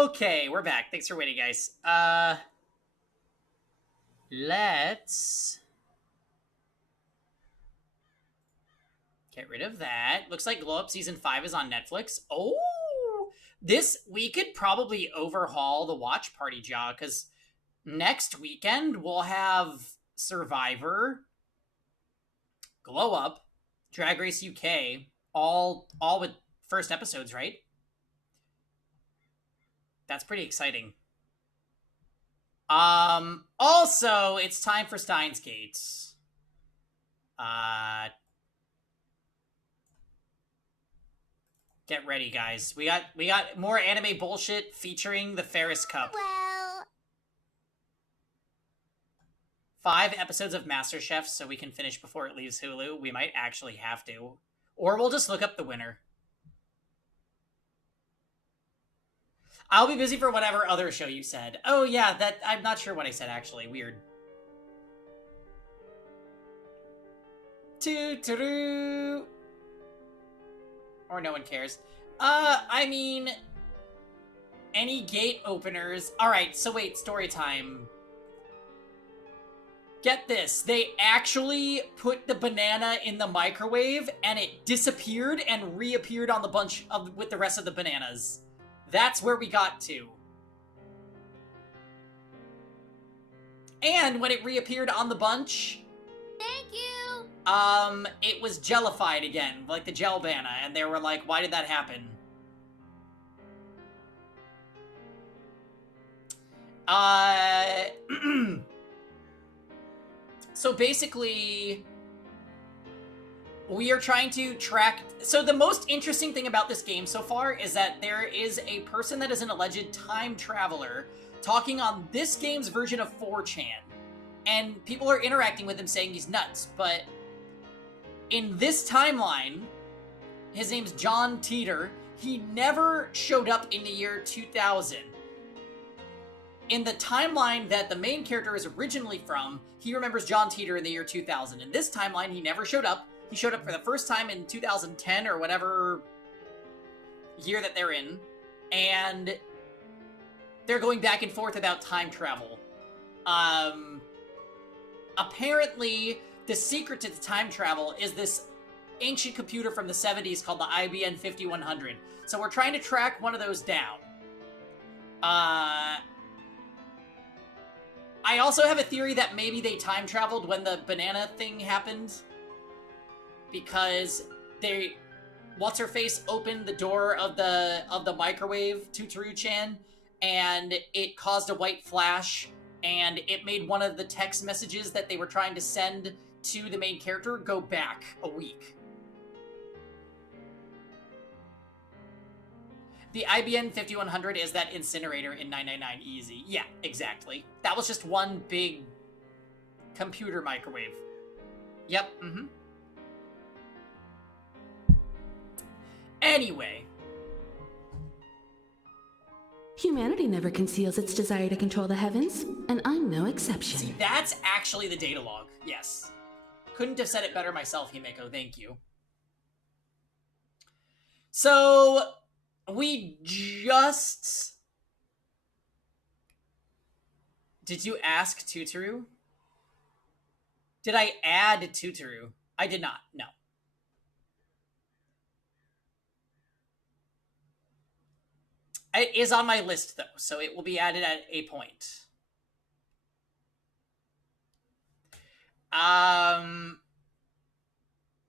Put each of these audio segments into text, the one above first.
Okay, we're back. Thanks for waiting, guys. Let's get rid of that. Looks like Glow Up Season 5 is on Netflix. Oh! We could probably overhaul the watch party, Ja, because next weekend we'll have Survivor, Glow Up, Drag Race UK, all with first episodes, right? That's pretty exciting. Also, it's time for Steins Gates. Get ready, guys. We got more anime bullshit featuring the Ferris Cup. Well, 5 episodes of MasterChef so we can finish before it leaves Hulu. We might actually have to. Or we'll just look up the winner. I'll be busy for whatever other show you said. Oh yeah, I'm not sure what I said actually. Weird. Toot-toot. Or no one cares. I mean, any gate openers. Alright, so wait, story time. Get this, they actually put the banana in the microwave and it disappeared and reappeared on the bunch with the rest of the bananas. That's where we got to. And when it reappeared on the bunch, thank you. it was jellified again, like the gel banana, and they were like, why did that happen? So basically, we are trying to track... So the most interesting thing about this game so far is that there is a person that is an alleged time traveler talking on this game's version of 4chan. And people are interacting with him saying he's nuts, but in this timeline, his name's John Teeter. He never showed up in the year 2000. In the timeline that the main character is originally from, he remembers John Teeter in the year 2000. In this timeline, he never showed up. He showed up for the first time in 2010 or whatever year that they're in. And they're going back and forth about time travel. Apparently, the secret to the time travel is this ancient computer from the 70s called the IBM 5100. So we're trying to track one of those down. I also have a theory that maybe they time traveled when the banana thing happened. Because what's-her-face opened the door of the microwave to Taru-chan, and it caused a white flash, and it made one of the text messages that they were trying to send to the main character go back a week. The IBM 5100 is that incinerator in 999 Easy. Yeah, exactly. That was just one big computer microwave. Yep, Anyway. Humanity never conceals its desire to control the heavens, and I'm no exception. See, that's actually the data log. Yes. Couldn't have said it better myself, Himeko. Thank you. So, we just... Did you ask Tutoru? Did I add Tutoru? I did not, no. It is on my list, though, so it will be added at a point.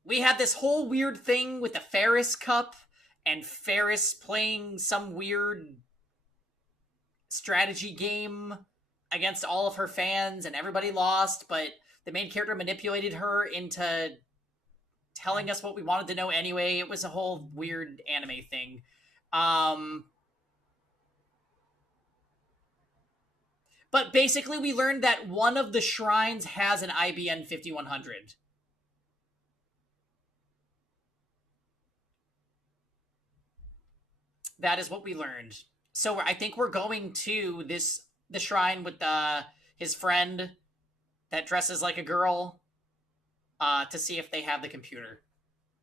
We had this whole weird thing with the Ferris Cup, and Ferris playing some weird strategy game against all of her fans, and everybody lost, but the main character manipulated her into telling us what we wanted to know anyway. It was a whole weird anime thing. But basically, we learned that one of the shrines has an IBN 5100. That is what we learned. So I think we're going to the shrine with his friend that dresses like a girl to see if they have the computer.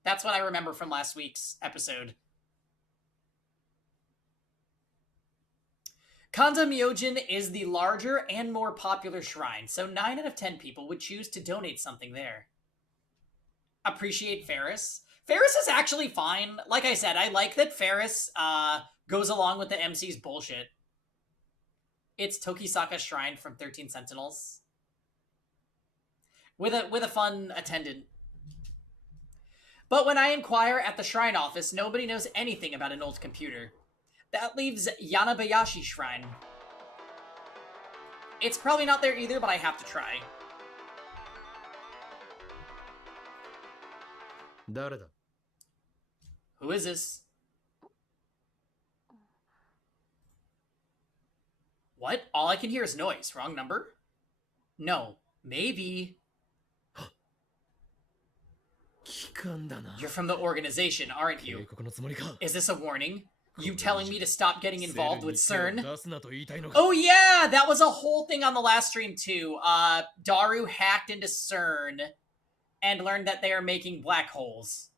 That's what I remember from last week's episode. Kanda Myojin is the larger and more popular shrine, so 9 out of 10 people would choose to donate something there. Appreciate Ferris. Ferris is actually fine. Like I said, I like that Ferris goes along with the MC's bullshit. It's Tokisaka Shrine from 13 Sentinels. With a fun attendant. But when I inquire at the shrine office, nobody knows anything about an old computer. That leaves Yanabayashi Shrine. It's probably not there either, but I have to try. Who is this? What? All I can hear is noise. Wrong number? No. Maybe. You're from the organization, aren't you? Is this a warning? You telling me to stop getting involved with CERN? Oh yeah! That was a whole thing on the last stream too. Daru hacked into CERN and learned that they are making black holes.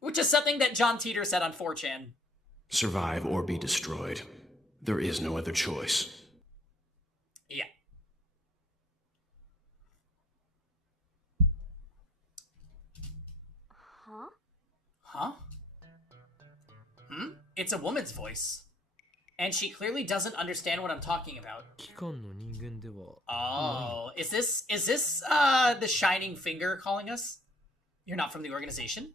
Which is something that John Teeter said on 4chan. Survive or be destroyed. There is no other choice. Yeah. Huh? It's a woman's voice. And she clearly doesn't understand what I'm talking about. Oh, is this the Shining Finger calling us? You're not from the organization?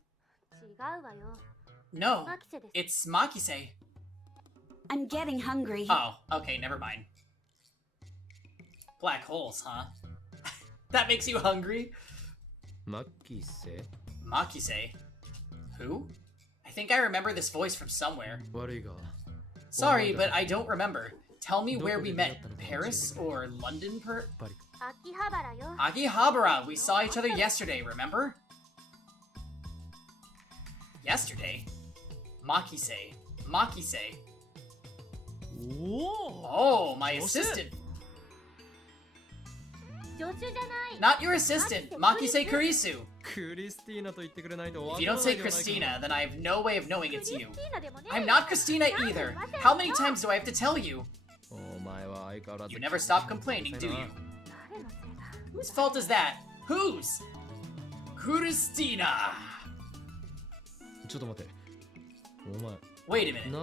No, it's Makise. I'm getting hungry. Oh, okay, never mind. Black holes, huh? That makes you hungry? Makise? Makise? Who? I think I remember this voice from somewhere. Sorry, but I don't remember. Tell me where we met. Paris or London Akihabara! We saw each other yesterday, remember? Yesterday? Makise. Makise. Oh, my assistant. Not your assistant, Makise Kurisu. If you don't say Christina, then I have no way of knowing it's you. I'm not Christina either. How many times do I have to tell you? You never stop complaining, do you? Whose fault is that? Whose? Christina. Wait a minute.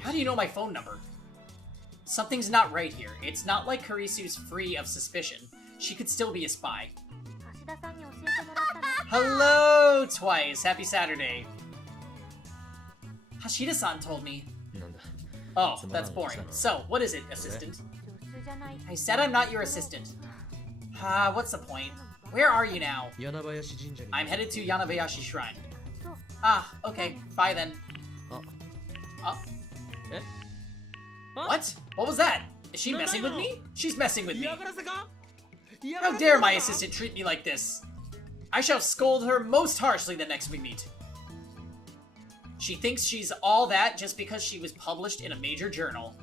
How do you know my phone number? Something's not right here. It's not like Kurisu's free of suspicion. She could still be a spy. Hello, Twice. Happy Saturday. Hashida-san told me. Oh, that's boring. So, what is it, assistant? I said I'm not your assistant. What's the point? Where are you now? I'm headed to Yanabayashi Shrine. Ah, okay. Bye then. What? What was that? Is she messing with me? She's messing with me. How dare my assistant treat me like this? I shall scold her most harshly the next we meet. She thinks she's all that just because she was published in a major journal.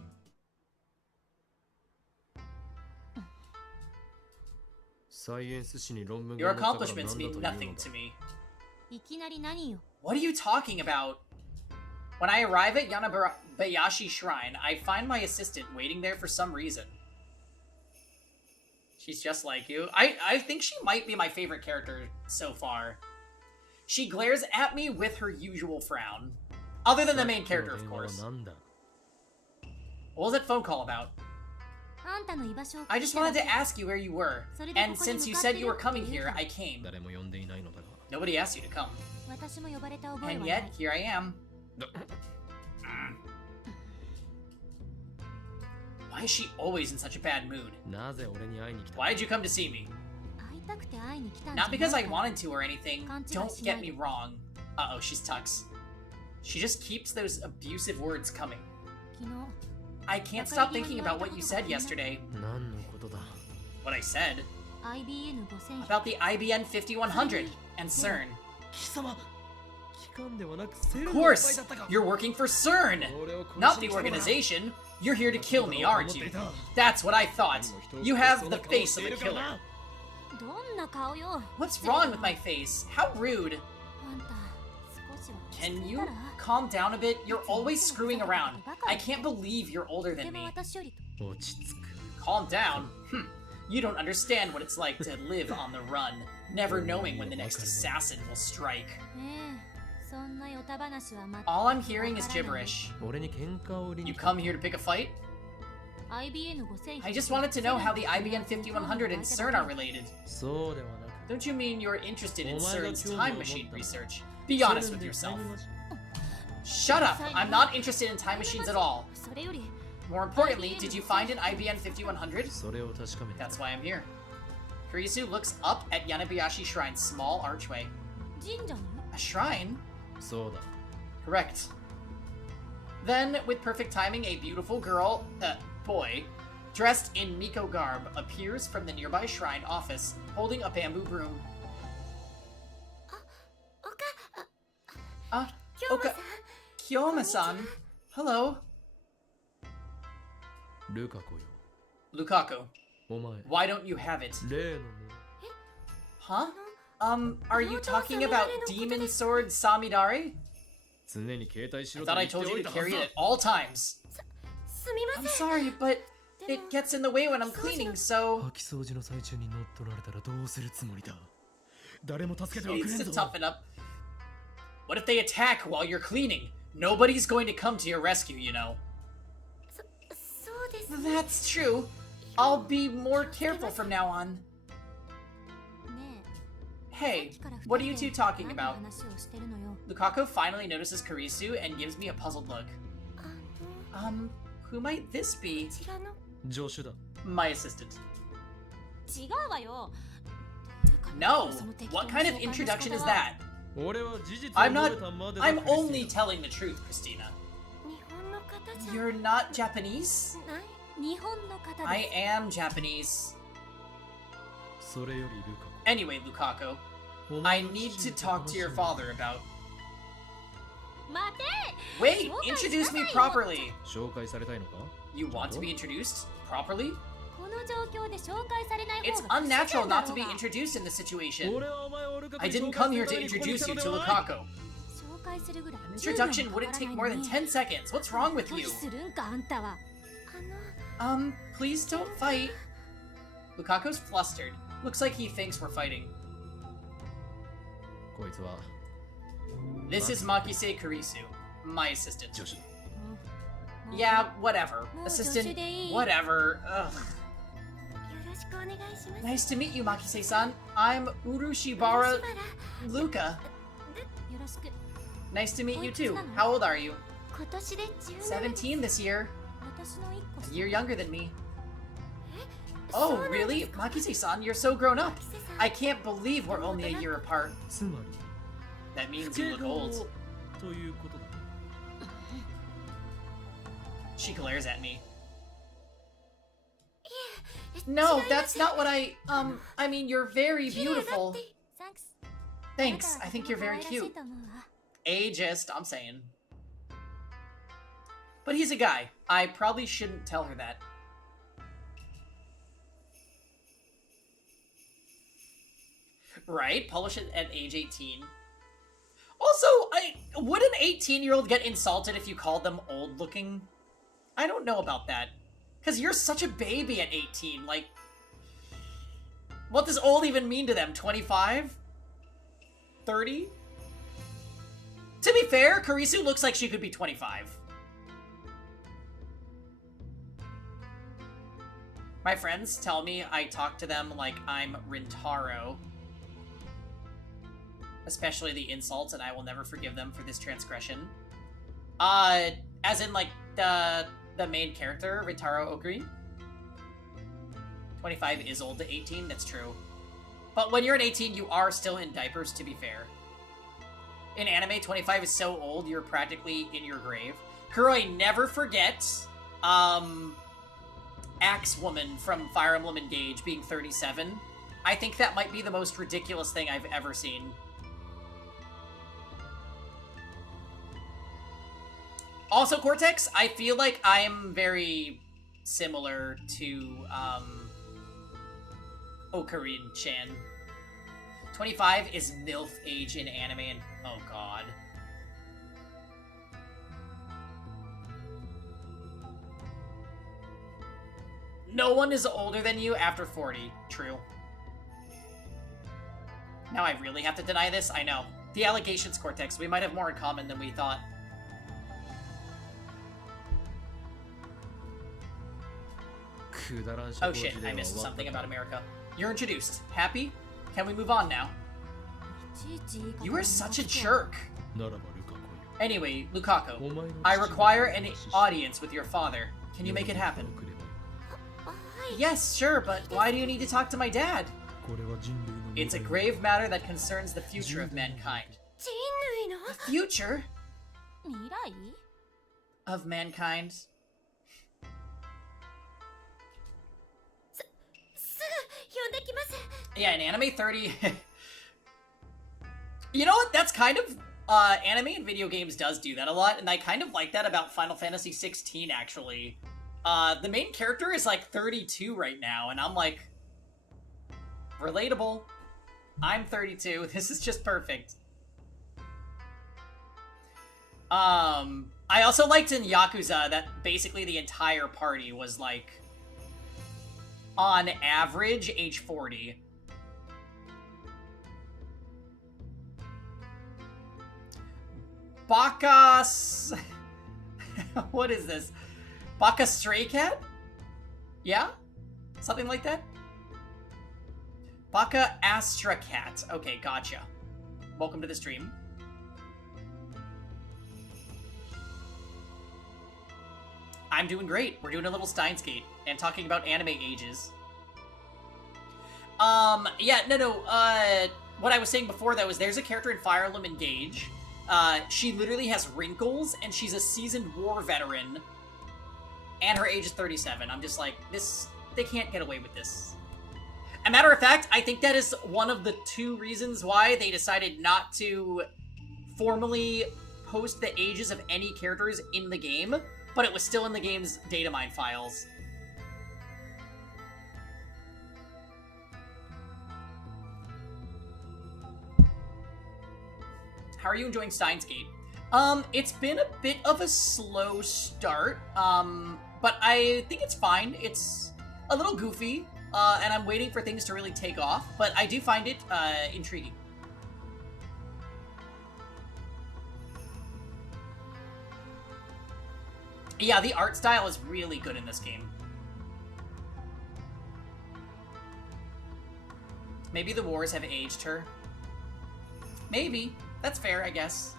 Your accomplishments mean nothing to me. What are you talking about? When I arrive at Yanabayashi Shrine, I find my assistant waiting there for some reason. She's just like you. I think she might be my favorite character so far. She glares at me with her usual frown. Other than the main character, of course. What was that phone call about? I just wanted to ask you where you were. And since you said you were coming here, I came. Nobody asked you to come. And yet, here I am. Why is she always in such a bad mood? Why did you come to see me? Not because I wanted to or anything. Don't get me wrong. Uh-oh, she's Tux. She just keeps those abusive words coming. I can't stop thinking about what you said yesterday. What I said? About the IBN 5100 and CERN. Of course! You're working for CERN! Not the organization! You're here to kill me, aren't you? That's what I thought! You have the face of a killer! Can you calm down a bit? You're always screwing around. I can't believe you're older than me. 落ち着く Calm down? You don't understand what it's like to live on the run, never knowing when the next assassin will strike. All I'm hearing is gibberish. 俺に喧嘩を売り You に来 come here to pick a fight? I just wanted to know how the IBN 5100 and CERN are related. そうではなく Don't you mean you're interested in CERN's time machine research? Be honest with yourself. Shut up! I'm not interested in time machines at all. More importantly, did you find an IBN 5100? それを確かめて That's why I'm here. Kurisu looks up at Yanabayashi Shrine's small archway. A shrine? そうだ Correct. Then, with perfect timing, a beautiful boy, dressed in Miko garb, appears from the nearby shrine office, holding a bamboo broom. Kyoma-san. Hello. ルカ子よ Lukaku, お前 why don't you have it? 例の Huh? Are you talking about Demon Sword Samidare? 常に携帯し I ろと thought I 言って told お you い to たは carry ず it だ at all times. I'm sorry, but it gets in the way when I'm cleaning, so... 掃き掃除の最中に乗っ取られたらどうするつもりだ誰も助けては He くれ needs ん to ぞ toughen up. What if they attack while you're cleaning? Nobody's going to come to your rescue, you know. That's true. I'll be more careful from now on. Hey, what are you two talking about? Lukaku finally notices Kurisu and gives me a puzzled look. Who might this be? 助手だ My assistant. No! What kind of introduction is that? 俺は事実を I'm 述 not... べたまでだ I'm クリスティナ only telling the truth, Christina. You're not Japanese? I am Japanese. それよりルカ Anyway, Lukaku, 子 I need to talk to your father about... Wait! Introduce me properly! 紹介されたいのか You want to be introduced? Properly? It's unnatural not to be introduced in this situation. 俺はお前をルカ子 I に didn't 紹 come 介 here す to るために introduce こ you こ to に来たのではない Lukaku. An introduction wouldn't take more than 10 seconds. What's wrong with you? Please don't fight. Lukaku's flustered. Looks like he thinks we're fighting. こいつは This is Makise Kurisu, my assistant. 助手だ Yeah, whatever. Assistant, whatever. Ugh. Nice to meet you, Makise-san. I'm Urushibara Luka. Nice to meet you too. How old are you? 17 this year. A year younger than me. Oh, really? Makise-san, you're so grown up. I can't believe we're only a year apart. つまり That means you look old. ということだ She glares at me. No, that's not what I mean, you're very beautiful. Thanks, I think you're very cute. Ageist, I'm saying. But he's a guy. I probably shouldn't tell her that. Right? Publish it at age 18. Also, would an 18-year-old get insulted if you called them old-looking? I don't know about that. Because you're such a baby at 18, like... What does old even mean to them? 25? 30? To be fair, Kurisu looks like she could be 25. My friends tell me I talk to them like I'm Rintaro. Especially the insults, and I will never forgive them for this transgression. As in, like, the main character, Rintaro Oguri. 25 is old to 18, that's true. But when you're an 18, you are still in diapers, to be fair. In anime, 25 is so old, you're practically in your grave. Kuroi, never forget, Axe Woman from Fire Emblem Engage being 37. I think that might be the most ridiculous thing I've ever seen. Also, Cortex, I feel like I'm very similar to, Ocarina-chan. 25 is MILF age in anime, and oh god. No one is older than you after 40. True. Now I really have to deny this? I know. The allegations, Cortex. We might have more in common than we thought. Oh shit, I missed something about America. You're introduced. Happy? Can we move on now? You are such a jerk. Anyway, Lukaku, I require an audience with your father. Can you make it happen? Yes, sure, but why do you need to talk to my dad? It's a grave matter that concerns the future of mankind. The future? Of mankind? Yeah, in Anime 30... You know what? That's kind of... anime and video games does do that a lot, and I kind of like that about Final Fantasy 16, actually. The main character is like 32 right now, and I'm like... Relatable. I'm 32. This is just perfect. I also liked in Yakuza that basically the entire party was like... on average, age 40. Baka... What is this? Baka Stray Cat? Yeah? Something like that? Baka Astra Cat. Okay, gotcha. Welcome to the stream. I'm doing great. We're doing a little Steins Gate and talking about anime ages. Yeah, no, what I was saying before, though, is there's a character in Fire Emblem Engage. She literally has wrinkles, and she's a seasoned war veteran, and her age is 37. I'm just like, they can't get away with this. As a matter of fact, I think that is one of the 2 reasons why they decided not to formally post the ages of any characters in the game, but it was still in the game's datamine files. How are you enjoying Steins Gate? It's been a bit of a slow start, but I think it's fine. It's a little goofy, and I'm waiting for things to really take off, but I do find it, intriguing. Yeah, the art style is really good in this game. Maybe the wars have aged her. Maybe. That's fair, I guess.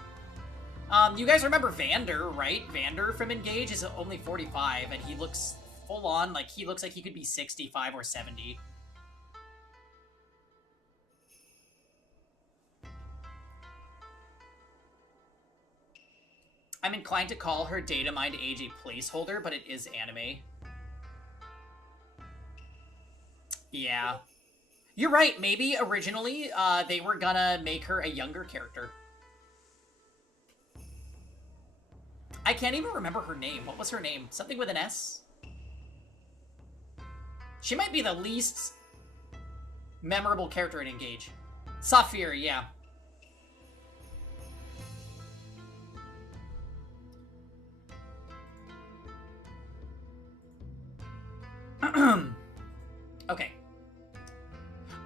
You guys remember Vander, right? Vander from Engage is only 45, and he looks full on, like, he looks like he could be 65 or 70. I'm inclined to call her data mined age a placeholder, but it is anime. Yeah. You're right, maybe originally they were gonna make her a younger character. I can't even remember her name. What was her name? Something with an S? She might be the least memorable character in Engage. Saphir, yeah. Okay.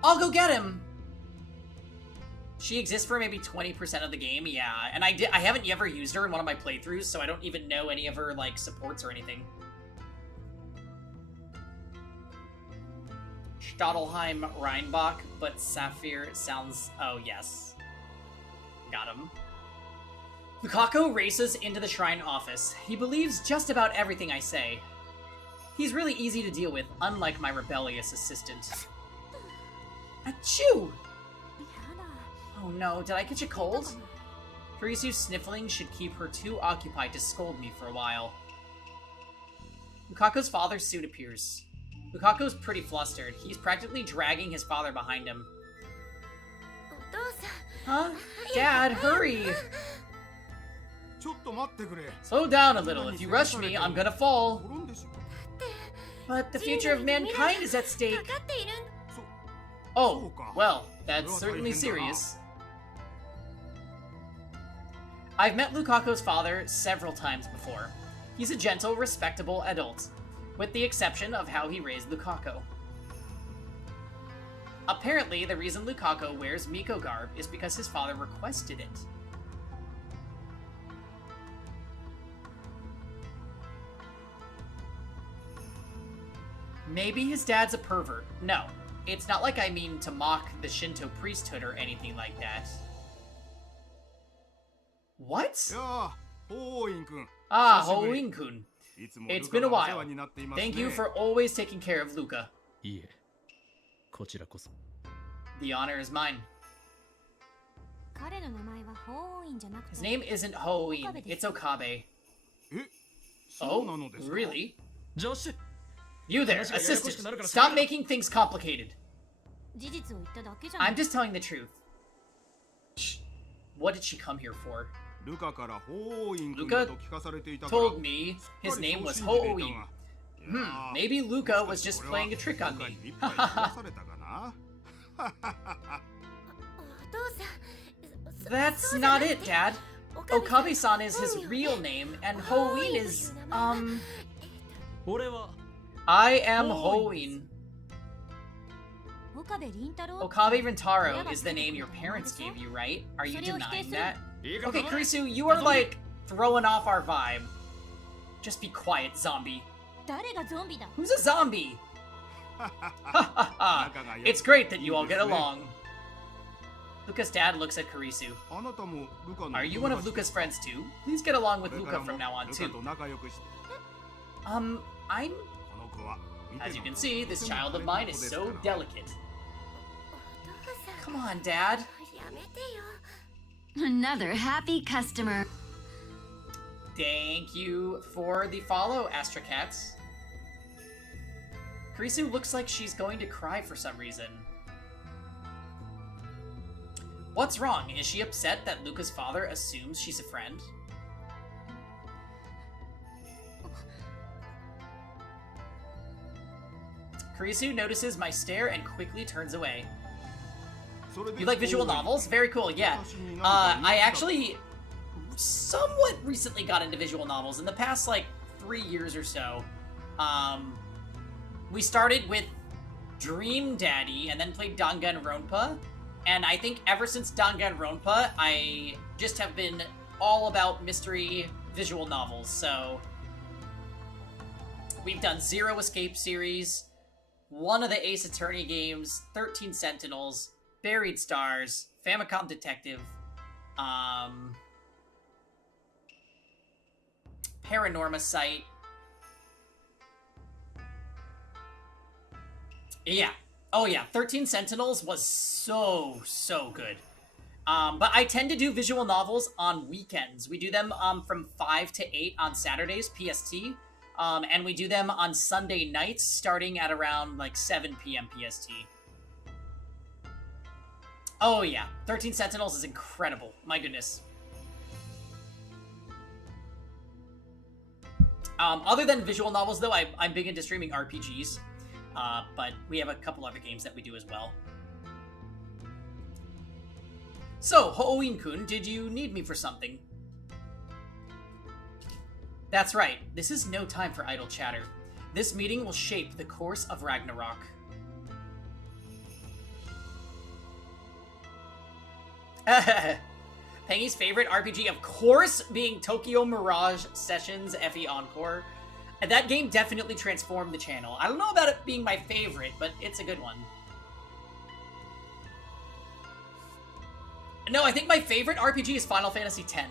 I'll go get him! She exists for maybe 20% of the game, yeah. And I haven't ever used her in one of my playthroughs, so I don't even know any of her, like, supports or anything. Stadelheim Rheinbach, but Saphir sounds... Oh, yes. Got him. Lukaku races into the shrine office. He believes just about everything I say. He's really easy to deal with, unlike my rebellious assistant. Achoo! Oh no, did I catch a cold? Kirisu's sniffling should keep her too occupied to scold me for a while. Lukaku's father soon appears. Lukaku's pretty flustered. He's practically dragging his father behind him. Huh? Dad, hurry! Slow down a little. If you rush me, I'm gonna fall. But the future of mankind is at stake. Oh, well, that's certainly serious. I've met Lukaku's father several times before. He's a gentle, respectable adult. with the exception of how he raised Lukaku. Apparently, the reason Lukaku wears Miko garb is because his father requested it. Maybe his dad's a pervert. No, it's not like I mean to mock the Shinto priesthood or anything like that. What? Ah, Hoin-kun. It's been a while. Thank you for always taking care of Luca. いえ、こちらこそ。 The honor is mine. 彼の名前はホーインじゃなくて His name isn't Hoin, it's Okabe. Oh, really? ジョッシュ、 You there, assistant. Stop making things complicated. 事実を言っただけじゃない I'm just telling the truth. Shh. What did she come here for? Luca told me his name was Hoin. Maybe Luca was just playing a trick on me. That's not it, Dad. Okabe-san is his real name, and Hoin is, 俺は I am Hoin. 岡部倫太郎 Okabe Rintaro is the name your parents gave you, right? Are you denying that? Okay, Kurisu, you are like throwing off our vibe. Just be quiet, zombie. 誰がゾンビだ Who's a zombie? It's great that you all get along. Luca's dad looks at Kurisu. Are you one of Luca's friends too? Please get along with Luca from now on too. I'm... As you can see, this child of mine is so delicate. Come on, Dad. Another happy customer. Thank you for the follow, Astra Cats. Kurisu looks like she's going to cry for some reason. What's wrong? Is she upset that Luca's father assumes she's a friend? Kurisu notices my stare and quickly turns away. You like visual novels? Very cool, yeah. I actually somewhat recently got into visual novels. In the past, like, 3 years or so. We started with Dream Daddy and then played Danganronpa. And I think ever since Danganronpa, I just have been all about mystery visual novels. So we've done Zero Escape series, one of the Ace Attorney games, 13 Sentinels, Buried Stars, Famicom Detective, Paranorma Site. Yeah. Oh yeah, 13 Sentinels was so good. But I tend to do visual novels on weekends. We do them from 5 to 8 on Saturdays, PST. And we do them on Sunday nights, starting at around like 7 p.m. PST. Oh yeah, 13 Sentinels is incredible. My goodness. Other than visual novels, though, I'm big into streaming RPGs. But we have a couple other games that we do as well. So, Hoin-kun, did you need me for something? That's right, this is no time for idle chatter. This meeting will shape the course of Ragnarok. Pangy's favorite RPG, of course, being Tokyo Mirage Sessions FE Encore. And that game definitely transformed the channel. I don't know about it being my favorite, but it's a good one. No, I think my favorite RPG is Final Fantasy X.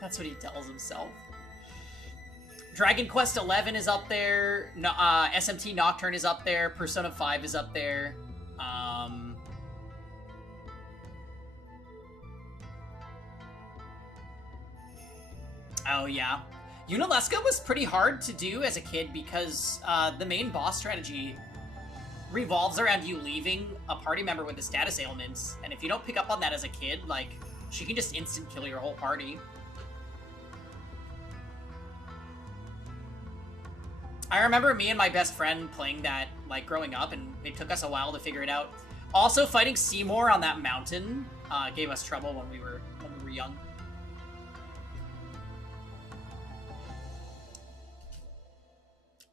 That's what he tells himself. Dragon Quest XI is up there. SMT Nocturne is up there. Persona 5 is up there. Oh, yeah. Unalesca was pretty hard to do as a kid because the main boss strategy revolves around you leaving a party member with a status ailments, and if you don't pick up on that as a kid, like, she can just instant kill your whole party. I remember me and my best friend playing that, like, growing up, and it took us a while to figure it out. Also, fighting Seymour on that mountain gave us trouble when we were young.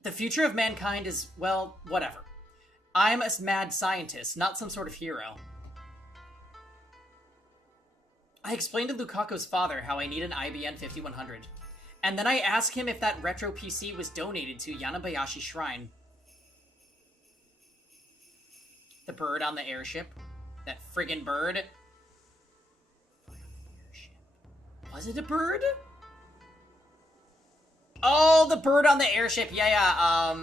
The future of mankind is, well, whatever. I'm a mad scientist, not some sort of hero. I explained to Lukaku's father how I need an IBM 5100. And then I asked him if that retro PC was donated to Yanabayashi Shrine. The bird on the airship. That friggin' bird. Was it a bird? Oh, the bird on the airship. Yeah.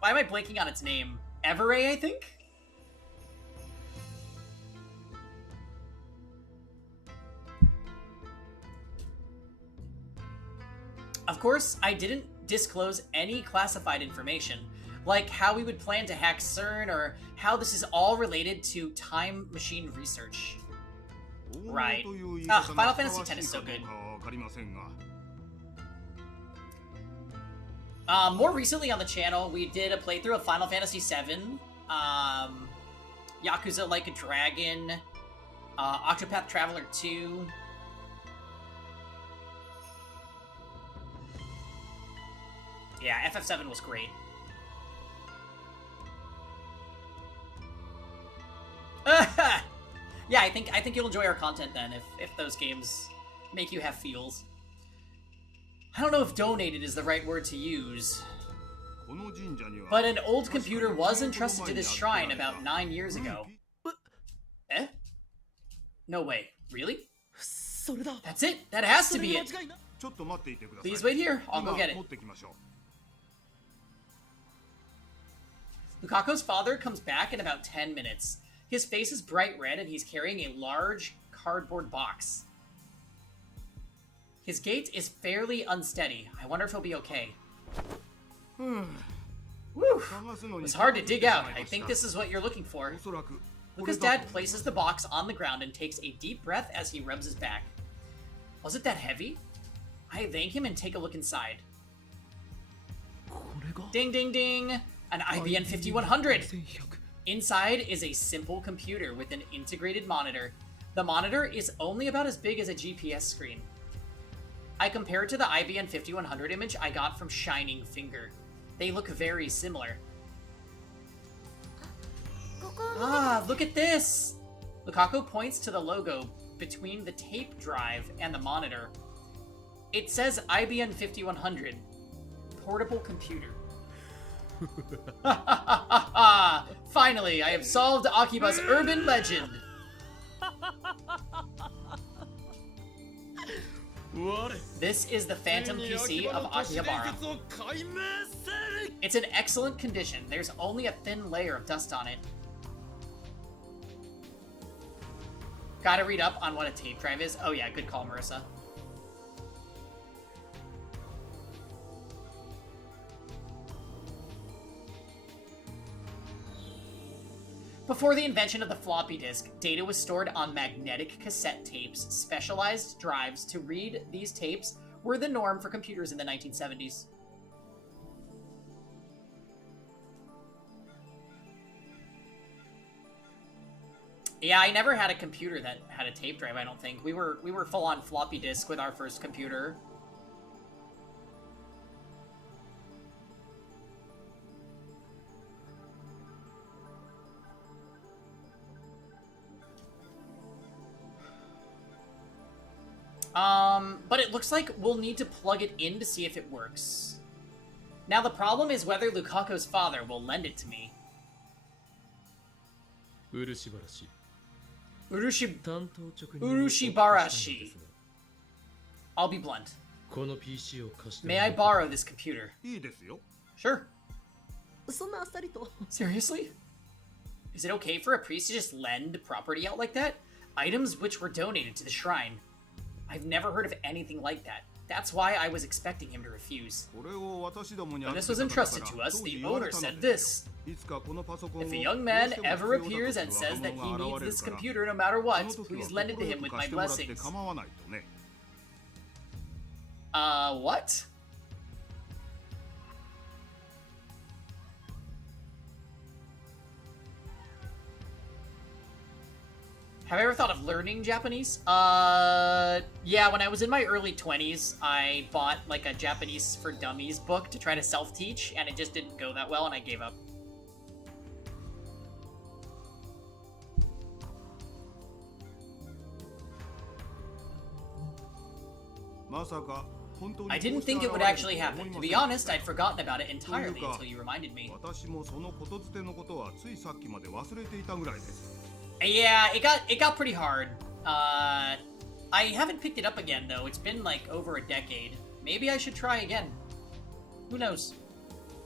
Why am I blanking on its name? Everay, I think? Of course, I didn't disclose any classified information, like how we would plan to hack CERN or how this is all related to time machine research. Right. Final Fantasy X is so good. More recently on the channel, we did a playthrough of Final Fantasy VII, Yakuza Like a Dragon, Octopath Traveler 2. Yeah, FF7 was great. Yeah, I think you'll enjoy our content then if those games make you have feels. I don't know if donated is the right word to use, but an old computer was entrusted to this shrine about 9 years ago. Eh? No way. Really? That's it. That has to be it. Please wait here. I'll go get it. Lukaku's father comes back in about 10 minutes. His face is bright red and he's carrying a large cardboard box. His gait is fairly unsteady. I wonder if he'll be okay. Woo! It's hard to dig out. I think this is what you're looking for. Luka's dad places the box on the ground and takes a deep breath as he rubs his back. Was it that heavy? I thank him and take a look inside. Ding ding ding! An IBM 5100! Inside is a simple computer with an integrated monitor. The monitor is only about as big as a GPS screen. I compare it to the IBM 5100 image I got from Shining Finger. They look very similar. Ah, look at this! Lukaku points to the logo between the tape drive and the monitor. It says IBM 5100. Portable computer. Finally, I have solved Akiba's urban legend. This is the Phantom PC of Akihabara. It's in excellent condition. There's only a thin layer of dust on it. Gotta read up on what a tape drive is. Oh yeah, good call, Marissa. Before the invention of the floppy disk, data was stored on magnetic cassette tapes. Specialized drives to read these tapes were the norm for computers in the 1970s. Yeah, I never had a computer that had a tape drive, I don't think. We were full-on floppy disk with our first computer. But it looks like we'll need to plug it in to see if it works. Now the problem is whether Lukaku's father will lend it to me. Urushibarashi. I'll be blunt. May I borrow this computer? Sure. Seriously? Is it okay for a priest to just lend property out like that? Items which were donated to the shrine. I've never heard of anything like that. That's why I was expecting him to refuse. When this was entrusted to us, the owner said this. If a young man ever appears and says that he needs this computer no matter what, please lend it to him with my blessings. What? Have I ever thought of learning Japanese? Yeah, when I was in my early 20s, I bought like a Japanese for Dummies book to try to self-teach, and it just didn't go that well, and I gave up. I didn't think it would actually happen. To be honest, I'd forgotten about it entirely until you reminded me. Yeah, it got pretty hard. I haven't picked it up again though. It's been like over a decade. Maybe I should try again. Who knows?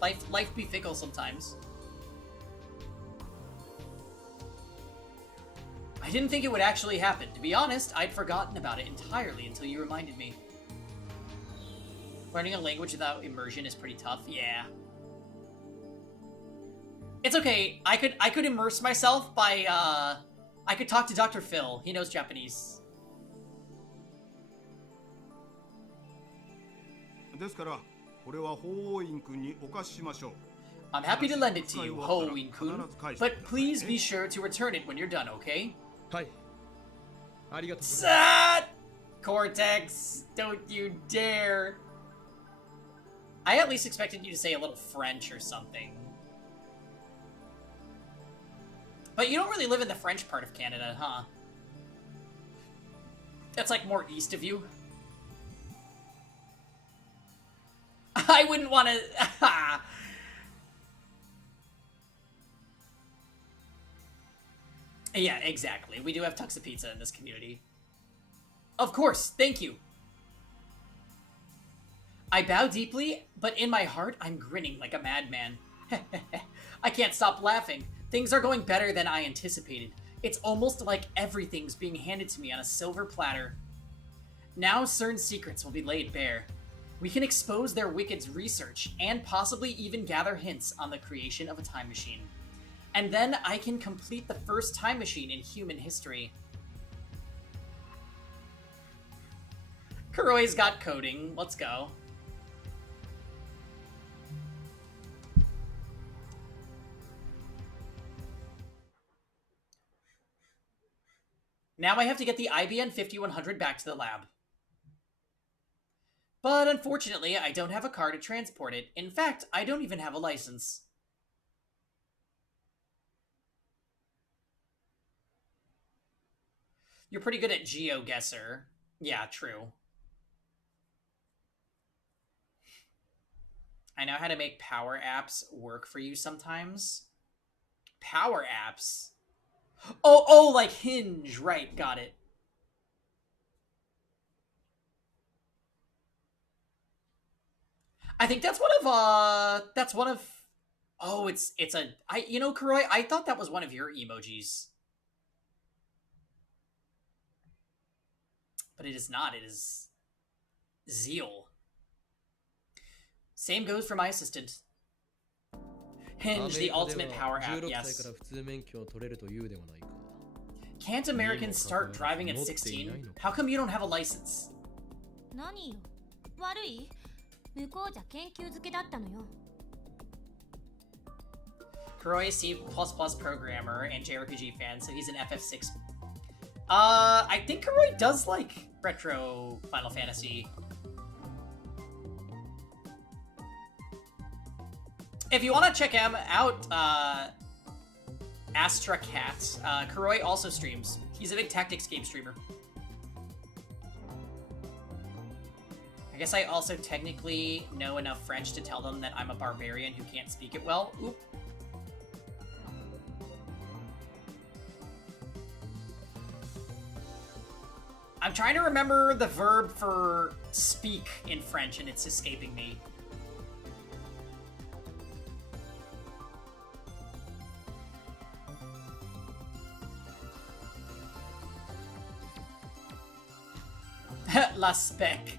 Life be fickle sometimes. I didn't think it would actually happen. To be honest, I'd forgotten about it entirely until you reminded me. Learning a language without immersion is pretty tough. Yeah. It's okay. I could immerse myself by I could talk to Dr. Phil. He knows Japanese. I'm happy to lend it to you, Ho-Win-kun, but please be sure to return it when you're done, okay? Cortex, don't you dare. I at least expected you to say a little French or something. But you don't really live in the French part of Canada, huh? That's like more east of you. I wouldn't want to... Yeah, exactly. We do have Tuxa Pizza in this community. Of course, thank you. I bow deeply, but in my heart, I'm grinning like a madman. I can't stop laughing. Things are going better than I anticipated. It's almost like everything's being handed to me on a silver platter. Now CERN's secrets will be laid bare. We can expose their wicked research, and possibly even gather hints on the creation of a time machine. And then I can complete the first time machine in human history. Kuroi's got coding. Let's go. Now I have to get the IBN 5100 back to the lab. But unfortunately, I don't have a car to transport it. In fact, I don't even have a license. You're pretty good at GeoGuessr. Yeah, true. I know how to make power apps work for you sometimes. Power apps? Oh, like Hinge. Right, got it. I think that's one of, oh, it's you know, Kuroi, I thought that was one of your emojis. But it is not, it is Zeal. Same goes for my assistant. Hinge, the ultimate power app, yes. Can't Americans start driving at 16? How come you don't have a license? 何よ悪い向こうじゃ研究漬けだったのよ Kuroi C++ programmer and JRPG fan, so he's an FF6. I think Kuroi does like retro Final Fantasy. If you want to check him out, Astra Cat, Kuroi also streams. He's a big tactics game streamer. I guess I also technically know enough French to tell them that I'm a barbarian who can't speak it well. Oop. I'm trying to remember the verb for speak in French, and it's escaping me. La spec.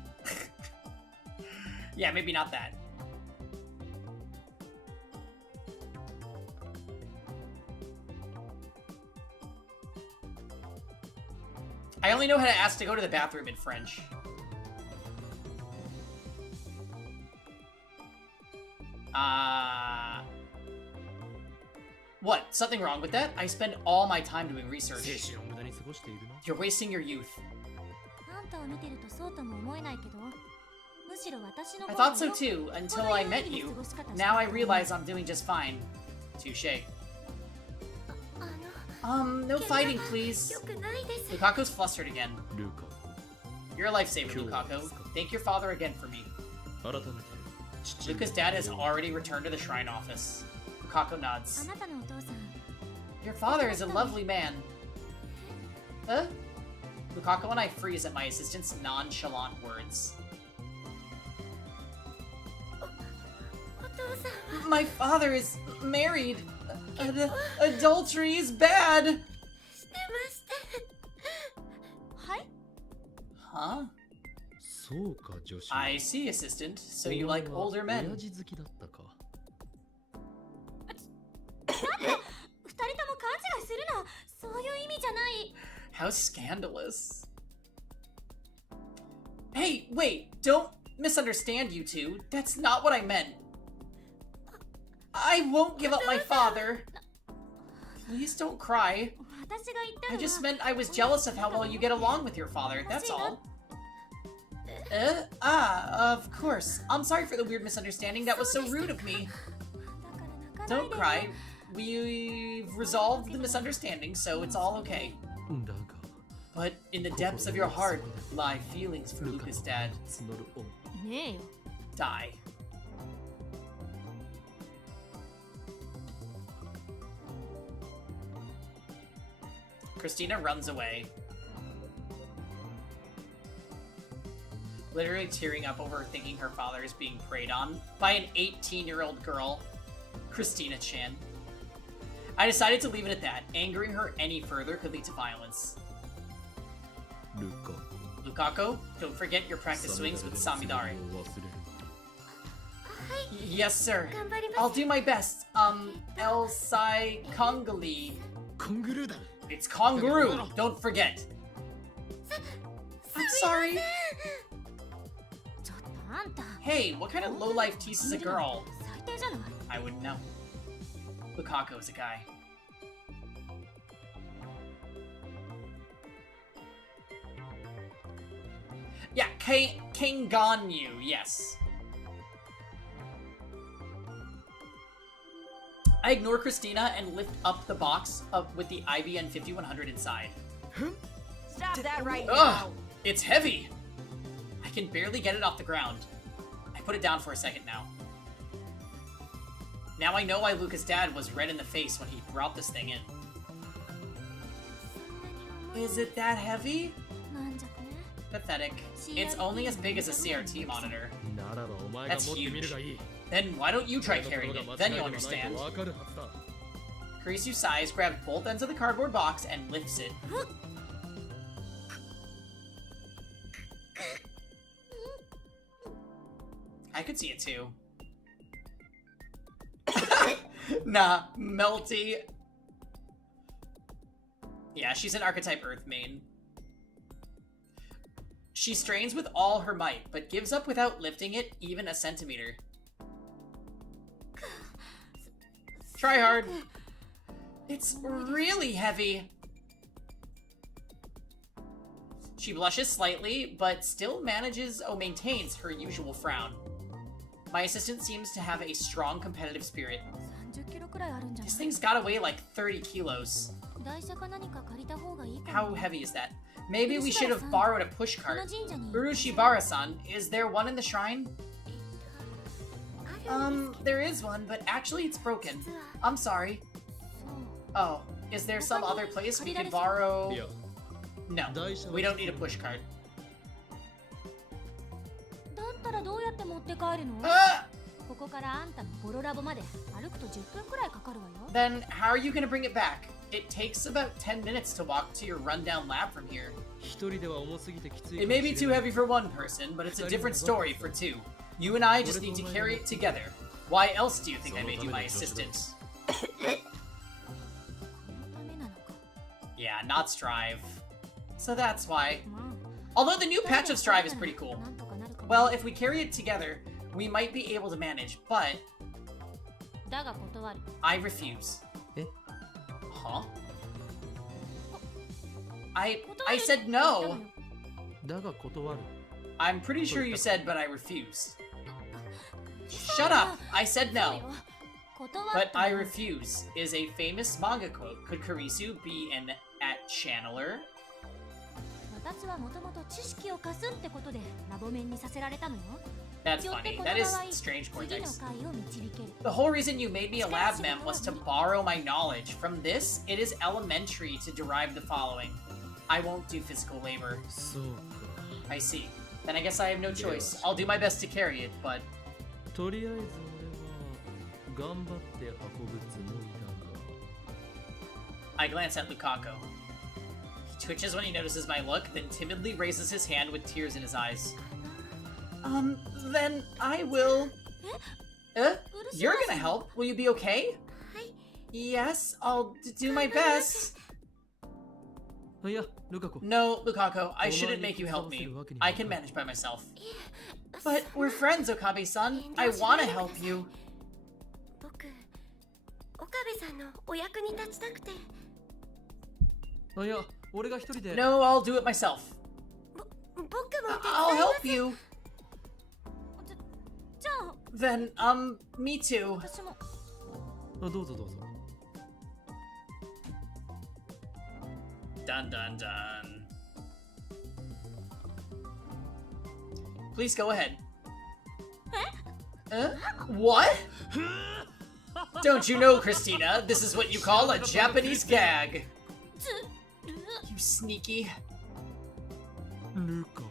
Yeah, maybe not that. I only know how to ask to go to the bathroom in French. What? Something wrong with that? I spend all my time doing research. に過ごしているな。 You're wasting your youth. あんたを見てるとそうとも思えないけど、むしろ私の I 方 thought が so よ too, っぽ until ど I 有意 met 義 you. に過ごし方してる Now I と思う。 realize I'm doing just fine. Touche. あの No fighting, please. よくないです Lukaku's flustered again. ルカ、 You're a lifesaver, Lukaku. Thank your father again for me. 改めて父 Luka's dad has already returned to the shrine office. Lukaku あ nods. なたのお父さん Your father is a lovely man. Huh? Lukaku and I freeze at my assistant's nonchalant words. お父さん My father is married. Adultery is bad. してましてはい Huh? そうか、女子。 I see, assistant. So you like older 親 men. 父好きだったか。二人とも勘違いするなそういう意味じゃない How scandalous. Hey, wait, don't misunderstand, you two. That's not what I meant. I won't give up my father. Please don't cry. 私が言ったの I は just meant I was jealous of how well you get along with your father, that's all. Of course. I'm sorry for the weird misunderstanding. That was so rude of me. だから泣かない Don't で cry. We've resolved the misunderstanding, so it's all okay. だが、 But in the depths of your heart lie feelings for ルカの Luca's dad. 募る恩。ねえよ Die. Christina runs away. Literally tearing up over thinking her father is being preyed on by an 18-year-old girl. Christina Chan. I decided to leave it at that. Angering her any further could lead to violence. ルカ、 Lukaku, don't forget your practice swings with Samidare. を忘れる Yes, sir. 頑張ります I'll do my best. El Sai Kongali. な。コングルーだ。 It's Kongaroo. Don't forget. I'm sorry. ちょっとあんた Hey, what kind of lowlife teases a girl? 最低じゃない I wouldn't know. Lukaku is a guy. Yeah, Kanganyu, yes. I ignore Christina and lift up the box with the IBN 5100 inside. Stop that right Ugh, it's heavy. I can barely get it off the ground. I put it down for a second now. Now I know why Luca's dad was red in the face when he brought this thing in. Is it that heavy? なんじゃこれ Pathetic. It's only as big as a CRT monitor. ならばお前が持ってみるがいい。 Then why don't you try carrying it? Then you'll understand. わかるはずだ。 Kurisu sighs, grabs both ends of the cardboard box, and lifts it. I could see it too. Nah, melty. Yeah, she's an archetype Earth main. She strains with all her might, but gives up without lifting it even a centimeter. Try hard. It's really heavy. She blushes slightly, but still maintains her usual frown. My assistant seems to have a strong competitive spirit. 30キロくらいあるんじゃ This ない thing's gotta weigh like 30 kilos. 台車か何か借りた方がいいか How も heavy is that? Maybe we should have borrowed a push この cart. 神社に Urushibara-san, is there one in the shrine? あるんです There is one, but actually it's broken. 実は I'm sorry. そう Oh, is there some other place we could borrow? いや、 No, we don't need a push cart. だったらどうやって持って帰るの Ah! ここからあんたのボロラボまで歩くと10分くらいかかるわよ Then how are you gonna bring it back? It takes about 10 minutes to walk to your rundown lab from here. 一人では重すぎてきつい It かも may しれ be too ない heavy for one person, but it's a different story for two. You and I just need to carry it together. Why else do you think I made you my assistant? このためなのか Yeah, not Strive. So that's why. まあ Although the new patch of Strive is pretty cool. なんとかなるかも Well, if we carry it together, we might be able to manage, but だが断る I refuse. Eh? Huh? I said no. だが断る。 I'm pretty sure you said, but I refuse. Shut up! I said no. But I refuse is a famous manga quote. Could Kurisu be an at-channeler? 私はもともと知識を貸すってことでラボ面にさせられたのよ。 That's よって funny. この That 場 is 合 strange 次の Cortex. 回を導ける。 The whole reason you made me a lab mem was to borrow my knowledge. From this, it is elementary to derive the following. I won't do physical labor. そうか。 I see. Then I guess I have no choice. I'll do my best to carry it, but... とりあえず俺は頑張って運ぶつもりだが。 I glance at Lukaku. He twitches when he notices my look, then timidly raises his hand with tears in his eyes. Then I will... You're gonna help. Will you be okay? Yes, I'll do my best. いや、ルカ子。 No, Lukaku, I shouldn't make you help me. I can manage by myself. But we're friends, Okabe-san. I wanna help you. 僕、岡部さんのお役に立ちたくて。いや、俺が一人で。 No, I'll do it myself. 僕も手伝います。 I'll help you. じゃあ Then, me too. 私も。どうぞどうぞ。 Dun dun dun. Please go ahead. What? Don't you know, Christina? This is what you call a Japanese gag. You sneaky. ルカ子。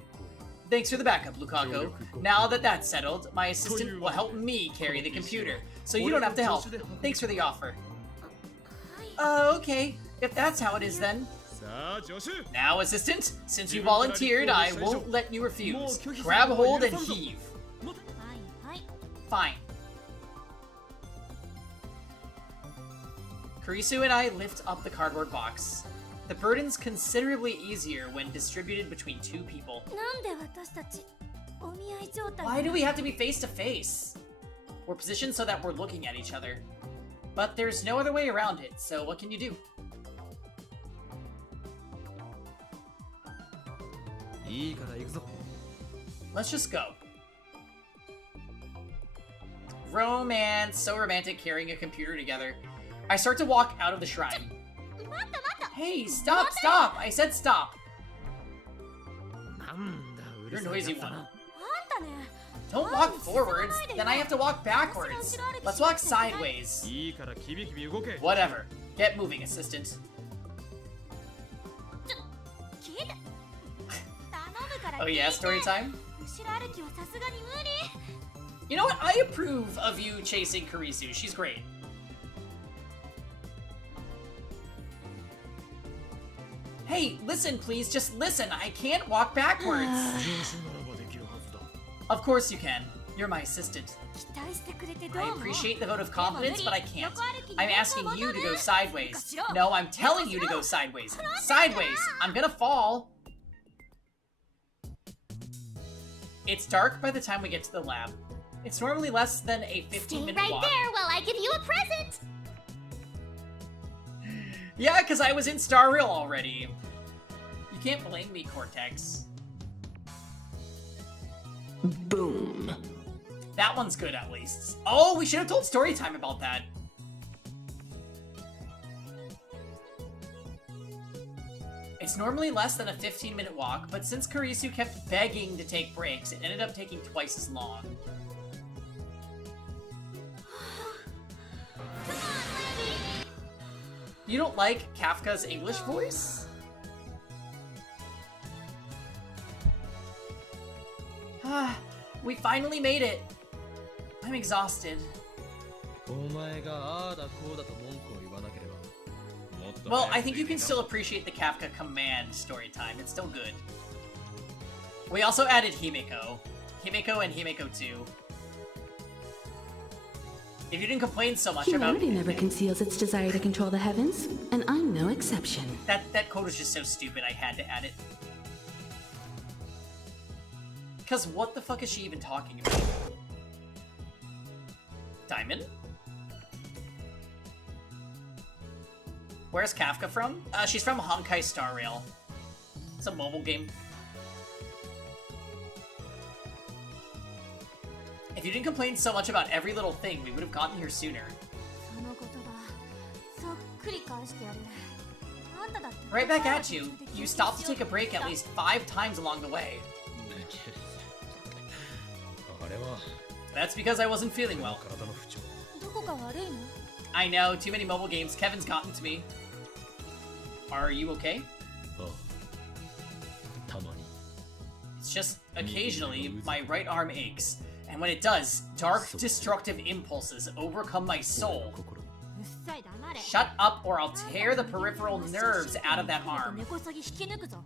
Thanks for the backup, Lukaku. Now that that's settled, my assistant will help me carry the computer, so you don't have to help. Thanks for the offer. Okay, if that's how it is then. Now, assistant, since you volunteered, I won't let you refuse. Grab hold and heave. はいはい。 Fine. Kurisu and I lift up the cardboard box. The burden's considerably easier when distributed between two people. なんで私たちお見合い状態 Why do we have to be face to face? We're positioned so that we're looking at each other. But there's no other way around it, so what can you do? いいから行くぞ。 Let's just go. Romance, so romantic carrying a computer together. I start to walk out of the shrine. Hey, stop, stop! I said stop. なんだ、うる You're a さい noisy やつだ one. な。 あんたね Don't walk forwards, then I have to walk backwards. Let's walk sideways. いいからキビキビ動け。 Whatever. Get moving, assistant. 聞いて頼むから Oh 聞いて yeah, story time? 後ろ歩きはさすがに無理 You know what? I approve of you chasing Kurisu. She's great. Hey, listen, please. Just listen. I can't walk backwards. 上手ならばできるはずだ。 Of course you can. You're my assistant. 期待してくれてどう I も appreciate the vote of confidence, but I can't. I'm asking you to go sideways. No, I'm telling you to go sideways. Sideways! I'm gonna fall. It's dark by the time we get to the lab. It's normally less than a 15-minute right walk. there while I give you a present. Yeah, because I was in Star Rail already. You can't blame me, Cortex. Boom. That one's good, at least. Oh, we should have told story time about that. It's normally less than a 15-minute walk, but since Kurisu kept begging to take breaks, it ended up taking twice as long. You don't like Kafka's English voice? Ah, we finally made it. I'm exhausted. お前がああだこうだと文句を言わなければ。もっと Well, I think you can still appreciate the Kafka command story time. It's still good. We also added Himeko. Himeko and Himeko 2. If you didn't complain so much about... Humanity never conceals its desire to control the heavens, and I'm no exception. That quote is just so stupid, I had to add it. Because what the fuck is she even talking about? Diamond? Where's Kafka from? She's from Honkai Star Rail. It's a mobile game. If you didn't complain so much about every little thing, we would have gotten here sooner. その言葉そっくり返してやる。あんただって Right back at you. You stopped to take a break at least 5 times along the way. あれは That's because I wasn't feeling well. 体の不調。どこか悪いの？ I know, too many mobile games. Kevin's gotten to me. Are you okay? ああ、たまに。 It's just occasionally my right arm aches. And when it does, dark, destructive impulses overcome my soul. 心。うっさい黙れ。 Shut up or I'll tear the peripheral nerves out of that arm. 根こそぎ引き抜くぞ。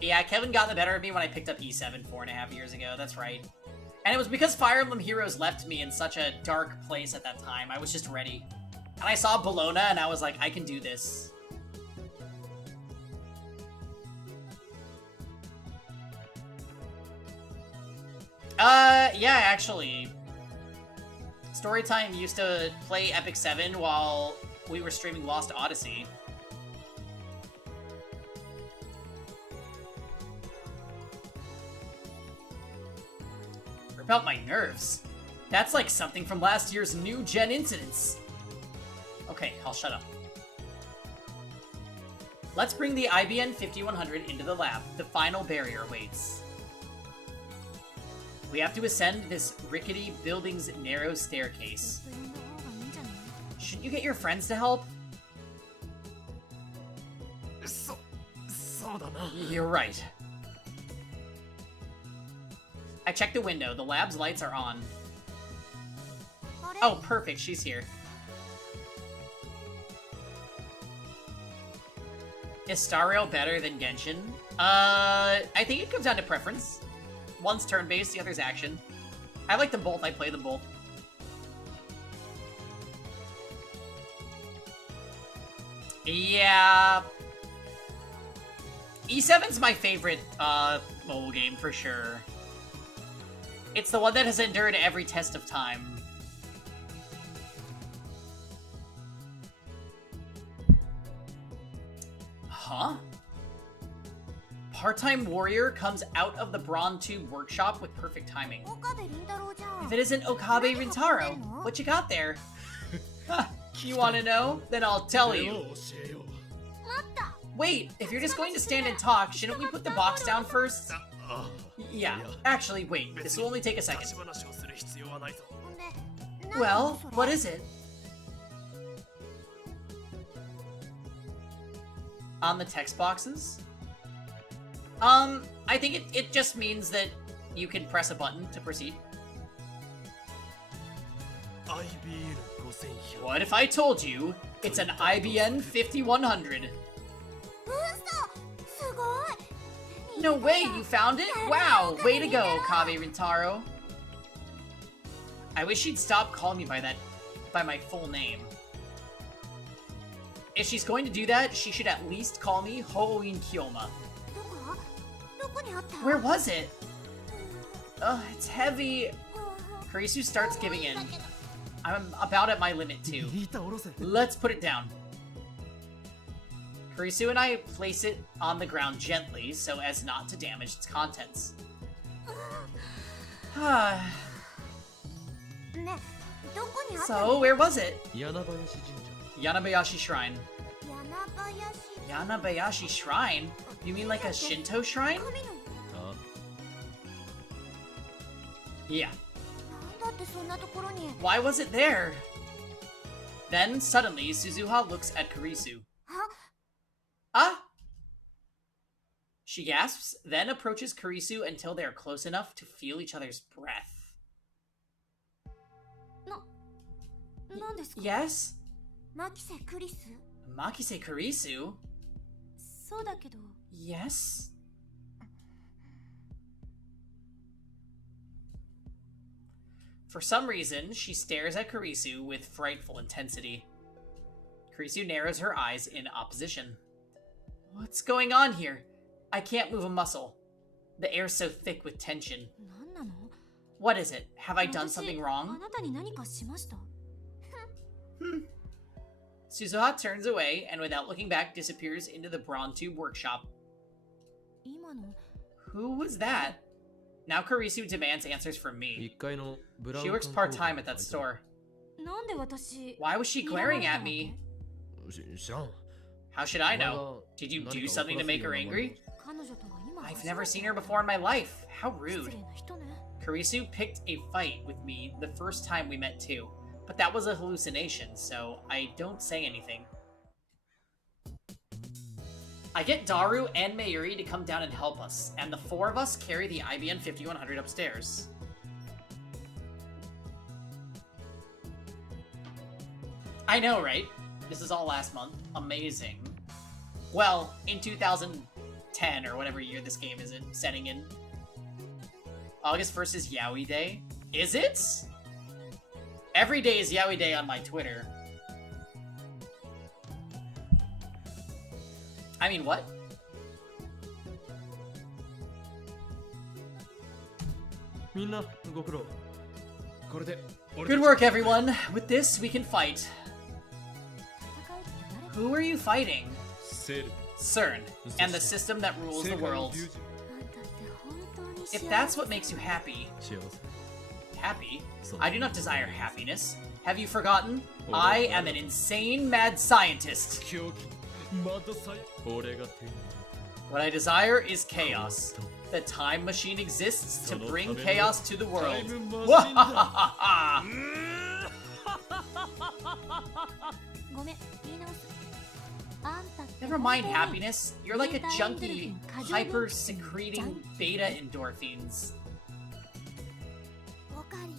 Yeah, Kevin got the better of me when I picked up E7 4.5 years ago, that's right. And it was because Fire Emblem Heroes left me in such a dark place at that time. I was just ready. And I saw Bologna and I was like, I can do this. Yeah, actually. Storytime used to play Epic 7 while we were streaming Lost Odyssey. Rip out my nerves. That's like something from last year's new gen incidents. Okay, I'll shut up. Let's bring the IBN 5100 into the lab. The final barrier awaits. We have to ascend this rickety building's narrow staircase. 呼んだ方がいいんじゃない？ Shouldn't you get your friends to help? そうだな。 You're right. I checked the window. The lab's lights are on. あれ？ Oh, perfect. She's here. Is Star Rail better than Genshin? I think it comes down to preference. One's turn-based, the other's action. I like them both. I play them both. Yeah. E7's my favorite, mobile game for sure. It's the one that has endured every test of time. Huh? Part-time warrior comes out of the Brawn Tube workshop with perfect timing. 岡部倫太郎じゃん。 If it isn't Okabe Rintaro, what you got there? Huh, you wanna know? Then I'll tell それ you. を教えよう。 Wait, if you're just going to stand and talk, shouldn't we put the box down first? ああ。 Yeah, actually, wait, this will only take a second. 立ち話をする必要はないぞ。 で、なんな Well, のそれ？ what is it? On the text boxes? I think it just means that you can press a button to proceed. IBN 5100。 What if I told you it's an IBN 5100? すごい。 No way, you found it? Wow, way to go, Okabe Rintaro. I wish she'd stop calling me by my full name. If she's going to do that, she should at least call me Hoin Kyoma. どこ？どこにあった？ Where was it? Ugh, it's heavy. Kurisu starts giving in. I'm about at my limit too. 板下ろせ。 Let's put it down. Kurisu and I place it on the ground gently so as not to damage its contents. ね、どこにあったの？ So, where was it? 柳林神社。 Yanabayashi Shrine. 柳林。 Yanabayashi Shrine? You mean like a Shinto shrine? 神の。あ Yeah. なんだってそんなところに。 Why was it there? Then, suddenly, Suzuha looks at Kurisu. あ？ Ah! She gasps, then approaches Kurisu until they are close enough to feel each other's breath. なんですか？ Yes? マキセクリス？ Makise Kurisu? そうだけど。 Yes? For some reason, she stares at Kurisu with frightful intensity. Kurisu narrows her eyes in opposition. What's going on here? I can't move a muscle. The air's so thick with tension. なんなの？ What is it? Have I done something 私あ wrong? なたに何かしました？ Suzuha turns away and without looking back disappears into the Bronze workshop. 今の Who was that? Now Karisu demands answers from me. 1階のブラウン She works 管 part-time at 工 that store. なんで私 Why was she glaring at me? 知らん How should I know? Did you do something to make her angry? 彼女とは今 I've never seen her before in my life. How 失 rude. 礼な人ね Karisu picked a fight with me the first time we met too. But that was a hallucination, so I don't say anything. I get Daru and Mayuri to come down and help us, and the four of us carry the IBN 5100 upstairs. I know, right? This is all last month. Amazing. Well, in 2010, or whatever year this game is setting in. August 1st is Yaoi Day. Is it? Every day is Yaoi Day on my Twitter. I mean, what? みんなご苦労これで Good work, everyone. With this, we can fight. 戦うって誰 Who are you fighting? セール CERN, and the system that rules the 世界の world. 十字 あんたって本当に If 幸 that's せ what makes you happy, 幸せ happy? So- I do not desire happiness. Have you forgotten? I am an insane mad scientist. 狂気マッドサイ俺が手に What I desire is chaos. The time machine exists to bring chaos to the world. Time machine. Wahahaha! ごめん言い直すあんたって Never mind happiness. You're like a junkie, ベータエンドルフィン過剰分泌 hyper-secreting beta endorphins. オカリン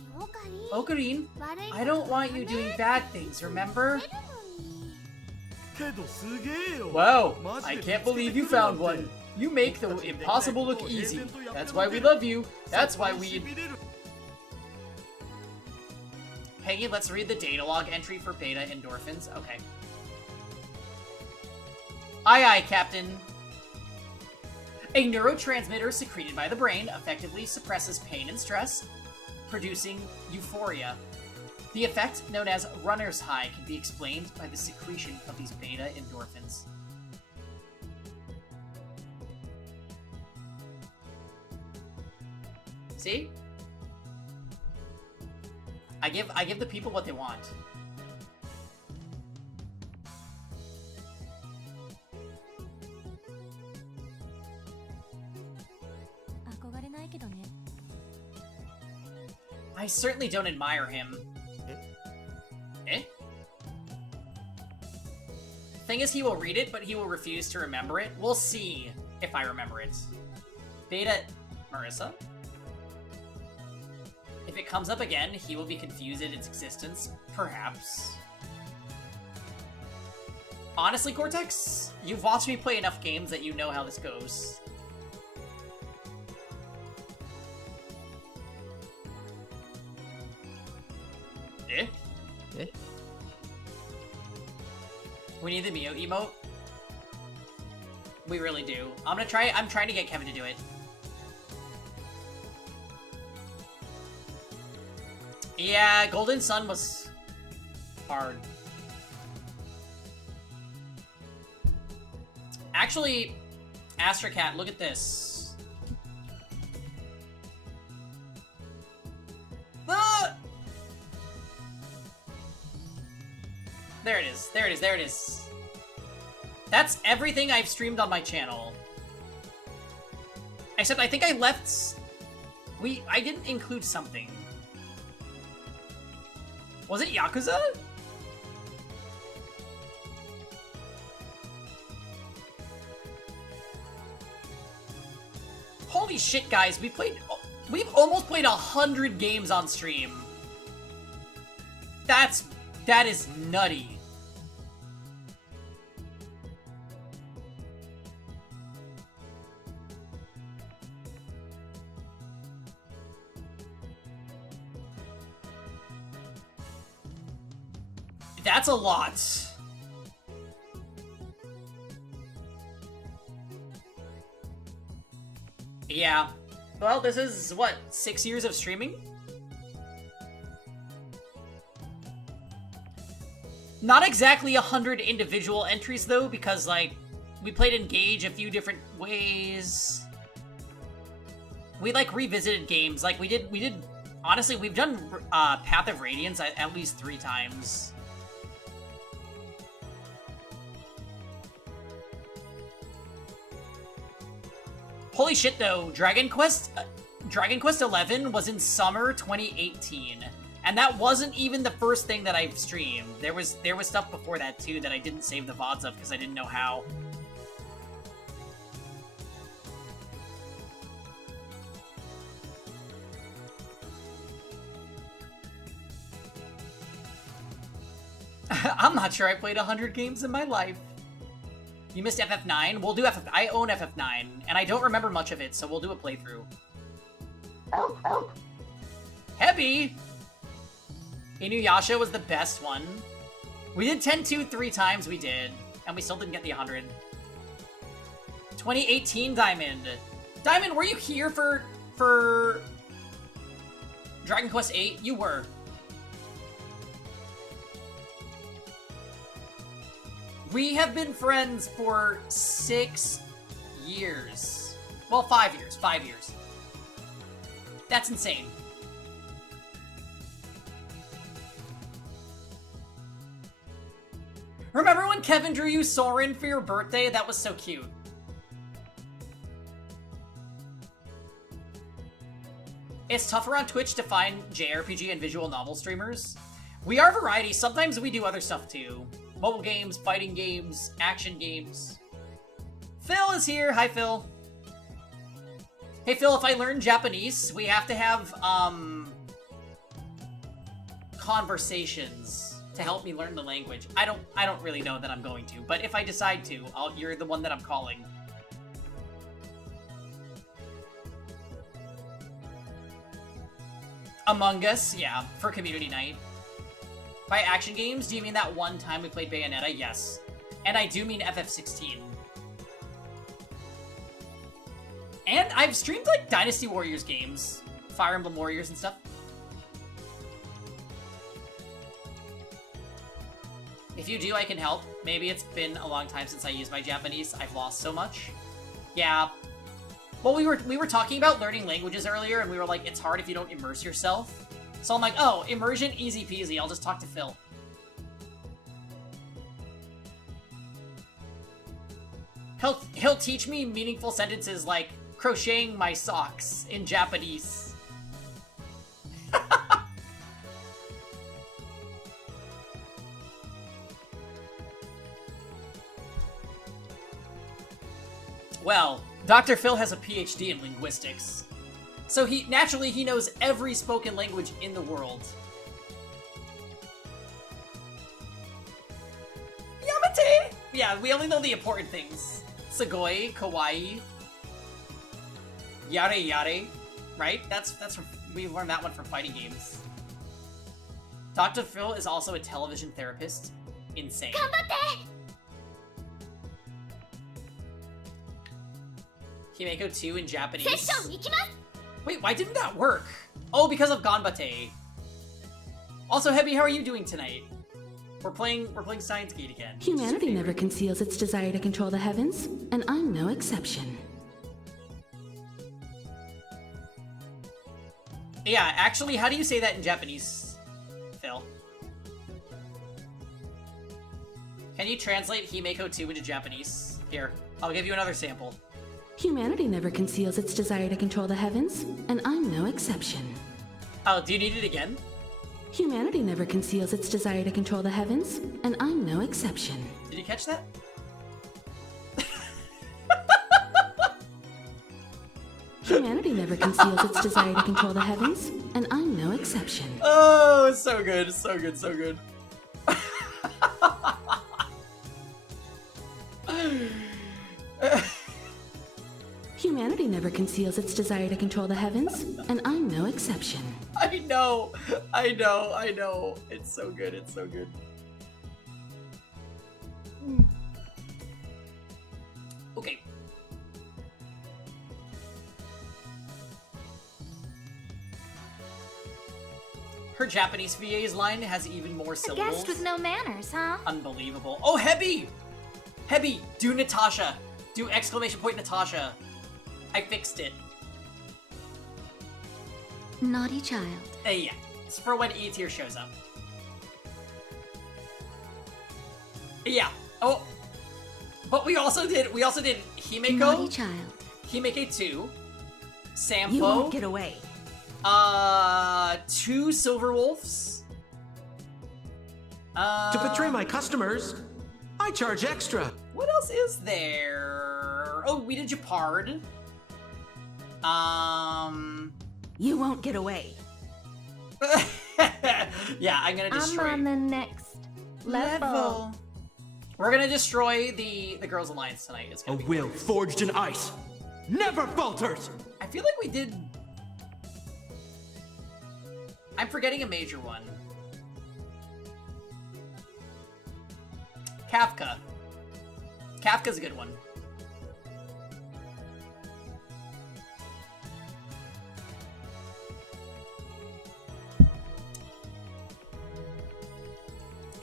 オカリン Okarin, 悪いこと I don't want you doing bad things, remember? けどすげえよ Wow, I can't believe you found one. You make the impossible look easy. That's why we love you. That's why we... Pangy, let's read the data log entry for beta endorphins. Okay. Aye aye, Captain. A neurotransmitter secreted by the brain effectively suppresses pain and stress, producing euphoria. The effect, known as runner's high, can be explained by the secretion of these beta endorphins. See? I give the people what they want. I certainly don't admire him. Eh? Thing is, he will read it, but he will refuse to remember it. We'll see if I remember it. Beta... Marissa? If it comes up again, he will be confused at its existence. Perhaps. Honestly, Cortex, you've watched me play enough games that you know how this goes. Eh? Eh? We need the Mio emote. We really do. I'm trying to get Kevin to do it. Yeah, Golden Sun was hard. Actually, Astracat, look at this. Ah! There it is. There it is. There it is. That's everything I've streamed on my channel. Except I think I left... I didn't include something. Was it Yakuza? Holy shit, guys, we've almost played 100 games on stream. That is nutty. That's a lot. Yeah. Well, this is, what, 6 years of streaming? Not exactly 100 individual entries, though, because, like, we played Engage a few different ways. We, like, revisited games. Like, we did, honestly, we've done Path of Radiance at least 3 times. Holy shit, though, Dragon Quest 11 was in summer 2018. And that wasn't even the first thing that I've streamed. There was stuff before that, too, that I didn't save the VODs of because I didn't know how. I'm not sure I played 100 games in my life. You missed FF9? We'll do FF... I own FF9, and I don't remember much of it, so we'll do a playthrough. Heavy! Inuyasha was the best one. We did 10-2 3 times, we did. And we still didn't get the 100. 2018 Diamond. Diamond, were you here for Dragon Quest VIII? You were. We have been friends for 6 years. Well, 5 years. 5 years. That's insane. Remember when Kevin drew you Soren for your birthday? That was so cute. It's tougher on Twitch to find JRPG and visual novel streamers. We are variety. Sometimes we do other stuff too. Mobile games, fighting games, action games. Phil is here. Hi, Phil. Hey, Phil, if I learn Japanese, we have to have, conversations to help me learn the language. I don't really know that I'm going to, but if I decide to, you're the one that I'm calling. Among Us, yeah, for community night. By action games, do you mean that one time we played Bayonetta? Yes. And I do mean FF16. And I've streamed, like, Dynasty Warriors games. Fire Emblem Warriors and stuff. If you do, I can help. Maybe it's been a long time since I used my Japanese. I've lost so much. Yeah. Well, we were talking about learning languages earlier, and we were like, it's hard if you don't immerse yourself. So I'm like, oh, immersion, easy peasy. I'll just talk to Phil. He'll teach me meaningful sentences like crocheting my socks in Japanese. Well, Dr. Phil has a PhD in linguistics. So naturally he knows every spoken language in the world. Yamate! Yeah, we only know the important things. Sugoi, kawaii, yare yare, right? That's from, we learned that one from fighting games. Dr. Phil is also a television therapist. Insane. Himeko 2 in Japanese. Wait, why didn't that work? Oh, because of Ganbate. Also, Hebi, how are you doing tonight? We're playing Steins Gate again. Humanity never conceals its desire to control the heavens, and I'm no exception. Yeah, actually, how do you say that in Japanese, Phil? Can you translate Himeko 2 into Japanese? Here, I'll give you another sample. Humanity never conceals its desire to control the heavens, and I'm no exception. Oh, do you need it again? Humanity never conceals its desire to control the heavens, and I'm no exception. Did you catch that? Humanity never conceals its desire to control the heavens, and I'm no exception. Oh, so good, so good, so good. Humanity never conceals its desire to control the heavens, and I'm no exception. I know. It's so good, it's so good. Okay. Her Japanese VA's line has even more A syllables. guest with no manners, huh? Unbelievable. Oh, Hebby! Hebby, do Natasha. Do exclamation point Natasha. I fixed it. Naughty child. Yeah. It's for when E tier shows up. Yeah. Oh. But we also did Himeko. Naughty child. Himeke 2. Sampo. You won't get away. 2 Silver Wolves. To betray my customers, I charge extra. What else is there? Oh, we did Japard. You won't get away. Yeah, I'm gonna destroy. I'm on the next level. We're gonna destroy the Girls Alliance tonight. It's A gonna be will glorious. forged in ice never falters. I feel like we did. I'm forgetting a major one. Kafka. Kafka's a good one.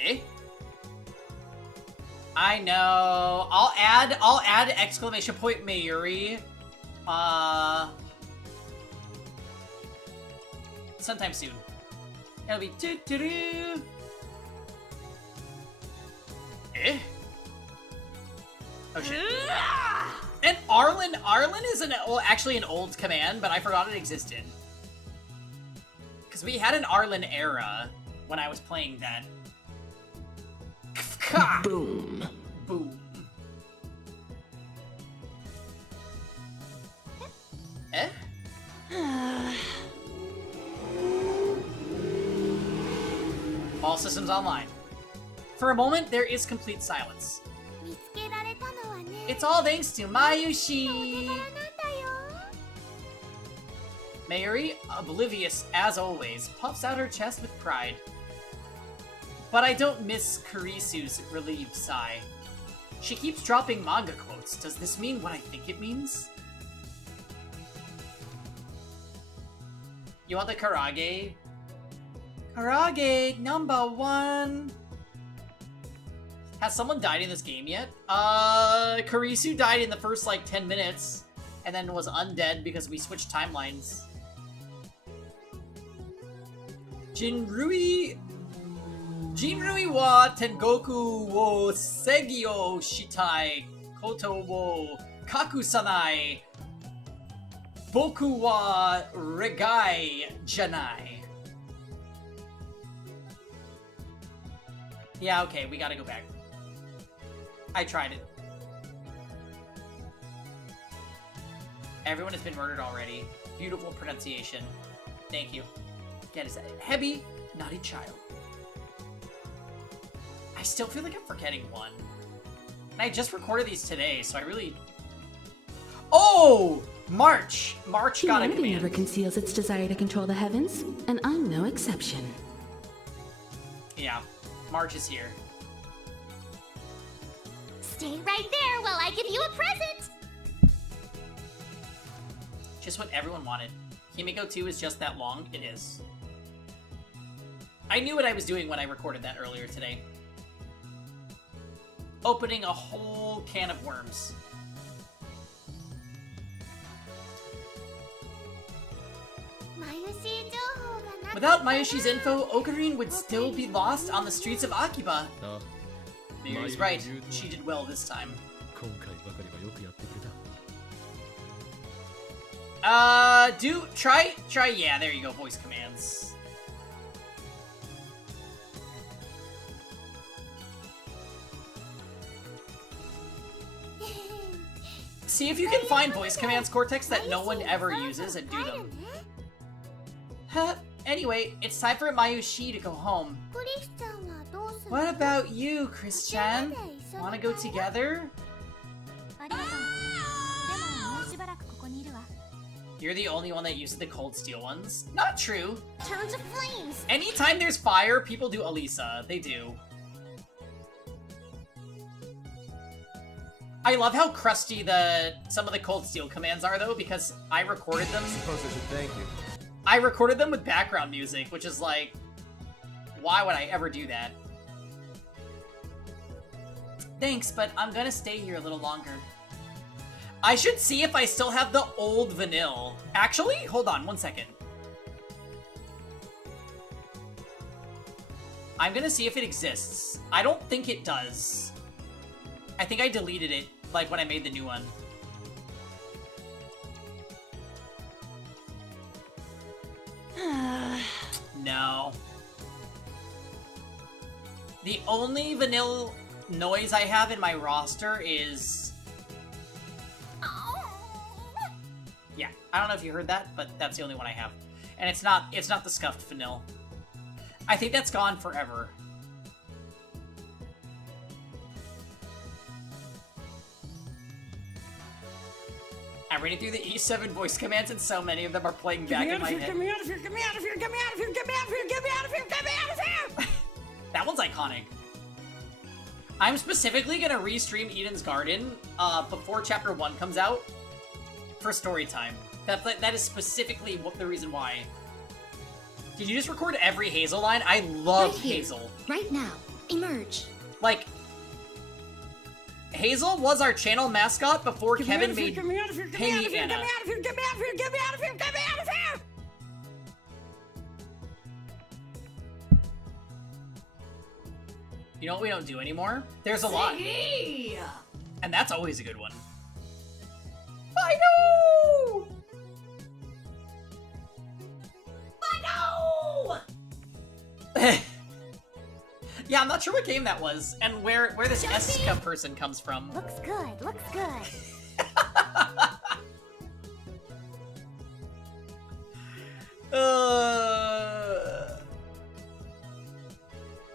Eh? I know. I'll add exclamation point Mayuri. Sometime soon. It'll be doo-doo-doo. Eh? Oh shit. And Arlen is actually an old command, but I forgot it existed. Because we had an Arlen era when I was playing that. Boom. Boom. Eh? All systems online. For a moment, there is complete silence. 見つけられたのはね。 It's all thanks to Mayushi! なんだよ。 Mayuri, oblivious as always, puffs out her chest with pride. But I don't miss Kurisu's relieved sigh. She keeps dropping manga quotes. Does this mean what I think it means? You want the Karage? Karage, #1! Has someone died in this game yet? Kurisu died in the first, like, 10 minutes, and then was undead because we switched timelines. Jinrui wa Tengoku wo Segi o shitai koto wo kakusanai boku wa regai janai. Yeah, okay, we gotta go back. I tried it. Everyone has been murdered already. Beautiful pronunciation. Thank you. Get it. Hebby, naughty child. I still feel like I'm forgetting one. And I just recorded these today, so I really... Oh! March! March got a Humanity command. never conceals its desire to control the heavens, and I'm no exception. Yeah, March is here. Stay right there while I give you a present. Just what everyone wanted. Himiko 2 is just that long? It is. I knew what I was doing when I recorded that earlier today. Opening a whole can of worms. Without Mayushi's info, Ocarine would still be lost on the streets of Akiba. あ Mayuri's right. She did well this time. 今回ばかりはよくやってくれた Try, yeah, there you go, voice commands. See if you can find voice commands, Cortex, that no one ever uses and do them. Huh, anyway, it's time for Mayushi to go home. What about you, Chris-chan? Wanna go together? ありがとう。でももうしばらくここにいるわ。 You're the only one that uses the cold steel ones? Not true. Turns of flames. Anytime there's fire, people do Elisa. They do. I love how crusty some of the cold steel commands are, though, because I recorded them. suppose I should thank you I recorded them with background music, which is like why would I ever do that? Thanks, but I'm gonna stay here a little longer. I should see if I still have the old vanilla. Actually, hold on one second. I'm gonna see if it exists. I don't think it does. I think I deleted it, like, when I made the new one. No. The only vanilla noise I have in my roster is... Yeah, I don't know if you heard that, but that's the only one I have. And it's not the scuffed vanilla. I think that's gone forever. I'm reading through the E7 voice commands and so many of them are playing back in my head. Get me out of here, get me out of here, get me out of here, get me out of here, get me out of here, get me out of here! That one's iconic. I'm specifically gonna restream Eden's Garden before Chapter 1 comes out for story time. That is specifically the reason why. Did you just record every Hazel line? I love Right here, Hazel. right now. Emerge. Like, Hazel was our channel mascot before Kevin made Get me out of here, get me out of here, get me out of here, get me out of here, get me out of here, get me out of here! You know what we don't do anymore? There's a lot. And that's always a good one. I know! Yeah, I'm not sure what game that was, and where this Eska person comes from. Looks good, looks good.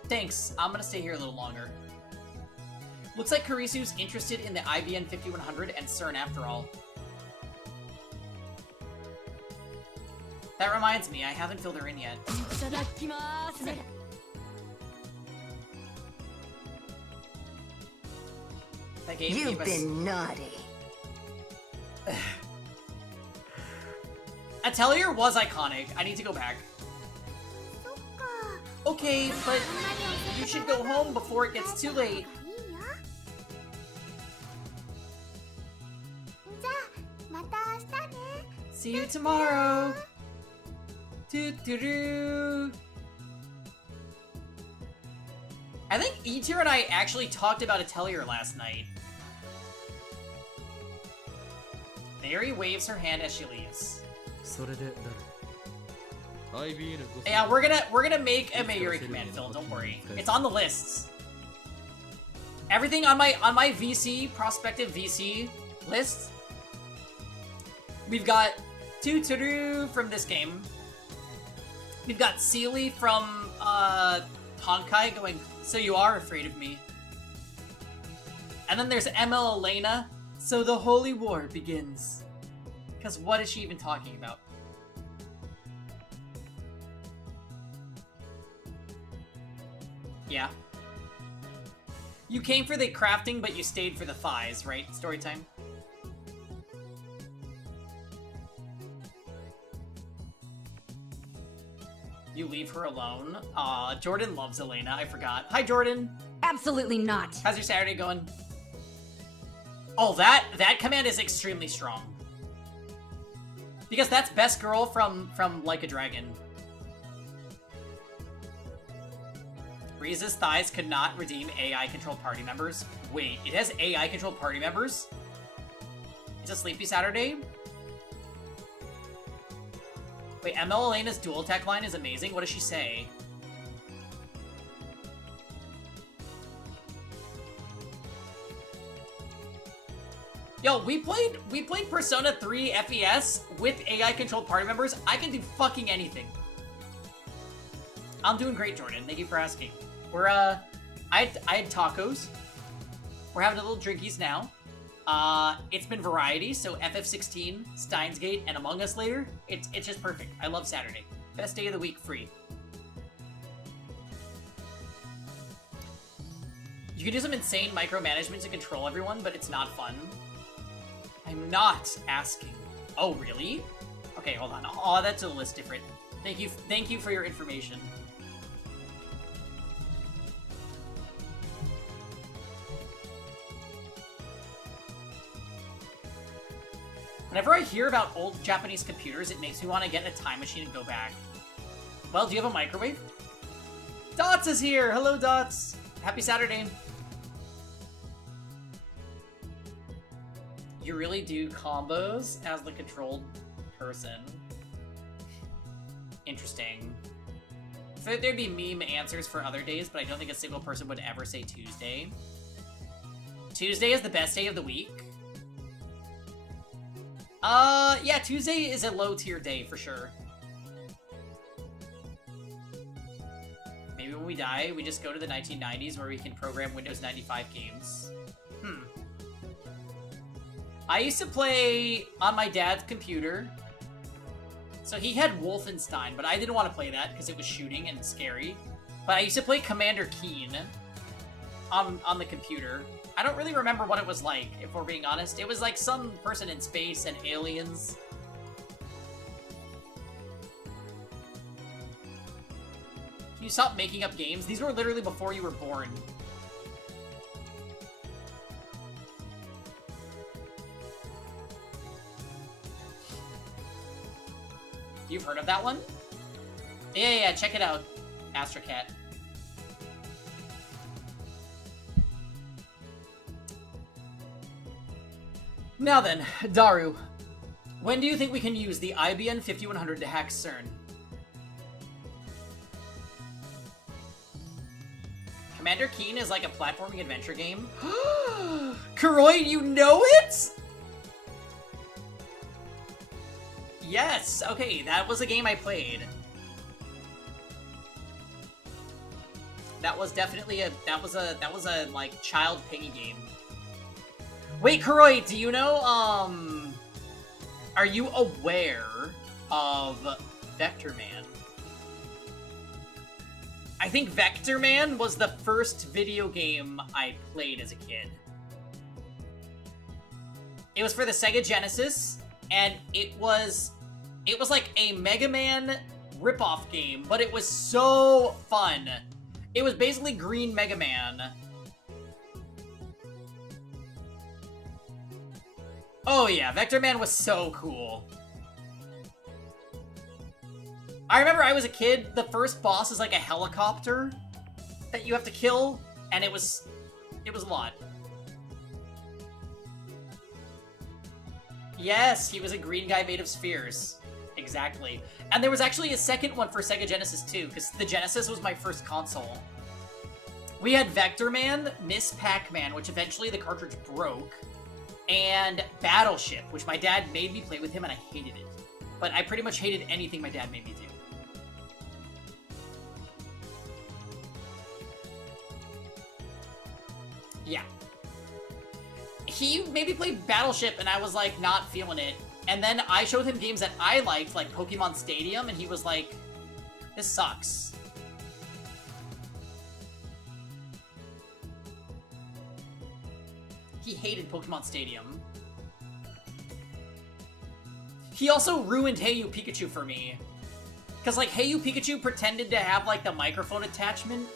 Thanks, I'm gonna stay here a little longer. Looks like Karisu's interested in the IBN 5100 and CERN after all. That reminds me, I haven't filled her in yet. That game You've gave us... been naughty. Atelier was iconic. I need to go back. Okay, but you should go home before it gets too late. See you tomorrow. Doo-doo-doo. I think E-Tier and I actually talked about Atelier last night. Mary waves her hand as she leaves. Yeah, we're gonna make a Mayuri command film, don't worry. It's on the lists. Everything on my VC, prospective VC list. We've got Tuturu from this game. We've got Seely from Honkai going, so you are afraid of me. And then there's ML Elena, so the Holy War begins. Because what is she even talking about? Yeah. You came for the crafting, but you stayed for the thighs, right? Story time. You leave her alone. Aw, Jordan loves Elena. I forgot. Hi, Jordan. Absolutely not. How's your Saturday going? Oh, that command is extremely strong. Because that's best girl from Like a Dragon. Riza's thighs could not redeem AI-controlled party members. Wait, it has AI-controlled party members? It's a Sleepy Saturday? Wait, ML Elena's dual attack line is amazing. What does she say? Yo, we played Persona 3 FES with AI-controlled party members. I can do fucking anything. I'm doing great, Jordan. Thank you for asking. We're, I had tacos. We're having a little drinkies now. It's been variety, so FF16, Steins Gate, and Among Us later. It's just perfect. I love Saturday. Best day of the week, free. You can do some insane micromanagement to control everyone, but it's not fun. I'm not asking. Oh, really? Okay, hold on. I'll add that to the list different. Thank you for your information. Whenever I hear about old Japanese computers, it makes me want to get a time machine and go back. Well, do you have a microwave? Dots is here! Hello, Dots! Happy Saturday! You really do combos as the controlled person. Interesting. I feel like there'd be meme answers for other days, but I don't think a single person would ever say Tuesday. Tuesday is the best day of the week? Yeah, Tuesday is a low-tier day, for sure. Maybe when we die, we just go to the 1990s where we can program Windows 95 games. I used to play on my dad's computer. So he had Wolfenstein, but I didn't want to play that because it was shooting and scary. But I used to play Commander Keen on the computer. I don't really remember what it was like, if we're being honest. It was like some person in space and aliens. Can you stop making up games? These were literally before you were born. You've heard of that one? Yeah, check it out, Astrocat. Now then, Daru, when do you think we can use the IBM 5100 to hack CERN? Commander Keen is like a platforming adventure game. Kuroi, you know it? Yes, okay, that was a game I played. That was definitely that was a like child Pangy game. Wait, Kuroi, do you know, are you aware of Vector Man? I think Vector Man was the first video game I played as a kid. It was for the Sega Genesis, and it was like a Mega Man ripoff game, but it was so fun. It was basically Green Mega Man. Oh yeah, Vector Man was so cool. I remember I was a kid, the first boss is like a helicopter that you have to kill, and it was a lot. Yes, he was a green guy made of spheres. Exactly. And there was actually a second one for Sega Genesis too, because the Genesis was my first console. We had Vector Man, Miss Pac-Man, which eventually the cartridge broke, and Battleship, which my dad made me play with him, and I hated it. But I pretty much hated anything my dad made me do. Yeah. He made me play Battleship, and I was, like, not feeling it. And then I showed him games that I liked, like Pokemon Stadium, and he was like, this sucks. He hated Pokemon Stadium. He also ruined Hey You Pikachu for me. Because, like, Hey You Pikachu pretended to have, like, the microphone attachment,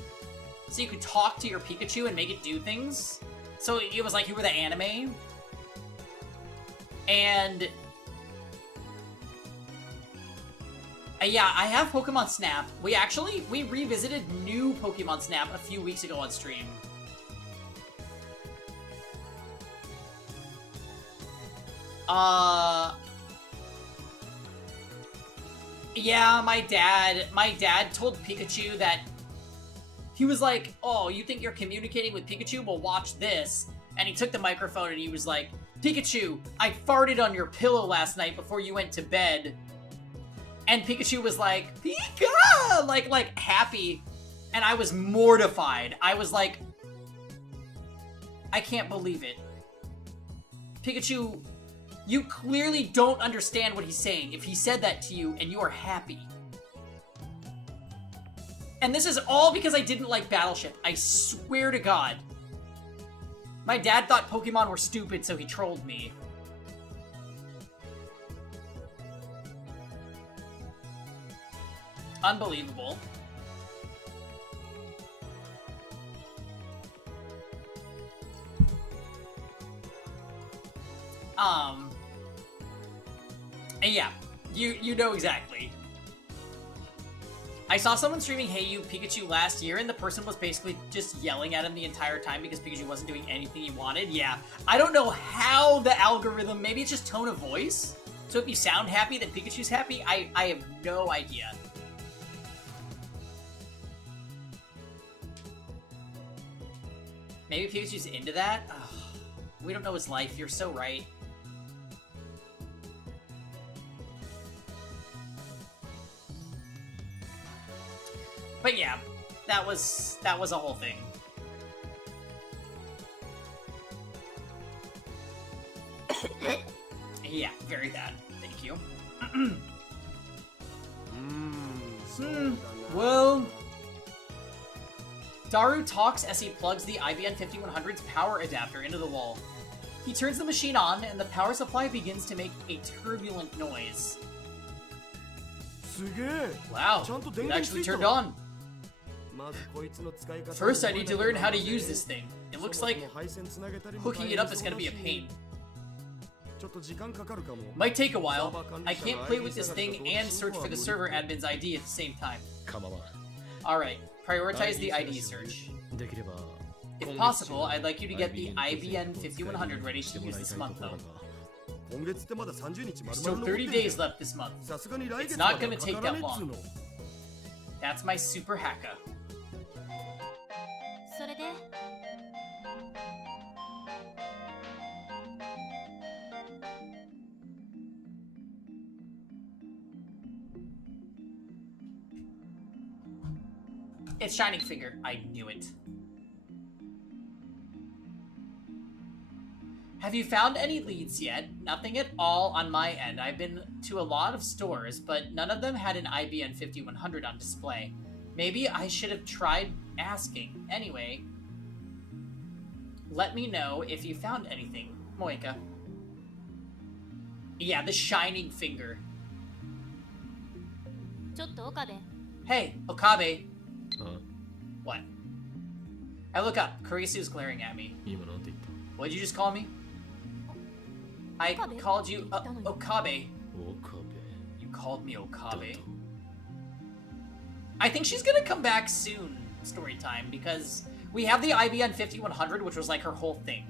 so you could talk to your Pikachu and make it do things. So it was like you were the anime. And yeah, I have Pokemon Snap. We revisited new Pokemon Snap a few weeks ago on stream. Yeah, my dad told Pikachu that he was like, oh, you think you're communicating with Pikachu? Well, watch this. And he took the microphone and he was like, Pikachu, I farted on your pillow last night before you went to bed. And Pikachu was like, Pika! Like happy. And I was mortified. I was like, I can't believe it. Pikachu, you clearly don't understand what he's saying if he said that to you and you are happy. And this is all because I didn't like Battleship. I swear to God. My dad thought Pokemon were stupid, so he trolled me. Unbelievable. And yeah, you know exactly. I saw someone streaming Hey You Pikachu last year, and the person was basically just yelling at him the entire time because Pikachu wasn't doing anything he wanted. Yeah, I don't know how the algorithm, maybe it's just tone of voice? So if you sound happy, then Pikachu's happy? I have no idea. Maybe Pikachu's into that? Ugh, we don't know his life, you're so right. But yeah, that was a whole thing. Yeah, very bad. Thank you. Well, Daru talks as he plugs the IBN 5100's power adapter into the wall. He turns the machine on, and the power supply begins to make a turbulent noise. Wow, it actually turned on. First, I need to learn how to use this thing. It looks like hooking it up is going to be a pain. Might take a while. I can't play with this thing and search for the server admin's ID at the same time. Alright, prioritize the ID search. If possible, I'd like you to get the IBN 5100 ready to use this month, though. There's still 30 days left this month. It's not gonna take that long. That's my super hacka. It's Shining Finger. I knew it. Have you found any leads yet? Nothing at all on my end. I've been to a lot of stores, but none of them had an IBN 5100 on display. Maybe I should have tried asking. Anyway, let me know if you found anything. Moeka. Yeah, the Shining Finger. Hey, Okabe. What? I look up. Kurisu's glaring at me. What'd you just call me? I called you Okabe. You called me Okabe? I think she's gonna come back soon, story time, because we have the IBN 5100, which was like her whole thing.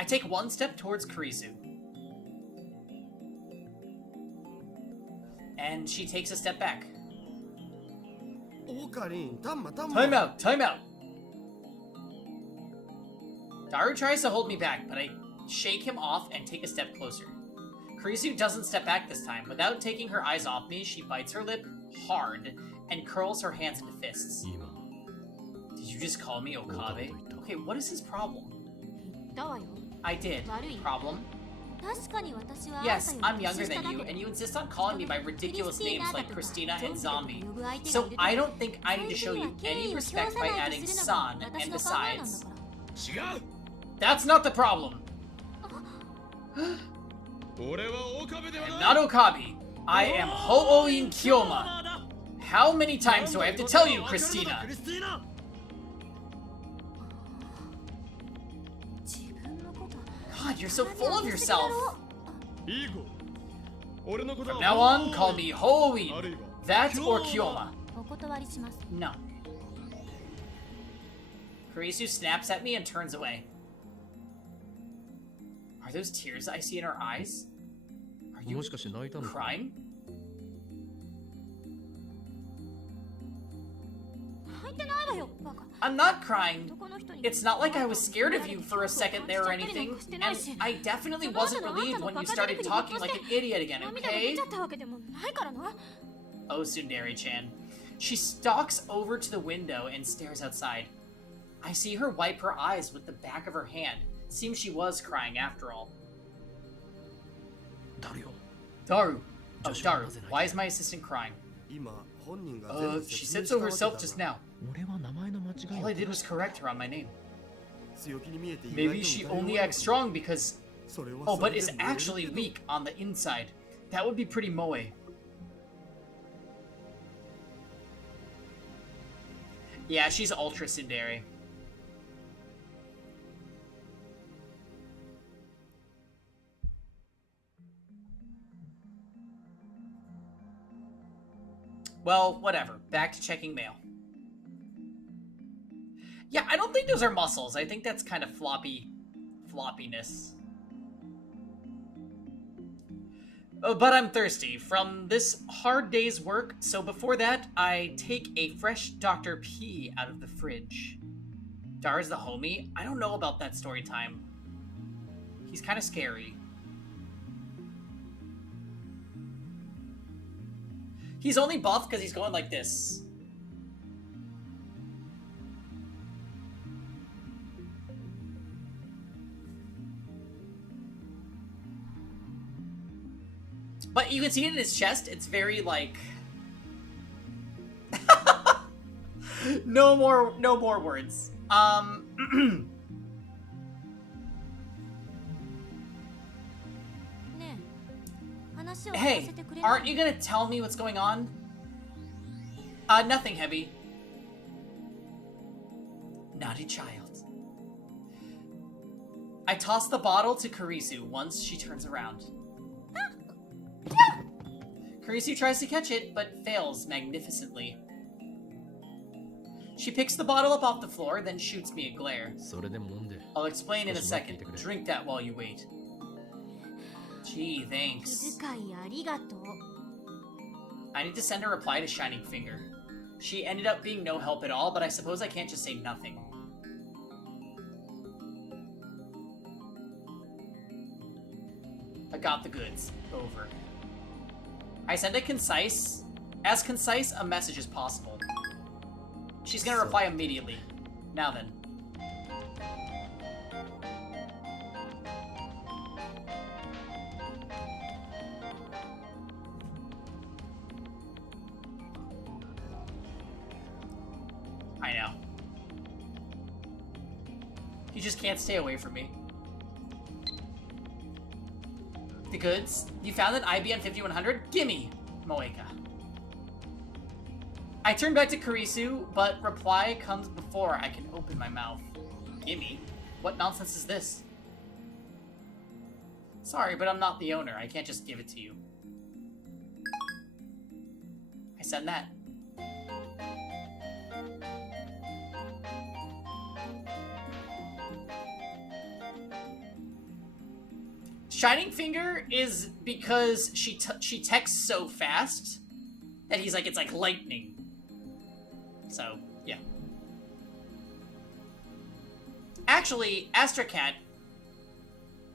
I take one step towards Kurisu. And she takes a step back. Time out! Time out! Daru tries to hold me back, but I shake him off and take a step closer. Kurisu doesn't step back this time. Without taking her eyes off me, she bites her lip hard and curls her hands into fists. Did you just call me Okabe? Okay, what is his problem? I did. Problem? Yes, I'm younger than you, and you insist on calling me by ridiculous names like Christina and Zombie. So I don't think I need to show you any respect by adding San, and besides... That's not the problem! I'm not Okabe. I am Ho-Oin Kyoma. How many times do I have to tell you, Christina? God, you're so full of yourself! From now on, call me Ho-Oin. That or Kyoma. No. Kurisu snaps at me and turns away. Are those tears I see in her eyes? Are you crying? I'm not crying. It's not like I was scared of you for a second there or anything, and I definitely wasn't relieved when you started talking like an idiot again, okay? Oh, Tsundere-chan. She stalks over to the window and stares outside. I see her wipe her eyes with the back of her hand. Seems she was crying after all. Daru. Oh, Daru. Why is my assistant crying? She said so herself just now. All I did was correct her on my name. Maybe she only acts strong because... Oh, but is actually weak on the inside. That would be pretty moe. Yeah, she's ultra tsundere. Well, whatever. Back to checking mail. Yeah, I don't think those are muscles. I think that's kind of floppiness. Oh, but I'm thirsty from this hard day's work, so before that, I take a fresh Dr. P out of the fridge. Dar's the homie? I don't know about that story time. He's kind of scary. He's only buff because he's going like this. But you can see it in his chest. It's very like... no more words. Hey, aren't you gonna tell me what's going on? Nothing, Heavy. Naughty child. I toss the bottle to Karisu once she turns around. Karisu tries to catch it, but fails magnificently. She picks the bottle up off the floor, then shoots me a glare. I'll explain in a second. Drink that while you wait. Gee, thanks. I need to send a reply to Shining Finger. She ended up being no help at all, but I suppose I can't just say nothing. I got the goods. Over. I send as concise a message as possible. She's gonna reply immediately. Now then. I know. You just can't stay away from me. The goods? You found an IBM 5100? Gimme! Moeka. I turn back to Karisu, but reply comes before I can open my mouth. Gimme? What nonsense is this? Sorry, but I'm not the owner. I can't just give it to you. I send that. Shining Finger is because she texts so fast that he's like, it's like lightning. So, yeah. Actually, Astracat,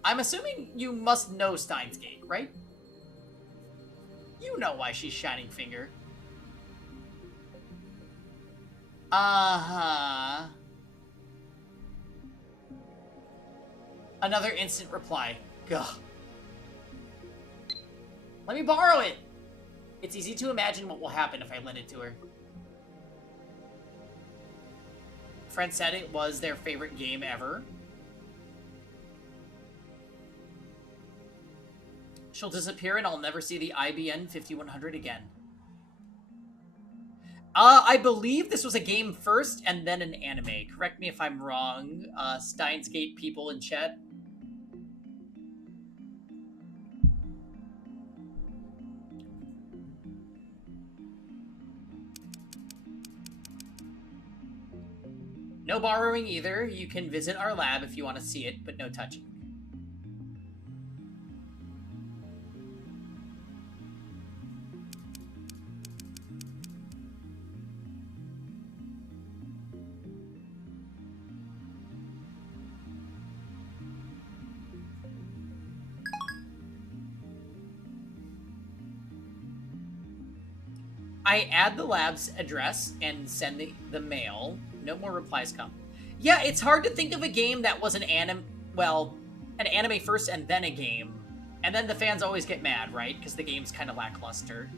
I'm assuming you must know Steins Gate, right? You know why she's Shining Finger. Uh-huh. Another instant reply. Gah. Let me borrow it! It's easy to imagine what will happen if I lend it to her. Friend said it was their favorite game ever. She'll disappear and I'll never see the IBM 5100 again. I believe this was a game first and then an anime. Correct me if I'm wrong, Steins Gate people in chat. No borrowing either. You can visit our lab if you want to see it, but no touching. I add the lab's address and send the mail. No more replies come. Yeah, it's hard to think of a game that was an anime first and then a game. And then the fans always get mad, right? Because the game's kind of lackluster.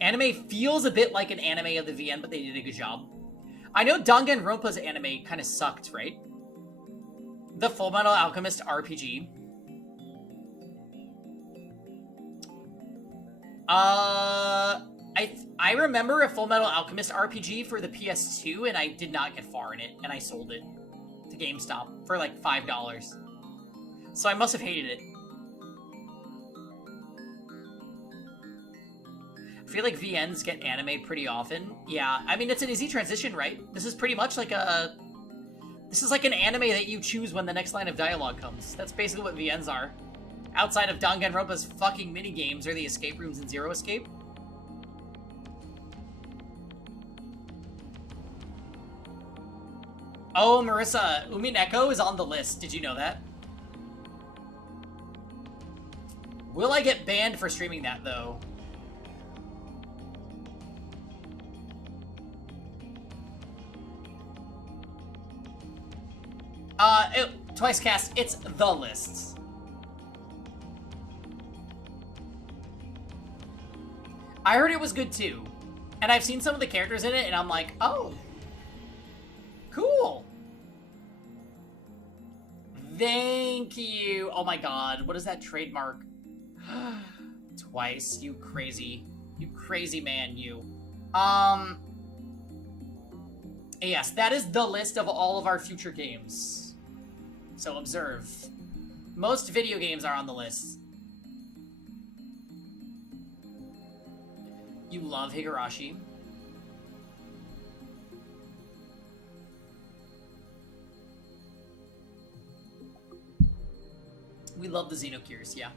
Anime feels a bit like an anime of the VN, but they did a good job. I know Danganronpa's anime kind of sucked, right? The Fullmetal Alchemist RPG. I remember a Full Metal Alchemist RPG for the PS2, and I did not get far in it, and I sold it to GameStop for like $5. So I must have hated it. I feel like VNs get anime pretty often. Yeah, I mean, it's an easy transition, right? This is pretty much like a... This is like an anime that you choose when the next line of dialogue comes. That's basically what VNs are. Outside of Danganronpa's fucking minigames or the escape rooms in Zero Escape. Oh, Marissa, Umineko is on the list. Did you know that? Will I get banned for streaming that, though? Twice cast, it's the lists. I heard it was good too. And I've seen some of the characters in it, and I'm like, oh. Cool. Thank you. Oh my god, what is that trademark? Twice, you crazy man, you. Yes, that is the list of all of our future games. So observe. Most video games are on the list. You love Higurashi. We love the Xenogears, yeah.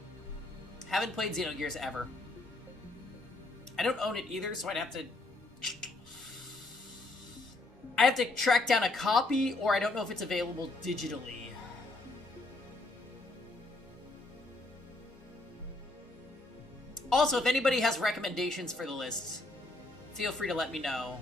Haven't played Xenogears ever. I don't own it either, so I'd have to track down a copy, or I don't know if it's available digitally. Also, if anybody has recommendations for the list, feel free to let me know.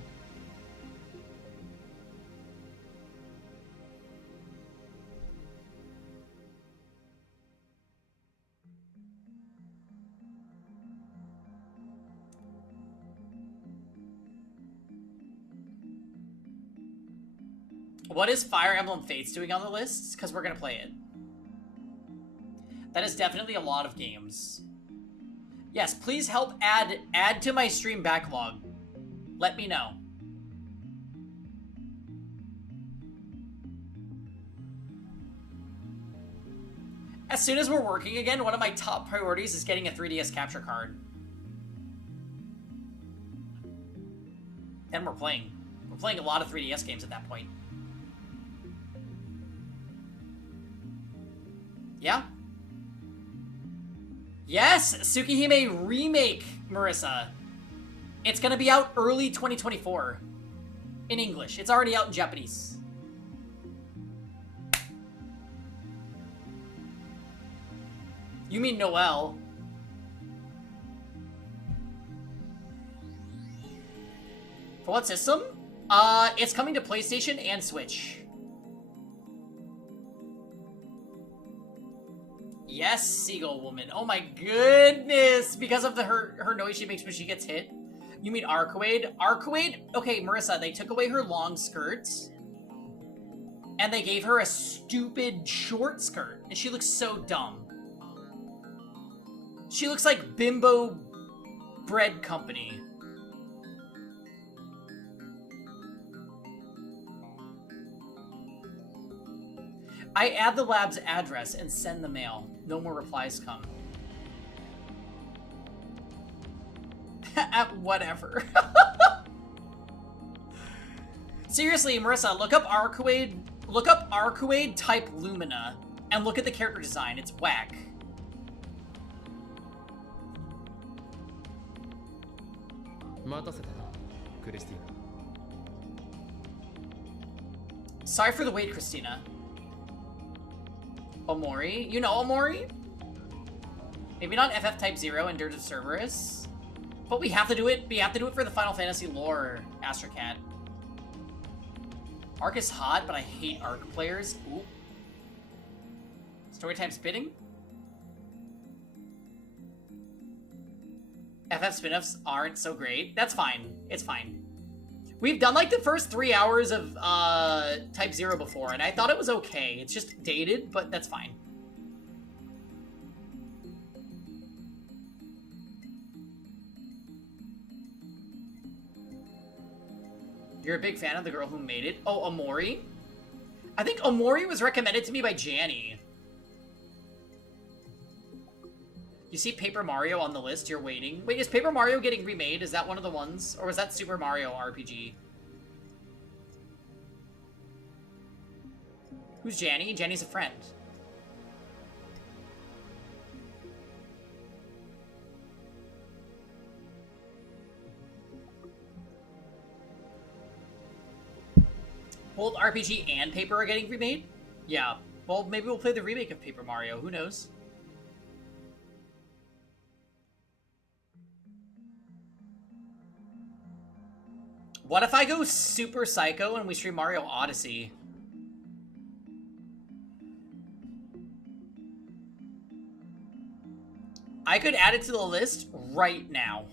What is Fire Emblem Fates doing on the list? Because we're going to play it. That is definitely a lot of games. Yes, please help add to my stream backlog. Let me know. As soon as we're working again, one of my top priorities is getting a 3DS capture card. And we're playing. We're playing a lot of 3DS games at that point. Yeah. Yes, Tsukihime Remake, Marissa. It's gonna be out early 2024. In English. It's already out in Japanese. You mean Noel? For what system? It's coming to PlayStation and Switch. Yes, Seagull Woman. Oh my goodness! Because of her noise she makes when she gets hit. You mean Arcade? Arcade? Okay, Marissa, they took away her long skirt. And they gave her a stupid short skirt. And she looks so dumb. She looks like Bimbo Bread Company. I add the lab's address and send the mail. No more replies come. Whatever. Seriously, Marissa, look up Arcade type Lumina and look at the character design. It's whack. Sorry for the wait, Christina. Omori? You know Omori? Maybe not FF Type 0 and Dirge of Cerberus. But we have to do it. We have to do it for the Final Fantasy lore, Astrocat. Arc is hot, but I hate Arc players. Ooh. Storytime spitting? FF spin-offs aren't so great. That's fine. It's fine. We've done like the first 3 hours of Type 0 before, and I thought it was okay. It's just dated, but that's fine. You're a big fan of the girl who made it? Oh, Omori? I think Omori was recommended to me by Janny. You see Paper Mario on the list, you're waiting. Wait, is Paper Mario getting remade? Is that one of the ones? Or was that Super Mario RPG? Who's Janny? Janny's a friend. Both RPG and Paper are getting remade? Yeah. Well, maybe we'll play the remake of Paper Mario. Who knows? What if I go super psycho and we stream Mario Odyssey? I could add it to the list right now.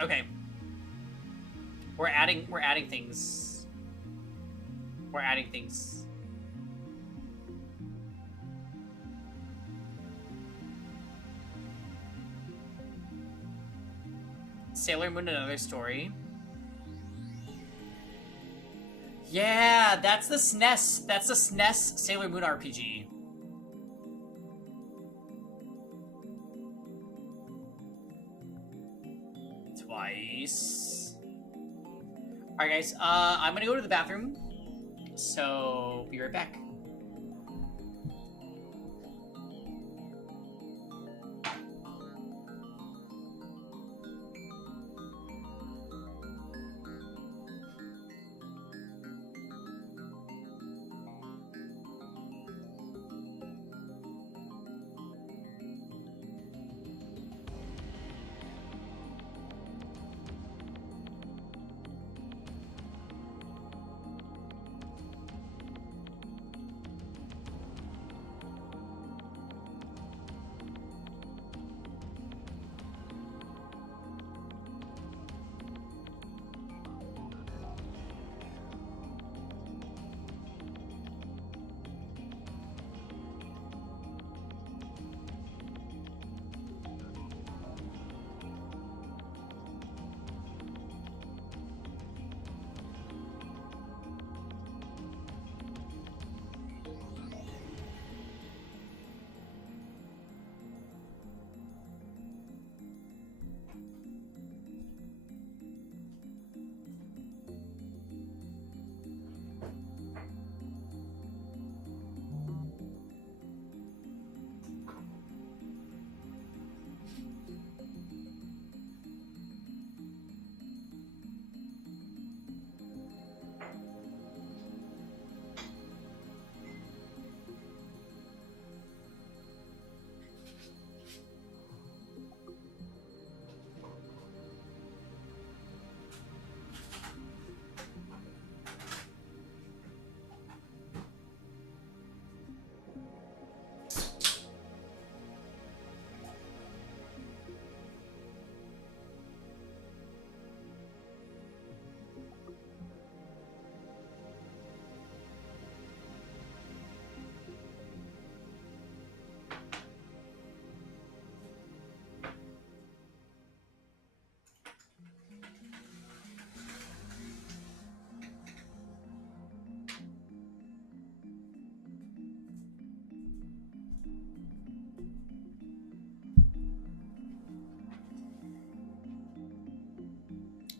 Okay. We're adding things. We're adding things. Sailor Moon, Another Story. Yeah, that's the SNES. That's the SNES Sailor Moon RPG. Twice. Alright guys, I'm gonna go to the bathroom. So, be right back.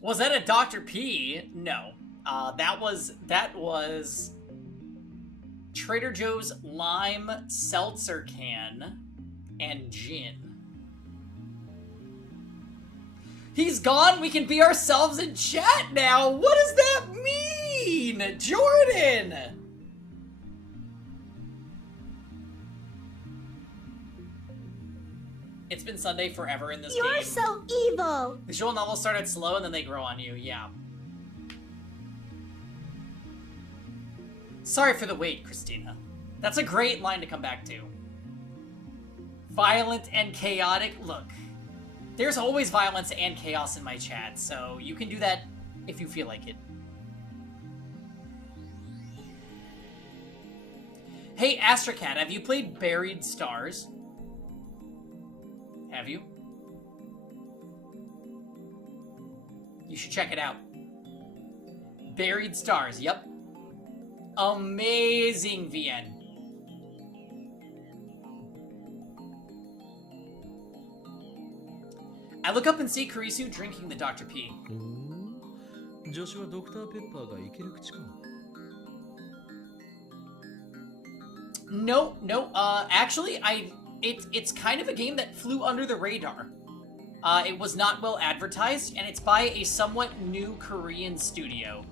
Was that a Dr. P? No. That was Trader Joe's lime seltzer can and gin. He's gone? We can be ourselves in chat now? What does that mean? Jordan! It's been Sunday forever in this game. You're so evil! Visual novels start out slow and then they grow on you, yeah. Sorry for the wait, Christina. That's a great line to come back to. Violent and chaotic. Look, there's always violence and chaos in my chat, so you can do that if you feel like it. Hey, Astracat, have you played Buried Stars? Have you? You should check it out. Buried Stars, yep. Amazing VN. I look up and see Kurisu drinking the Dr. P. 女子はドクターペッパーがいける口か。 No, actually, it's kind of a game that flew under the radar. It was not well advertised, and it's by a somewhat new Korean studio.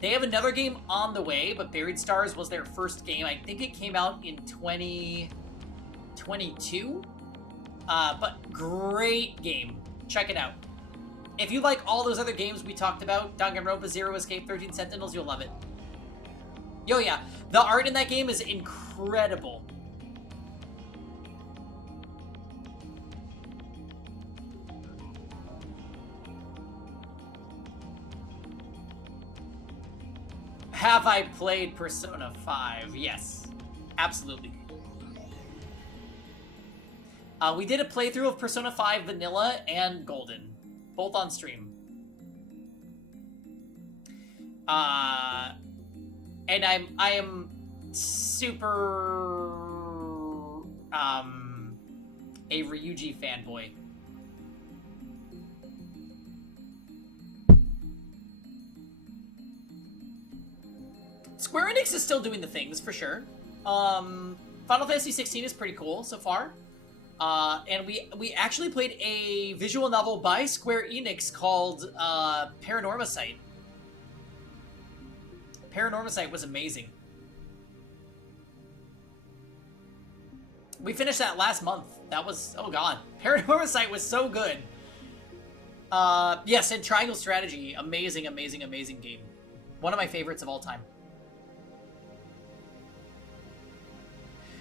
They have another game on the way, but Buried Stars was their first game. I think it came out in 2022. But great game. Check it out. If you like all those other games we talked about, Danganronpa, Zero Escape, 13 Sentinels, you'll love it. Yo, yeah. The art in that game is incredible. Have I played Persona 5? Yes. Absolutely. We did a playthrough of Persona 5 Vanilla and Golden. Both on stream. And I am super a Ryuji fanboy. Square Enix is still doing the things for sure. Final Fantasy 16 is pretty cool so far. And we actually played a visual novel by Square Enix called Paranormacite. Paranormacite was amazing. We finished that last month. That was, oh god. Paranormacite was so good. Yes, and Triangle Strategy. Amazing, amazing, amazing game. One of my favorites of all time.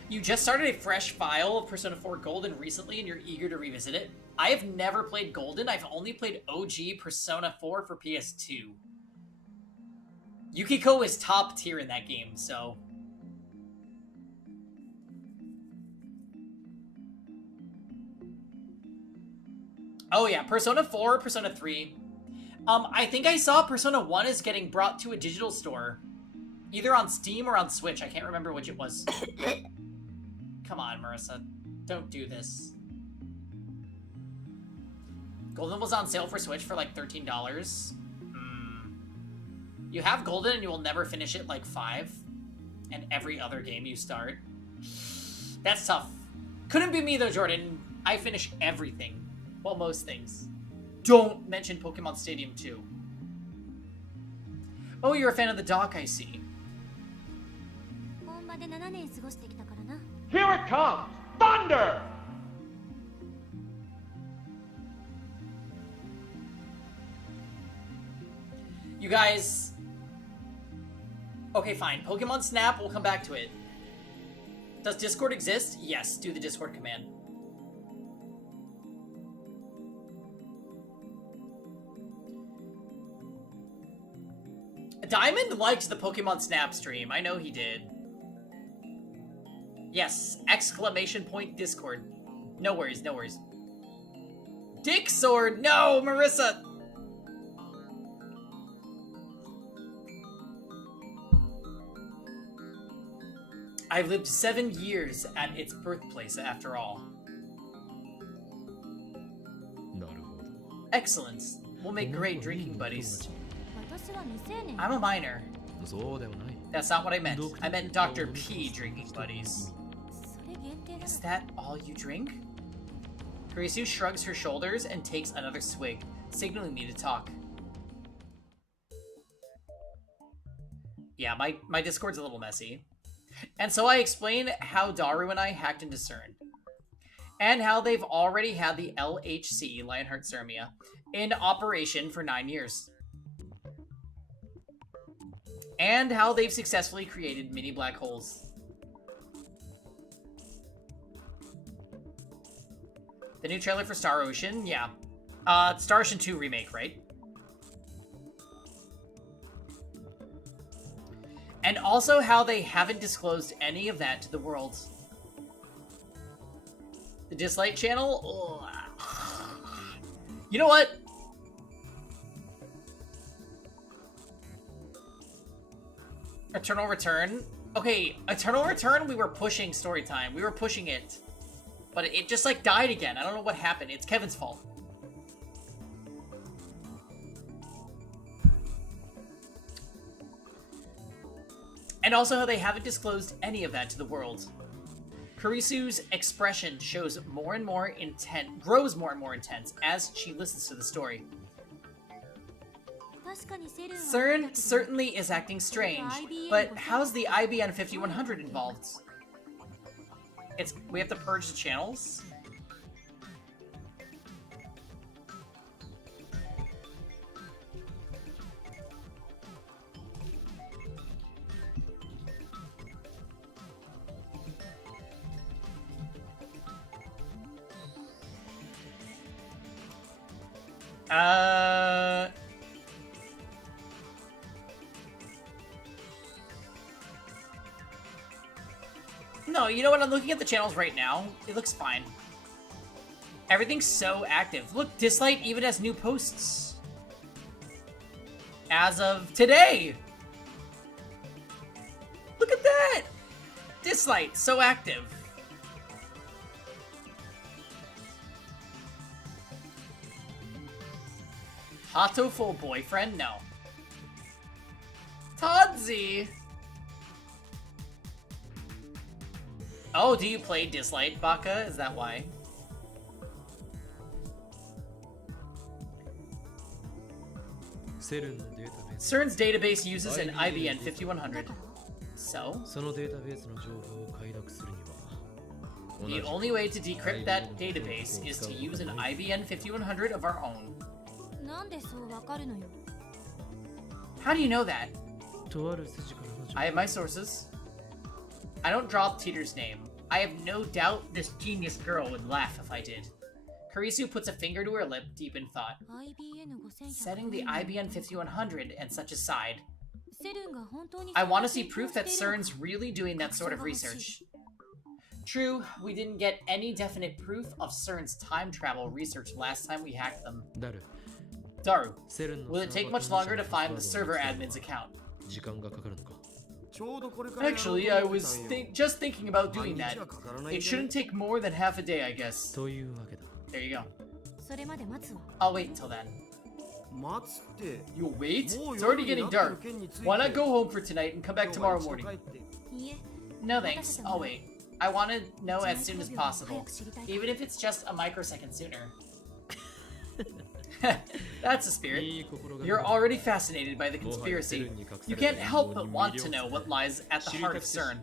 You just started a fresh file of Persona 4 Golden recently and you're eager to revisit it. I have never played Golden. I've only played OG Persona 4 for PS2. Yukiko is top tier in that game, so... Oh yeah, Persona 4, Persona 3. I think I saw Persona 1 is getting brought to a digital store. Either on Steam or on Switch. I can't remember which it was. Come on, Marissa. Don't do this. Golden was on sale for Switch for like $13. You have Golden and you will never finish it like 5. And every other game you start. That's tough. Couldn't be me though, Jordan. I finish everything. Well, most things. Don't mention Pokemon Stadium 2. Oh, you're a fan of the doc, I see. Here it comes! Thunder! You guys... Okay, fine. Pokemon Snap, we'll come back to it. Does Discord exist? Yes, do the Discord command. Diamond liked the Pokemon Snap stream. I know he did. Yes, exclamation point Discord. No worries, no worries. Dick Sword! No, Marissa! I've lived 7 years at its birthplace, after all. Excellent. We'll make great drinking buddies. I'm a minor. That's not what I meant. I meant Dr. P drinking buddies. Is that all you drink? Kurisu shrugs her shoulders and takes another swig, signaling me to talk. Yeah, my Discord's a little messy. And so I explain how Daru and I hacked into CERN. And how they've already had the LHC, Lionheart Ceremia, in operation for 9 years. And how they've successfully created mini black holes. The new trailer for Star Ocean, yeah. Star Ocean 2 remake, right? And also how they haven't disclosed any of that to the world. The Dislike channel? Ugh. You know what? Eternal Return? Okay, Eternal Return, we were pushing story time. We were pushing it. But it just, like, died again. I don't know what happened. It's Kevin's fault. And also how they haven't disclosed any of that to the world. Karisu's expression shows more and more intent, grows more and more intense as she listens to the story. CERN certainly is acting strange, but how's the IBN 5100 involved? We have to purge the channels? No, you know what? I'm looking at the channels right now. It looks fine. Everything's so active. Look, Dislight even has new posts. As of today! Look at that! Dislight, so active. Hato full boyfriend? No. Todzy! Oh, do you play Dislike, Baka? Is that why? CERN's database uses an IBN 5100. So? The only way to decrypt that database is to use an IBN 5100 of our own. How do you know that? I have my sources. I don't drop Teeter's name. I have no doubt this genius girl would laugh if I did. Karisu puts a finger to her lip, deep in thought. Setting the IBN 5100 and such aside. I want to see proof that CERN's really doing that sort of research. True, we didn't get any definite proof of CERN's time travel research last time we hacked them. Daru, will it take much longer to find the server admin's account? Actually, I was just thinking about doing that. It shouldn't take more than half a day, I guess. There you go. I'll wait until then. You'll wait? It's already getting dark. Why not go home for tonight and come back tomorrow morning? No thanks, I'll wait. I want to know as soon as possible, even if it's just a microsecond sooner. That's the spirit. You're already fascinated by the conspiracy. You can't help but want to know what lies at the heart of CERN.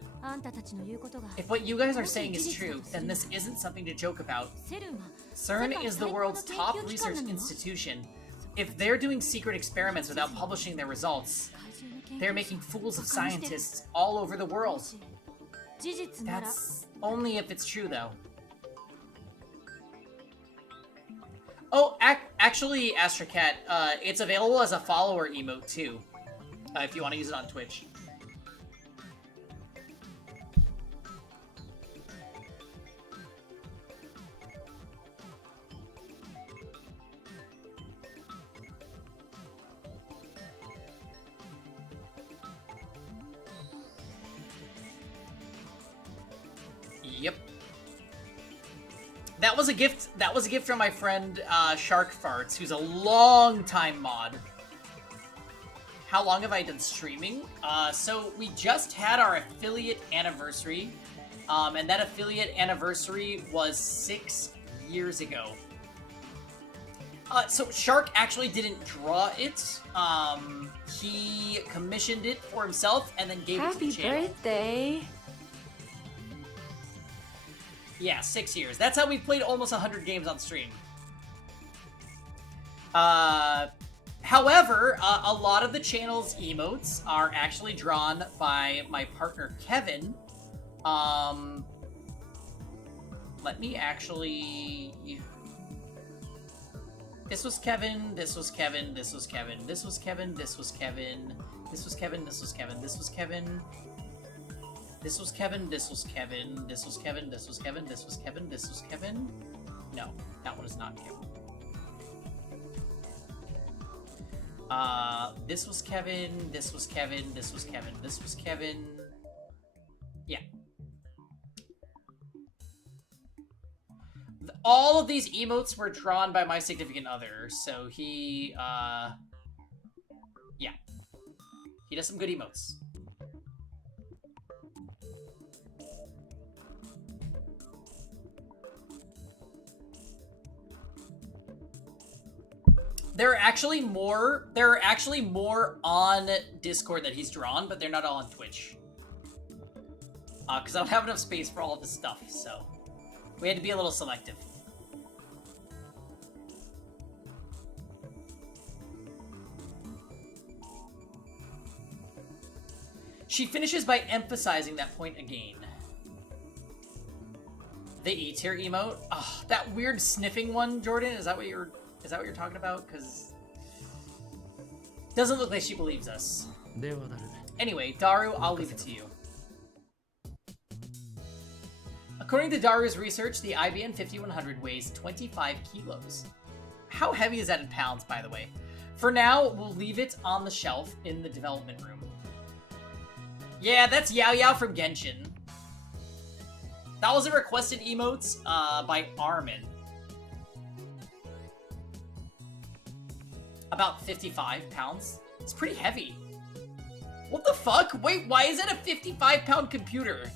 If what you guys are saying is true, then this isn't something to joke about. CERN is the world's top research institution. If they're doing secret experiments without publishing their results, they're making fools of scientists all over the world. That's only if it's true, though. Oh, actually, Astracat, it's available as a follower emote, too. If you want to use it on Twitch. Yep. That was a gift from my friend Shark Farts, who's a long-time mod. How long have I done streaming? So we just had our affiliate anniversary, and that affiliate anniversary was 6 years ago. So Shark actually didn't draw it. He commissioned it for himself and then gave it to the channel. Happy birthday! Yeah, 6 years. That's how we've played almost 100 games on stream. How However, a lot of the channel's emotes are actually drawn by my partner Kevin. Let me actually... This was Kevin, this was Kevin, this was Kevin, this was Kevin, this was Kevin, this was Kevin, this was Kevin, this was Kevin, this was Kevin, this was Kevin, this was Kevin, this was Kevin, this was Kevin, this was Kevin. No, that one is not Kevin. This was Kevin, this was Kevin, this was Kevin, this was Kevin. Yeah. All of these emotes were drawn by my significant other, so he, yeah. He does some good emotes. There are actually more on Discord that he's drawn, but they're not all on Twitch. Because I don't have enough space for all of this stuff, so we had to be a little selective. She finishes by emphasizing that point again. The E-tier emote? Oh, that weird sniffing one, Jordan? Is that what you're talking about? Because doesn't look like she believes us. Anyway, Daru, I'll leave it to you. According to Daru's research, the IBM 5100 weighs 25 kilos. How heavy is that in pounds, by the way? For now, we'll leave it on the shelf in the development room. Yeah, that's Yao Yao from Genshin. That was a requested emotes by Armin. About 55 pounds. It's pretty heavy. What the fuck? Wait, why is that a 55-pound computer?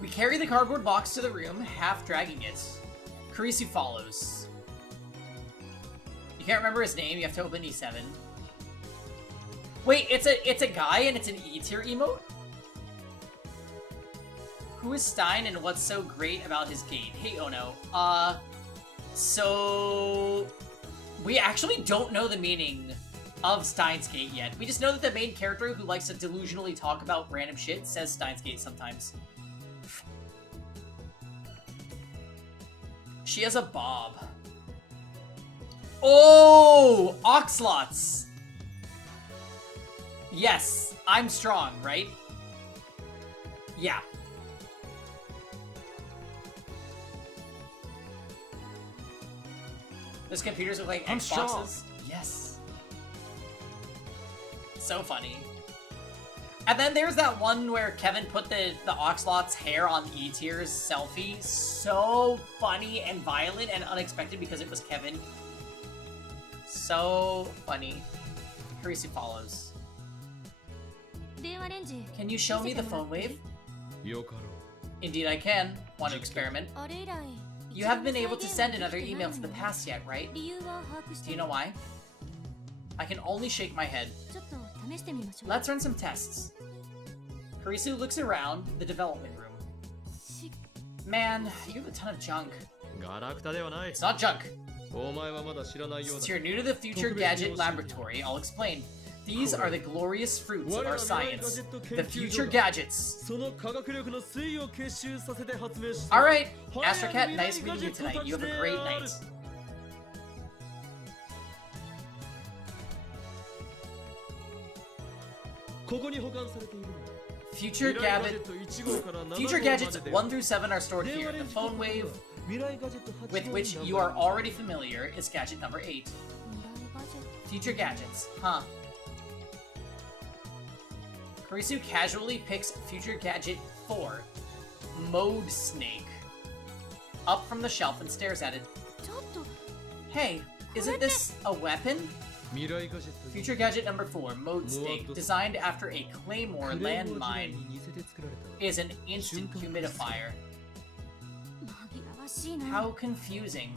We carry the cardboard box to the room, half dragging it. Kurisu follows. You can't remember his name, you have to open E7. Wait, it's a guy and it's an E-tier emote? Who is Stein and what's so great about his gait? Hey Ono, so we actually don't know the meaning of Steins Gate yet. We just know that the main character who likes to delusionally talk about random shit says Steins Gate sometimes. She has a bob. Oh! Oxlots! Yes, I'm strong, right? Yeah. Those computers look like Xboxes. Yes. So funny. And then there's that one where Kevin put the Oxlot's hair on E-tier's selfie. So funny and violent and unexpected because it was Kevin. So funny. Kurisu follows. Can you show me the phone wave? Indeed I can. Want to experiment? You haven't been able to send another email to the past yet, right? Do you know why? I can only shake my head. Let's run some tests. Kurisu looks around the development room. Man, you have a ton of junk. It's not junk. Since you're new to the Future Gadget Laboratory, I'll explain. These are the glorious fruits of our science. The Future Gadgets. Alright, Astrocat, nice meeting you tonight. You have a great night. Future Gadgets 1 through 7 are stored here. The phone wave, with which you are already familiar, is gadget number 8. Future Gadgets, huh? Kurisu casually picks Future Gadget 4, Mode Snake, up from the shelf and stares at it. Hey, isn't this a weapon? Future Gadget number 4, Mode Snake, designed after a Claymore landmine, is an instant humidifier. How confusing.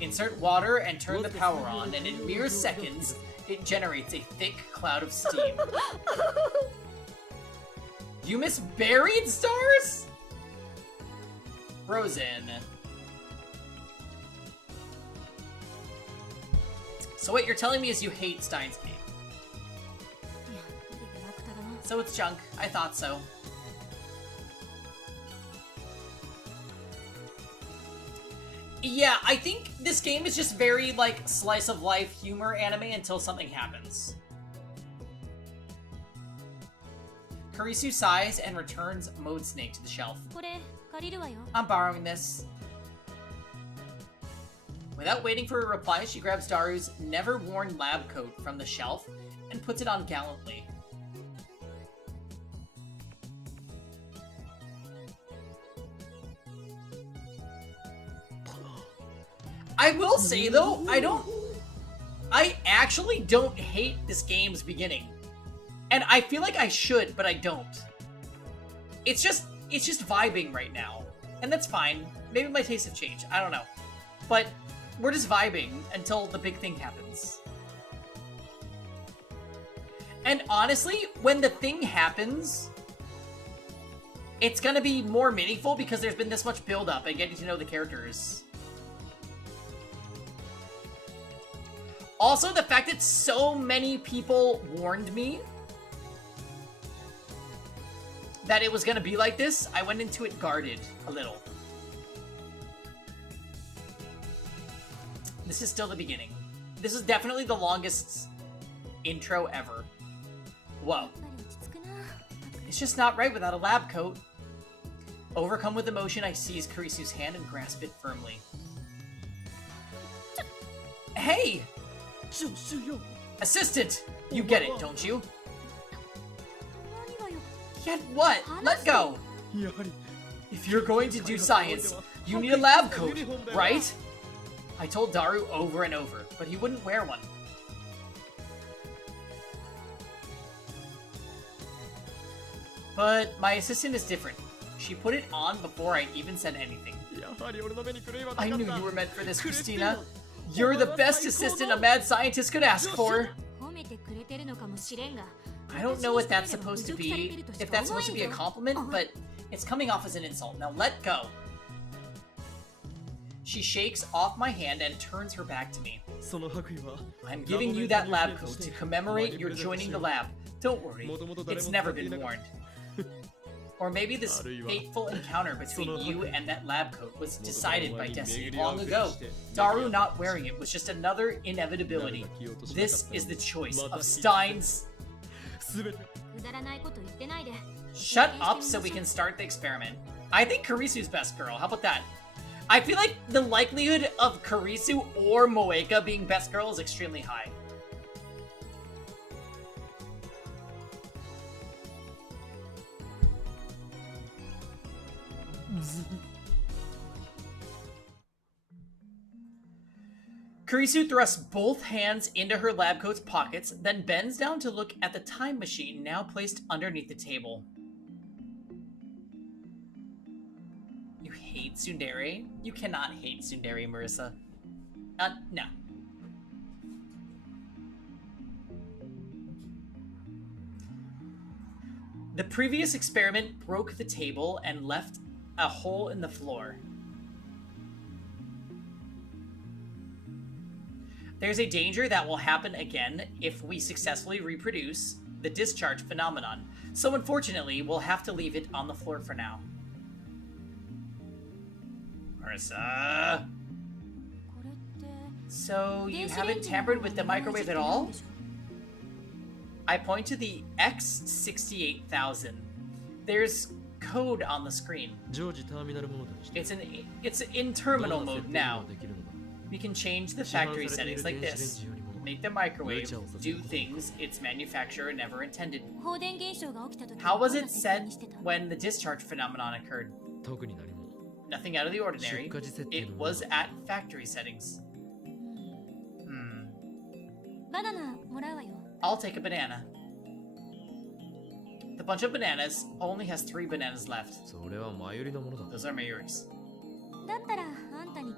Insert water and turn the power on, and in mere seconds, it generates a thick cloud of steam. You miss buried stars? Frozen. So what you're telling me is you hate Steins game. So it's junk. I thought so. Yeah, I think this game is just very, like, slice of life humor anime until something happens. Kurisu sighs and returns Mode Snake to the shelf. I'm borrowing this. Without waiting for a reply, she grabs Daru's never-worn lab coat from the shelf and puts it on gallantly. I will say, though, I actually don't hate this game's beginning. And I feel like I should, but I don't. It's just vibing right now. And that's fine. Maybe my tastes have changed. I don't know. But we're just vibing until the big thing happens. And honestly, when the thing happens, it's gonna be more meaningful because there's been this much build-up and getting to know the characters. Also, the fact that so many people warned me that it was gonna be like this, I went into it guarded a little. This is still the beginning. This is definitely the longest intro ever. Whoa. It's just not right without a lab coat. Overcome with emotion, I seize Kurisu's hand and grasp it firmly. Hey! Assistant! You get it, don't you? Get what? Let go! If you're going to do science, you need a lab coat, right? I told Daru over and over, but he wouldn't wear one. But my assistant is different. She put it on before I even said anything. I knew you were meant for this, Christina. You're the best assistant a mad scientist could ask for. I don't know what that's supposed to be, if that's supposed to be a compliment, but it's coming off as an insult. Now let go. She shakes off my hand and turns her back to me. I'm giving you that lab coat to commemorate your joining the lab. Don't worry, it's never been worn. Or maybe this fateful encounter between you and that lab coat was decided by destiny long ago. Daru not wearing it was just another inevitability. This is the choice of Steins. Shut up so we can start the experiment. I think Kurisu's best girl. How about that? I feel like the likelihood of Kurisu or Moeka being best girl is extremely high. Kurisu thrusts both hands into her lab coat's pockets, then bends down to look at the time machine now placed underneath the table. You hate tsundere? You cannot hate tsundere, Marissa. No. The previous experiment broke the table and left a hole in the floor. There's a danger that will happen again if we successfully reproduce the discharge phenomenon, so unfortunately, we'll have to leave it on the floor for now. Marissa? So, you haven't tampered with the microwave at all? I point to the X68000. There's code on the screen. It's in terminal mode now. We can change the factory settings like this. Make the microwave do things its manufacturer never intended. How was it set when the discharge phenomenon occurred? Nothing out of the ordinary. It was at factory settings. I'll take a banana. The bunch of bananas only has 3 bananas left. Those are Mayuri's.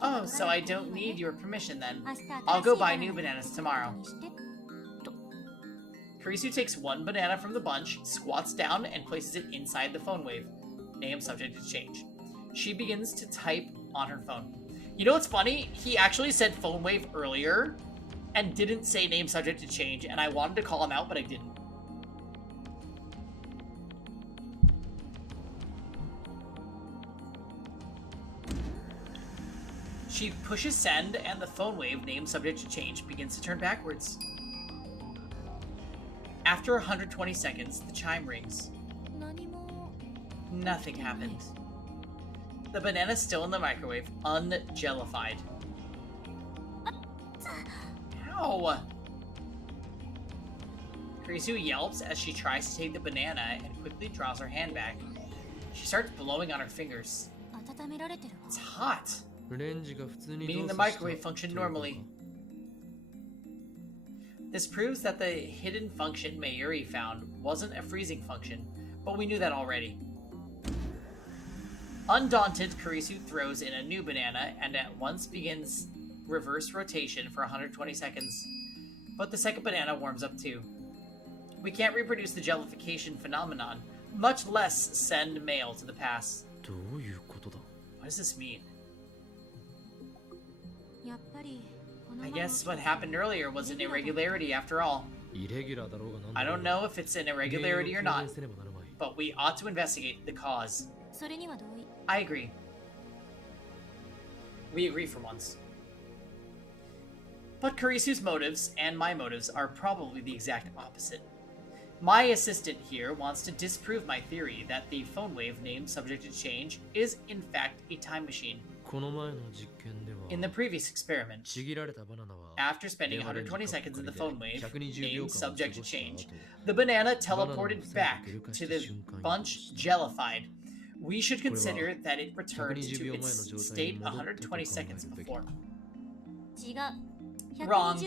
Oh, so I don't need your permission then. I'll go buy new bananas tomorrow. Kurisu takes one banana from the bunch, squats down, and places it inside the phone wave. Name subject to change. She begins to type on her phone. You know what's funny? He actually said phone wave earlier and didn't say name subject to change, and I wanted to call him out, but I didn't. She pushes send, and the phone wave, name subject to change, begins to turn backwards. After 120 seconds, the chime rings. Nothing happened. The banana's still in the microwave, unjellified. Ow! Kurisu yelps as she tries to take the banana and quickly draws her hand back. She starts blowing on her fingers. It's hot, meaning the microwave functioned normally. This proves that the hidden function Mayuri found wasn't a freezing function, but we knew that already. Undaunted, Kurisu throws in a new banana and at once begins reverse rotation for 120 seconds. But the second banana warms up too. We can't reproduce the jellification phenomenon, much less send mail to the past. What does this mean? I guess what happened earlier was an irregularity after all. I don't know if it's an irregularity or not, but we ought to investigate the cause. I agree. We agree for once. But Kurisu's motives and my motives are probably the exact opposite. My assistant here wants to disprove my theory that the phone wave name subject to change is in fact a time machine. In the previous experiment, after spending 120 seconds in the phone wave, name subject to change, the banana teleported back to the bunch jellified. We should consider that it returned to its state 120 seconds before. Wrong.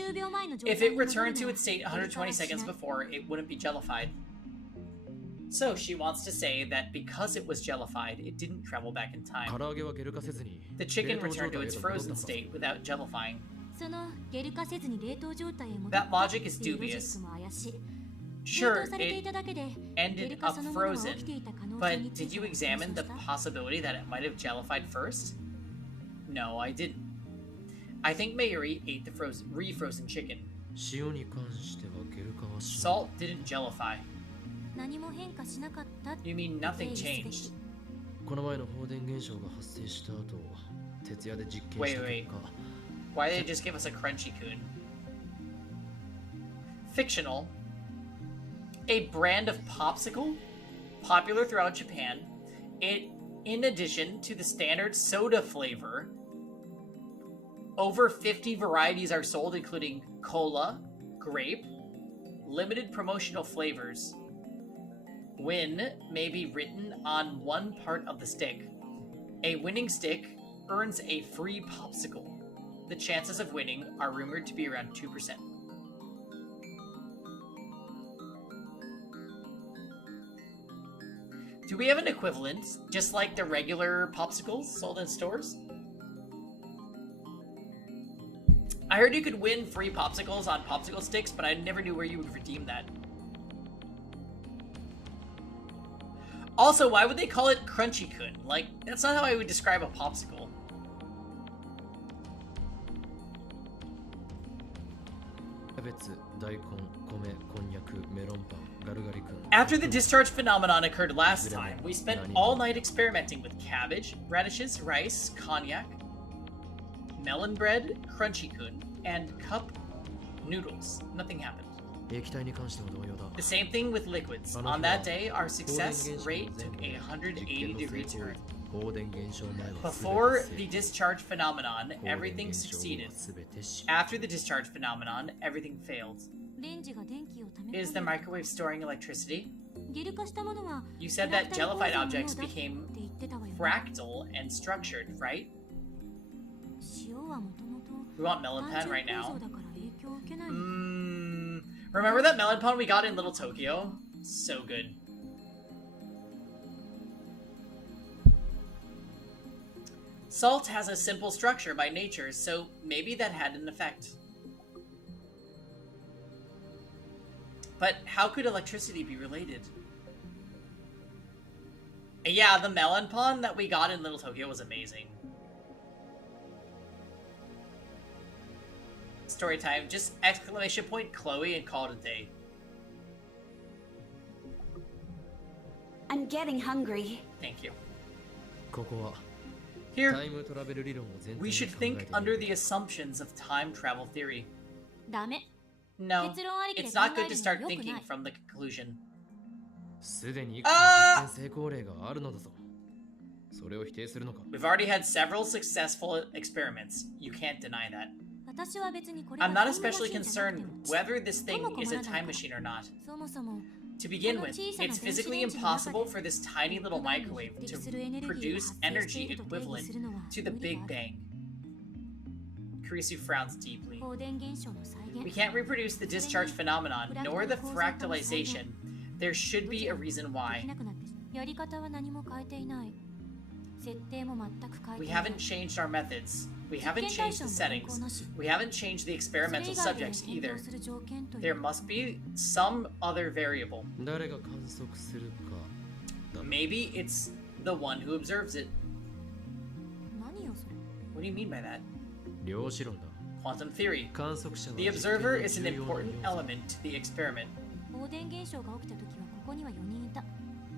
If it returned to its state 120 seconds before, it wouldn't be jellified. So she wants to say that because it was jellified, it didn't travel back in time. The chicken returned to its frozen state without jellifying. That logic is dubious. Sure, it ended up frozen, but did you examine the possibility that it might have jellified first? No, I didn't. I think Mayuri ate the refrozen chicken. Salt didn't jellify. You mean nothing changed? Wait. Why did they just give us a Crunchy-kun? Fictional. A brand of popsicle? Popular throughout Japan. In addition to the standard soda flavor, over 50 varieties are sold, including cola, grape, limited promotional flavors. Win may be written on one part of the stick. A winning stick earns a free popsicle. The chances of winning are rumored to be around 2%. Do we have an equivalent, just like the regular popsicles sold in stores? I heard you could win free popsicles on popsicle sticks, but I never knew where you would redeem that. Also, why would they call it Crunchy-kun? Like, that's not how I would describe a popsicle. After the discharge phenomenon occurred last time, we spent all night experimenting with cabbage, radishes, rice, cognac, melon bread, Crunchy-kun, and cup noodles. Nothing happened. The same thing with liquids. On that day, our success rate took a 180-degree turn. Before the discharge phenomenon, everything succeeded. After the discharge phenomenon, everything failed. Is the microwave storing electricity? You said that jellified objects became fractal and structured, right? We want melon pan right now. Remember that melon pan we got in Little Tokyo? So good. Salt has a simple structure by nature, so maybe that had an effect. But how could electricity be related? Yeah, the melon pond that we got in Little Tokyo was amazing. Story time. Just exclamation point Chloe and call it a day. I'm getting hungry. Thank you. ここは Here, タイムトラベル理論を前提に we should 考え think ている under the assumptions of time travel theory. ダメ。 No, 結論ありきで it's 考 not え good る to のは start 良く thinking ない。 from the conclusion. すでにいくつか実験成功例があるのだぞ。それを否定するのか。 We've already had several successful experiments. You can't deny that. 私は別にこれが I'm タ not イムマシ especially ンじゃなくて concerned も whether this ちっと thing も is a 困らない time machine or not. そもそも To begin with, it's physically impossible for this tiny little microwave to produce energy equivalent to the Big Bang. Kurisu frowns deeply. 放電現象の再 We 現 can't reproduce the discharge phenomenon, nor the fractalization. There should be a reason で why. きなくなってしまうやり方は何も変えていない設定も全く変えて We いない haven't changed our methods. We haven't changed the settings. We haven't changed the それ experimental 以外で subjects 変動 either. する条件とい There う must be some other variable. 誰が観測するかだ。 Maybe it's the one who observes it. 何よそれ What do you mean by that? 量子論だ。 Quantum theory. 観測者は The 実験 observer の is an 重要な important 要素 element to the experiment. 放電現象が起きた時はここには4人いた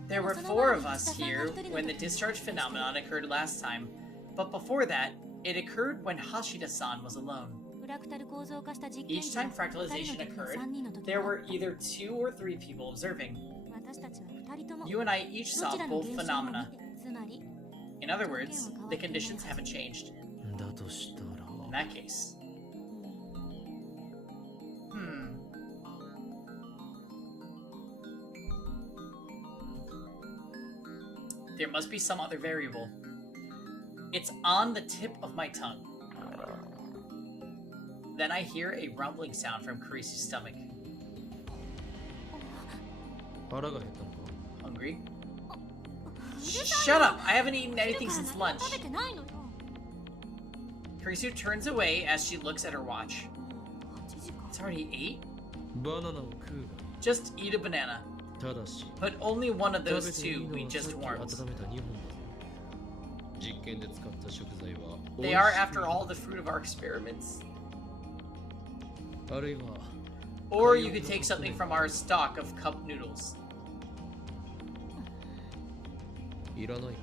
There were 4 of us here when the discharge phenomenon occurred last time, but before that, it occurred when Hashida-san was alone. フラクタル構造化した実験 Each 時は time 2 fractalization 人の時と occurred, 3人の時 there は were either 2 or 3 people observing. 私たちは2人とも You and I each ど saw ちらの both 現象も見 phenomena. てつまり In other words, the conditions haven't changed. だとしたら In that case. There must be some other variable. It's on the tip of my tongue. Then I hear a rumbling sound from Carisi's stomach. 腹が減ったのか。 Hungry? Shut up! I haven't eaten anything だから since 何も lunch. 食べてないのよ Karisu turns away as she looks at her watch. 8時間 It's already 8? バナナを食う Just eat a banana. が。ただし、 But only one of 食べ those ていい two の we は just さっき warmed. 温めた2本だぞ。実験で使った食材は They are, after all, the fruit of our experiments. あるいは Or you could take something from our stock of cup noodles. いらないか。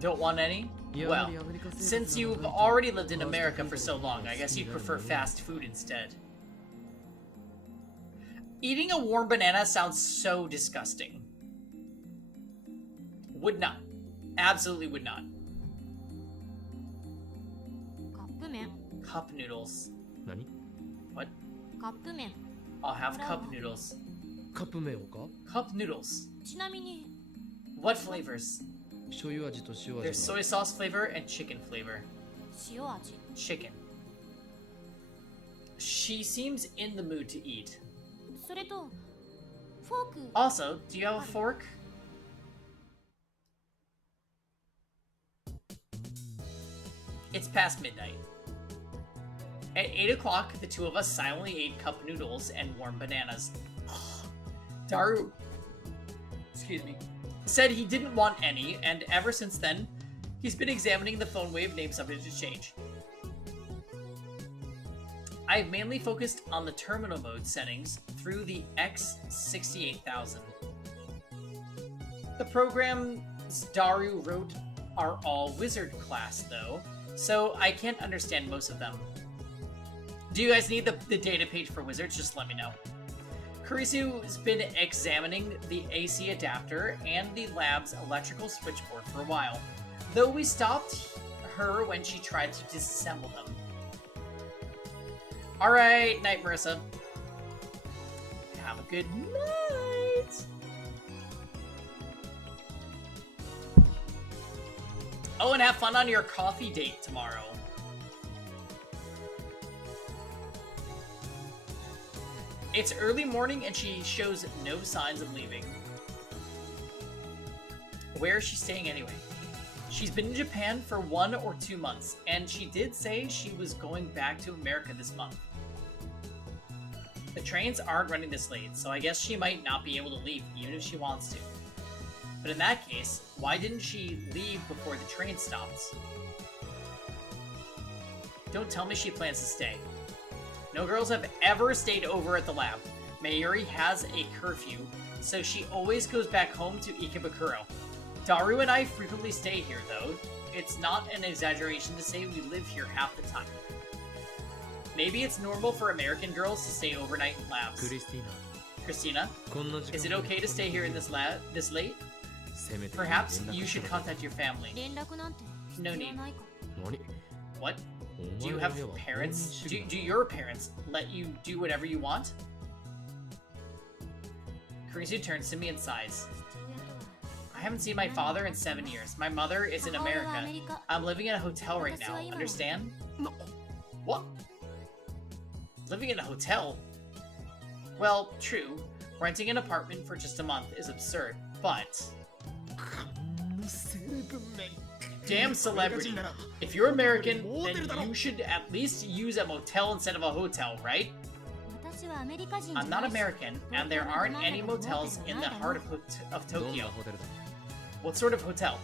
Don't want any? や Well, はりアメリカ生活 since you've が長いと already lived in America for so long, I guess you'd prefer fast food instead. Eating a warm banana sounds so disgusting. Would not. Absolutely would not. カップ麺 Cup noodles. 何 What? カップ麺 I'll have cup noodles. カップ麺をか Cup noodles. ちなみに What flavors? 醤油味と塩 There's 味が soy sauce flavor and chicken flavor. 塩味 Chicken. She seems in the mood to eat. それとフォーク Also, do you have a fork? It's past midnight. At 8 o'clock, the two of us silently ate cup noodles and warm bananas. Daru, excuse me, said he didn't want any, and ever since then, he's been examining the phone wave name subject to change. I've mainly focused on the terminal mode settings through the X68000. The programs Daru wrote are all wizard class, though, so I can't understand most of them. Do you guys need the data page for wizards? Just let me know. Kurisu's been examining the AC adapter and the lab's electrical switchboard for a while, though we stopped her when she tried to disassemble them. Alright, night, Marissa. Have a good night! Oh, and have fun on your coffee date tomorrow. It's early morning and she shows no signs of leaving. Where is she staying anyway? She's been in Japan for 1 or 2 months, and she did say she was going back to America this month. The trains aren't running this late, so I guess she might not be able to leave even if she wants to. But in that case, why didn't she leave before the train stops? Don't tell me she plans to stay. No girls have ever stayed over at the lab. Mayuri has a curfew, so she always goes back home to Ikebukuro. Daru and I frequently stay here, though. It's not an exaggeration to say we live here half the time. Maybe it's normal for American girls to stay overnight in labs. Christina, is it okay to stay here in this lab this late? Perhaps you should contact your family. No need. What? Do you have parents? Do your parents let you do whatever you want? Kurisu turns to me and sighs. I haven't seen my father in 7 years. My mother is in America. I'm living in a hotel right now, understand? What? Living in a hotel? Well, true. Renting an apartment for just a month is absurd, but... Damn celebrity. If you're American, then you should at least use a motel instead of a hotel, right? I'm not American, and there aren't any motels in the heart of Tokyo. What sort of hotel?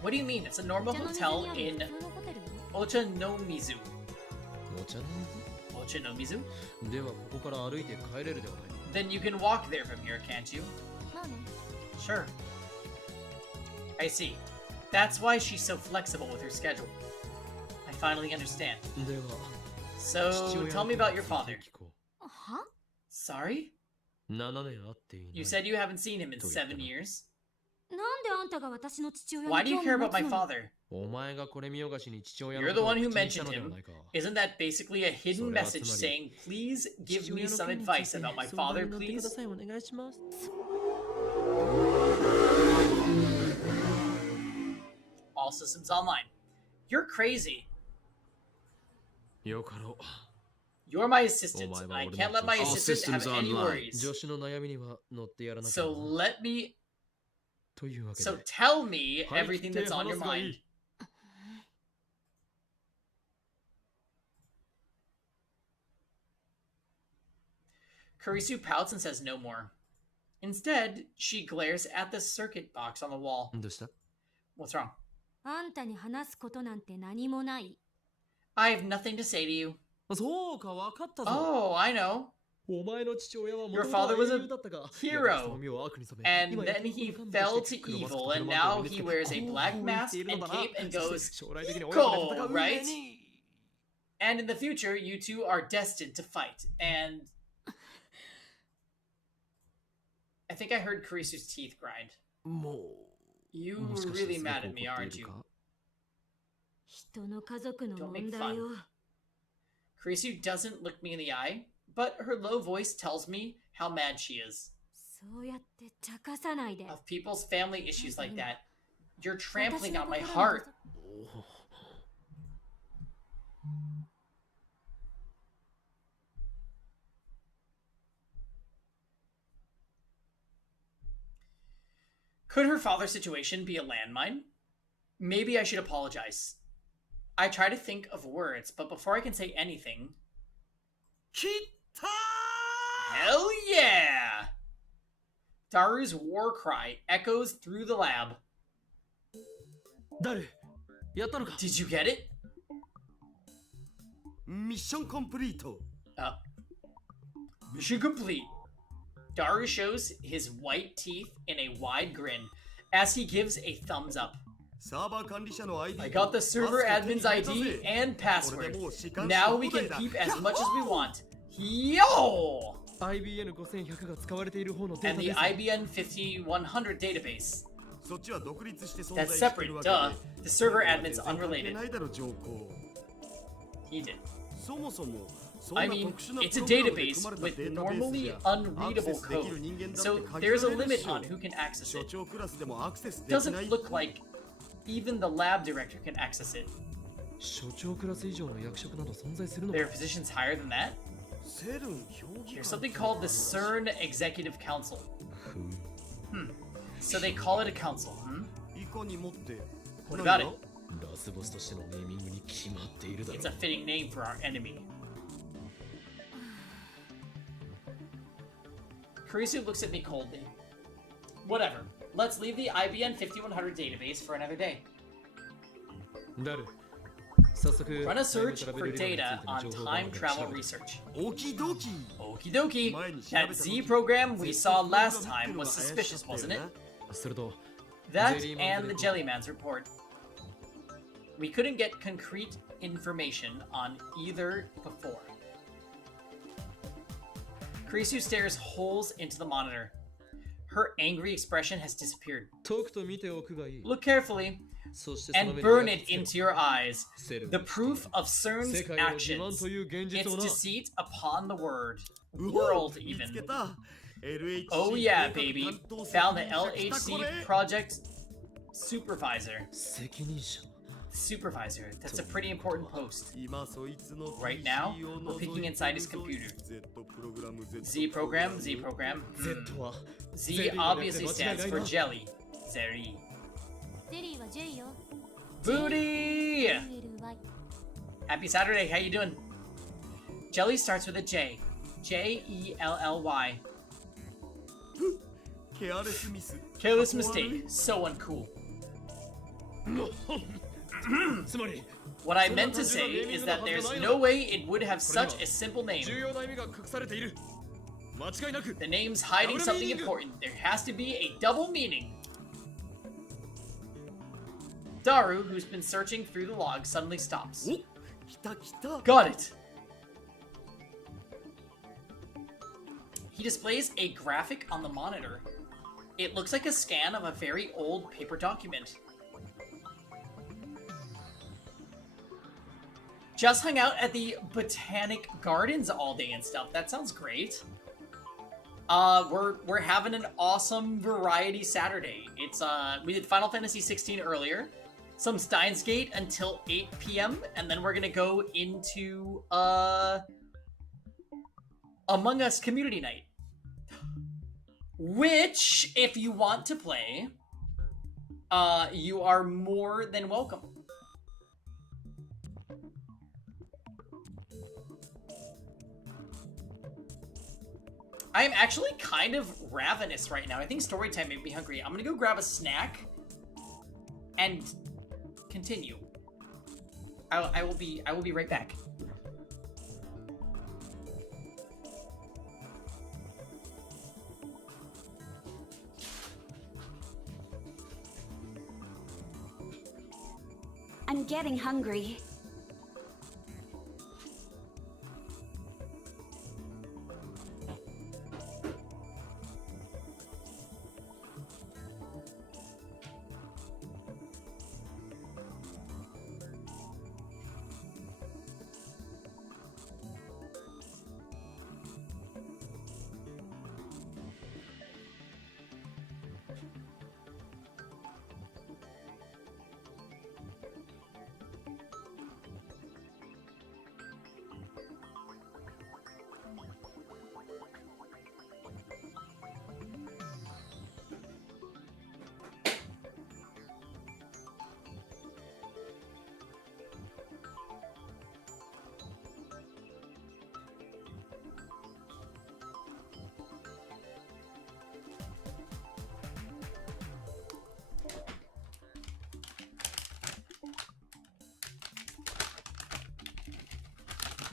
What do you mean? It's a normal hotel in Ochanomizu. Ochanomizu? Then you can walk there from here, can't you? Sure. I see. That's why she's so flexible with her schedule. I finally understand. So, tell me about your father. Huh? Sorry? You said you haven't seen him in 7 years. Why do you care about my father? You're the one who mentioned him. Isn't that basically a hidden message saying, please give me some advice about my father, please? All systems online. You're crazy. You're my assistant. I can't let my assistant have any worries. So let me... So tell me everything that's on your mind. Kurisu pouts and says no more. Instead, she glares at the circuit box on the wall. What's wrong? I have nothing to say to you. Oh, I know. Your father was a hero, and then he fell to evil, and now he wears a black mask and cape and goes, Hiko, right? And in the future, you two are destined to fight, and... I think I heard Kurisu's teeth grind. You were really mad at me, aren't you? Don't make fun. Kurisu doesn't look me in the eye, but her low voice tells me how mad she is. Of people's family issues like that, you're trampling on my heart. Could her father's situation be a landmine? Maybe I should apologize. I try to think of words, but before I can say anything... Hell yeah! Daru's war cry echoes through the lab. Did you get it? Mission complete. Mission complete. Daru shows his white teeth in a wide grin as he gives a thumbs up. I got the server admin's ID and password. Now we can keep as much as we want. Yo! And the IBN 5100 database. That's separate, duh. The server admin's unrelated. He did. I mean, it's a database with normally unreadable code, so there's a limit on who can access it. Doesn't look like even the lab director can access it. There are positions higher than that? There's something called the CERN Executive Council. So they call it a council, What about it? ラスボスとしてのネーミングに決まっているだろ It's a fitting name for our enemy. Kurisu looks at me coldly. Whatever. Let's leave the IBN 5100 database for another day. ダル早速 Run a search for data on time travel research. Okie dokie. That Z program we saw last time was suspicious, wasn't it? それと That and the Jellyman's report. We couldn't get concrete information on either before. Kurisu stares holes into the monitor. Her angry expression has disappeared. とくと見ておくがいい Look carefully そしてその and 目に burn 焼 it き into 付け your eyes. セル The proof of CERN's 世界の欺瞞 actions. という現実 Its をな deceit upon the world even. Oh yeah, baby. Found the LHC project supervisor. 責任者 Supervisor. That's a pretty important post. Right now, we're peeking inside his computer. Z program. Z は Z obviously stands for jelly. Zeri. ゼリーは J よ Booty! LY Happy Saturday, how you doing? Jelly starts with a J. Jelly. Careless mistake. So uncool. つまり What I meant to say is that there's no way it would have such a simple name. 重要な意味が隠されている間違いなく The name's hiding something important. There has to be a double meaning. Daru, who's been searching through the log, suddenly stops. Got it! He displays a graphic on the monitor. It looks like a scan of a very old paper document. Just hung out at the Botanic Gardens all day and stuff. That sounds great. We're having an awesome variety Saturday. It's we did Final Fantasy 16 earlier, some Steins Gate until 8 p.m. and then we're gonna go into Among Us Community Night, which if you want to play, you are more than welcome. I am actually kind of ravenous right now. I think story time made me hungry. I'm gonna go grab a snack and continue. I will be right back. I'm getting hungry.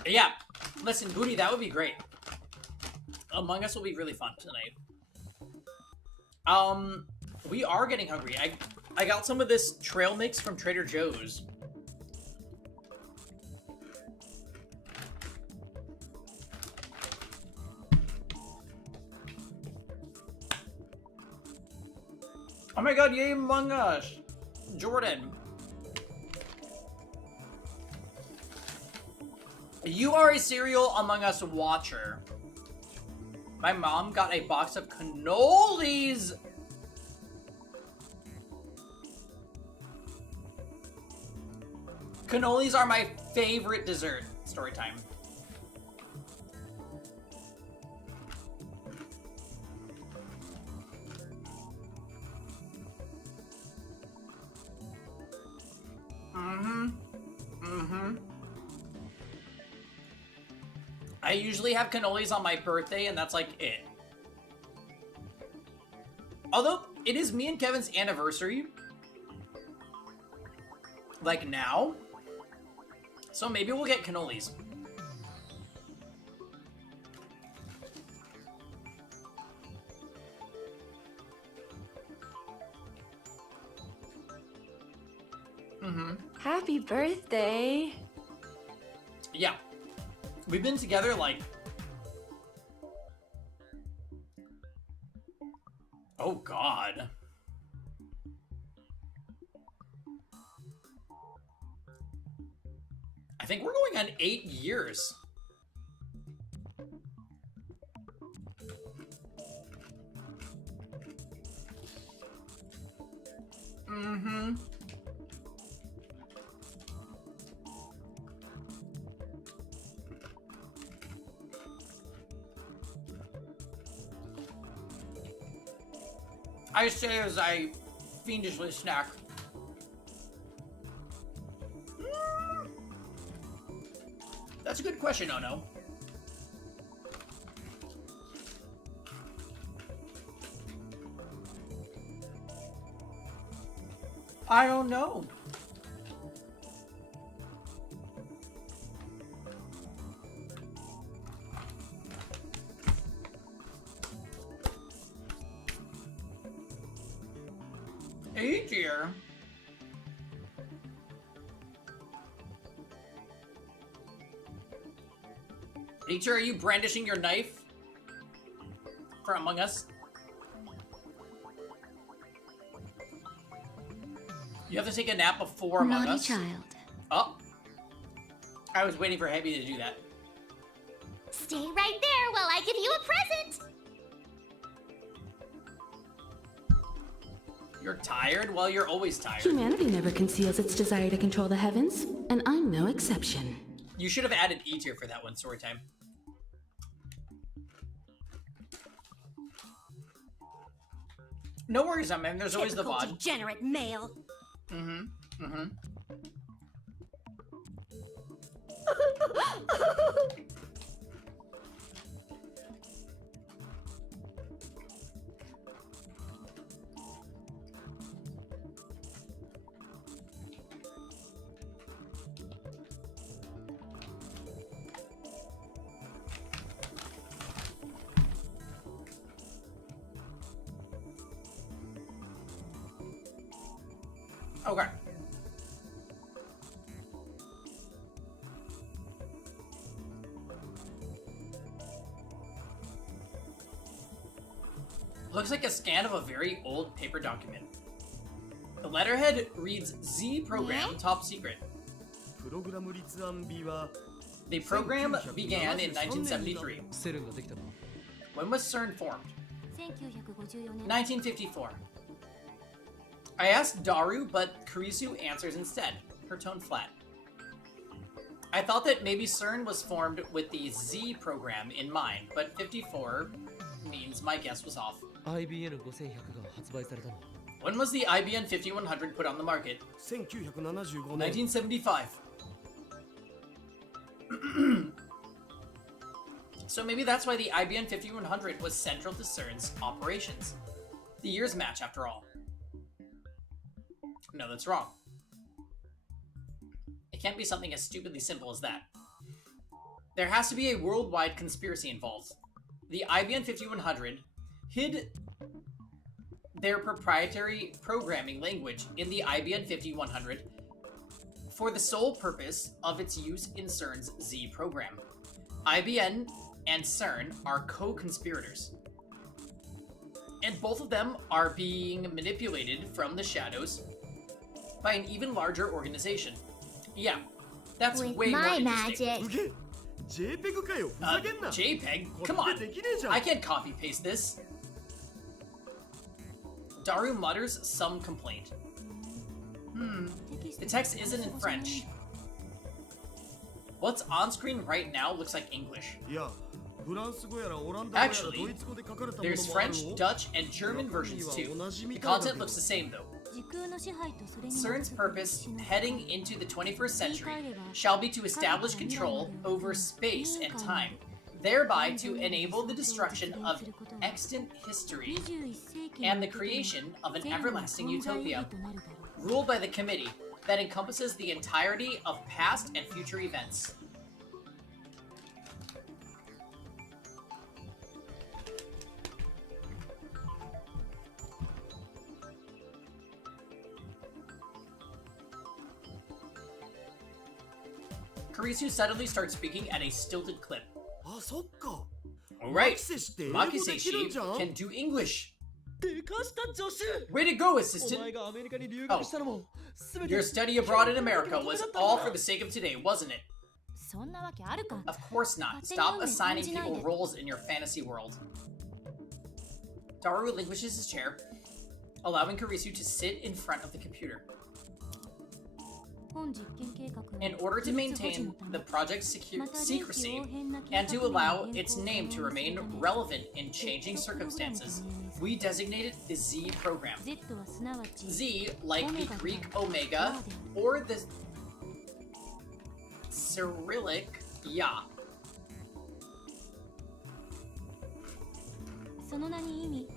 Yeah, listen, Booty, that would be great. Among Us will be really fun tonight. We are getting hungry. I got some of this trail mix from Trader Joe's. Oh my god, yay, Among Us! Jordan. You are a serial Among Us watcher. My mom got a box of cannolis. Cannolis are my favorite dessert. Story time. I usually have cannolis on my birthday, and that's like it. Although, it is me and Kevin's anniversary. Like now. So maybe we'll get cannolis. Happy birthday. Yeah. We've been together like... Oh, God. I think we're going on 8 years. Mm-hmm. I say as I fiendishly snack. That's a good question, Ono. I don't know. Hey, dear. Teacher, are you brandishing your knife for Among Us? You have to take a nap before Among Us? Naughty child. Oh. I was waiting for Heavy to do that. Stay right there while I give you a present! You're tired? Well, you're always tired. Humanity never conceals its desire to control the heavens, and I'm no exception. You should have added E tier for that one, story time. No worries, man. There's always the VOD. Degenerate male. Mm-hmm. Mm-hmm. Okay. Looks like a scan of a very old paper document. The letterhead reads Z program top secret. The program began in 1973. When was CERN formed? 1954. I asked Daru, but Kurisu answers instead, her tone flat. I thought that maybe CERN was formed with the Z program in mind, but 54 means my guess was off. When was the IBM 5100 put on the market? 1975. So maybe that's why the IBM 5100 was central to CERN's operations. The years match, after all. No, that's wrong. It can't be something as stupidly simple as that. There has to be a worldwide conspiracy involved. The IBM 5100 hid their proprietary programming language in the IBM 5100 for the sole purpose of its use in CERN's Z program. IBM and CERN are co-conspirators. And both of them are being manipulated from the shadows by an even larger organization. Yeah, that's With way more my interesting. magic. JPEG? Come on. I can't copy paste this. Daru mutters some complaint. The text isn't in French. What's on screen right now looks like English. Actually, there's French, Dutch, and German versions too. The content looks the same though. CERN's purpose, heading into the 21st century, shall be to establish control over space and time, thereby to enable the destruction of extant history and the creation of an everlasting utopia, ruled by the committee that encompasses the entirety of past and future events. Kurisu suddenly starts speaking at a stilted clip. Alright, Makiseshi can do English. Way to go, assistant! Oh, your study abroad in America was all for the sake of today, wasn't it? Of course not. Stop assigning people roles in your fantasy world. Daru relinquishes his chair, allowing Kurisu to sit in front of the computer. In order to maintain the project's secrecy and to allow its name to remain relevant in changing circumstances, we designated the Z program. Z, like the Greek Omega or the Cyrillic Ya. その名に意味、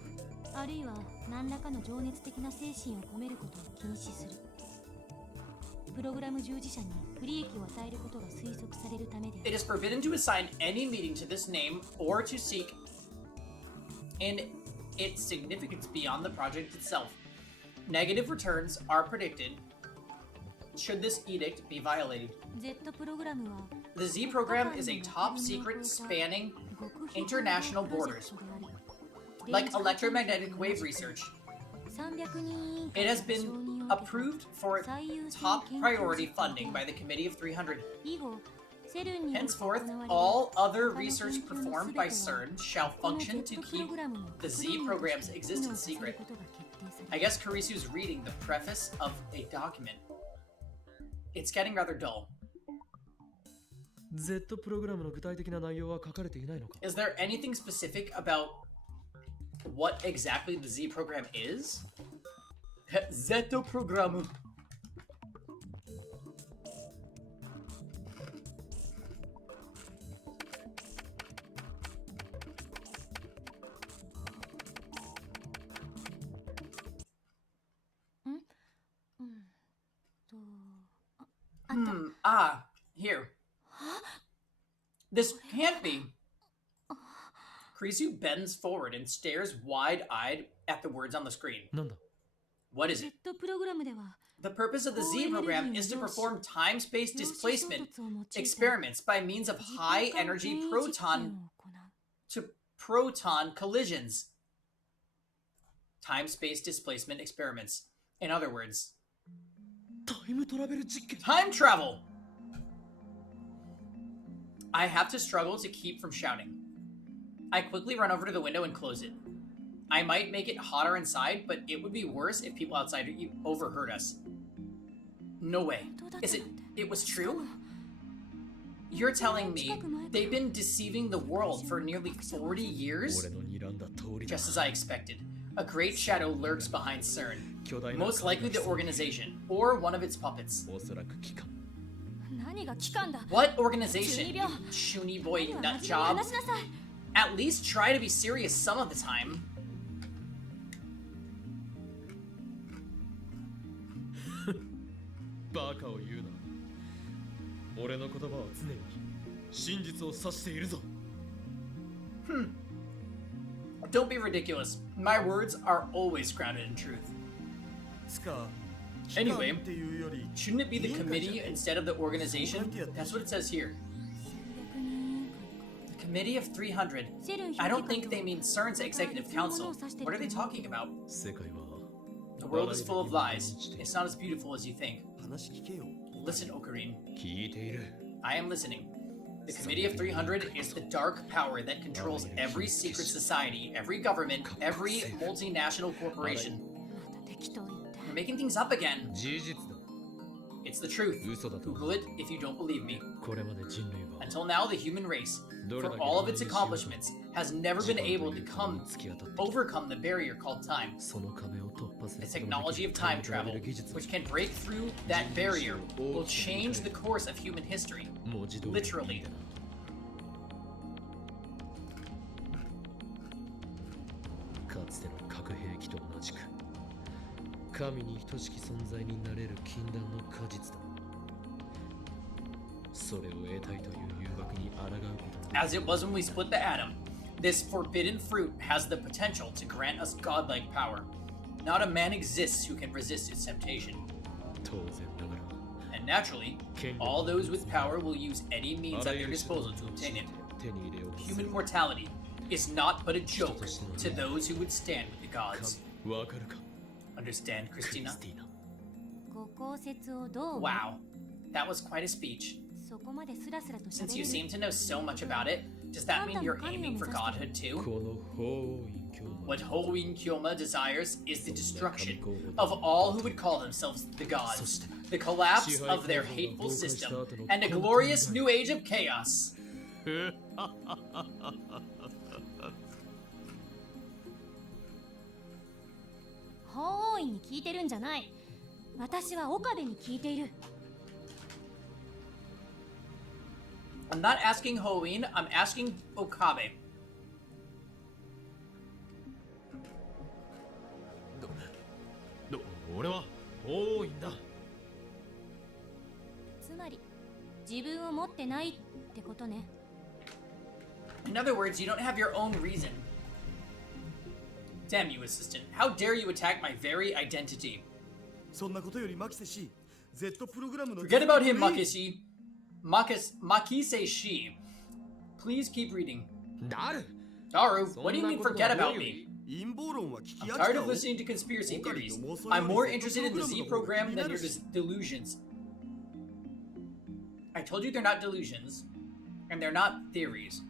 あるいは何らかの情熱的な精神を込めることを禁止する。プログラム従事者に不利益を与えることが推測されるためで。It is forbidden to assign any meaning to this name or to seek in its significance beyond the project itself. Negative returns are predicted should this edict be violated. Z プログラムは The Z program is a top secret spanning international borders, like electromagnetic wave research. It has been approved for top priority funding by the Committee of 300. Henceforth, all other research performed by CERN shall function to keep the Z program's existence secret. I guess Kurisu's reading the preface of a document. It's getting rather dull. Z プログラムの具体的な内容は書かれていないのか? Is there anything specific about what exactly the Z program is? Z program. Here. This can't be. Kurisu bends forward and stares wide-eyed at the words on the screen. What is it? The purpose of the Z program is to perform time-space displacement experiments by means of high-energy proton-to-proton collisions. Time-space displacement experiments. In other words, time travel! I have to struggle to keep from shouting. I quickly run over to the window and close it. I might make it hotter inside, but it would be worse if people outside overheard us. No way. It was true? You're telling me they've been deceiving the world for nearly 40 years? Just as I expected. A great shadow lurks behind CERN. Most likely the organization, or one of its puppets. What organization, you Shuni boy nutjob? At least try to be serious some of the time. Don't be ridiculous. My words are always grounded in truth. Anyway, shouldn't it be the committee instead of the organization? That's what it says here. The Committee of 300. I don't think they mean CERN's Executive Council. What are they talking about? The world is full of lies. It's not as beautiful as you think. Listen, Ocarine. I am listening. The Committee of 300 is the dark power that controls every secret society, every government, every multinational corporation. You're making things up again. It's the truth. Google it if you don't believe me. Until now, the human race, for all of its accomplishments, has never been able to overcome the barrier called time. The technology of time travel, which can break through that barrier, will change the course of human history. Literally. つての核兵器と同じく神に等しき存在になれる禁断の果実だ。それを得たいという誘惑に抗うことは As it was when we split the atom, this forbidden fruit has the potential to grant us godlike power. Not a man exists who can resist its temptation. 当然ながら And naturally, all those with power will use any means at their disposal to obtain it. 手に入れようとする Human mortality is not but a joke to those who would stand with the gods. わかるか Understand, クリ Christina? スティーナ。ご公説をどう Wow, that was quite a speech. そこまでスラスラと Since 喋 you れ seem る to know so much about it, does that mean you're aiming for godhood こ too? の法院教の What Hoin Kyoma desires is the destruction of all who would call themselves the gods, the collapse of their hateful system, and a glorious new age of chaos. 法王院に聞いてるんじゃない。私は岡部に聞いている。 I'm not asking Hoin, I'm asking Okabe. 俺は法院だ。つまり自分を持ってないってことね。 In other words, you don't have your own reason. Damn you, assistant. How dare you attack my very identity? そんなことよりマキセ氏、Z プログラムの Forget about him, Makishi. Makise Shi. Please keep reading. ダル Daru, what do you mean forget about me? 陰謀論は聞き飽き I'm た tired よ of listening to conspiracy theories. I'm more interested in the Z program than your delusions. I told you they're not delusions, and they're not theories.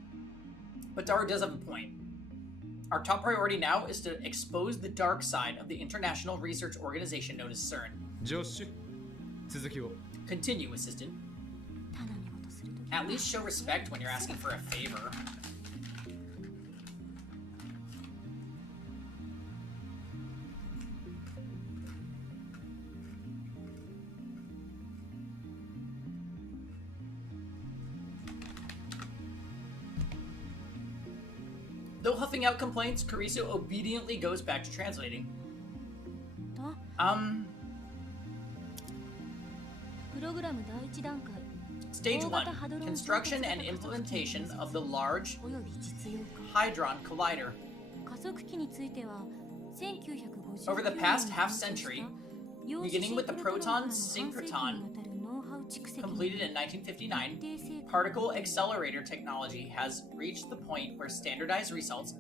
But Daru does have a point. Our top priority now is to expose the dark side of the international research organization known as CERN. ジョッシュ続きを Continue, assistant. 頼み事するとき At least show respect when you're asking for a favor. Though huffing out complaints, Karisu obediently goes back to translating. と プログラム第一段階 Stage 1. Construction and implementation of the Large および実用化 Hadron Collider. 加速器については1950 Over the past half century, beginning with the proton synchrotron completed in 1959, particle accelerator technology has reached the point where standardized results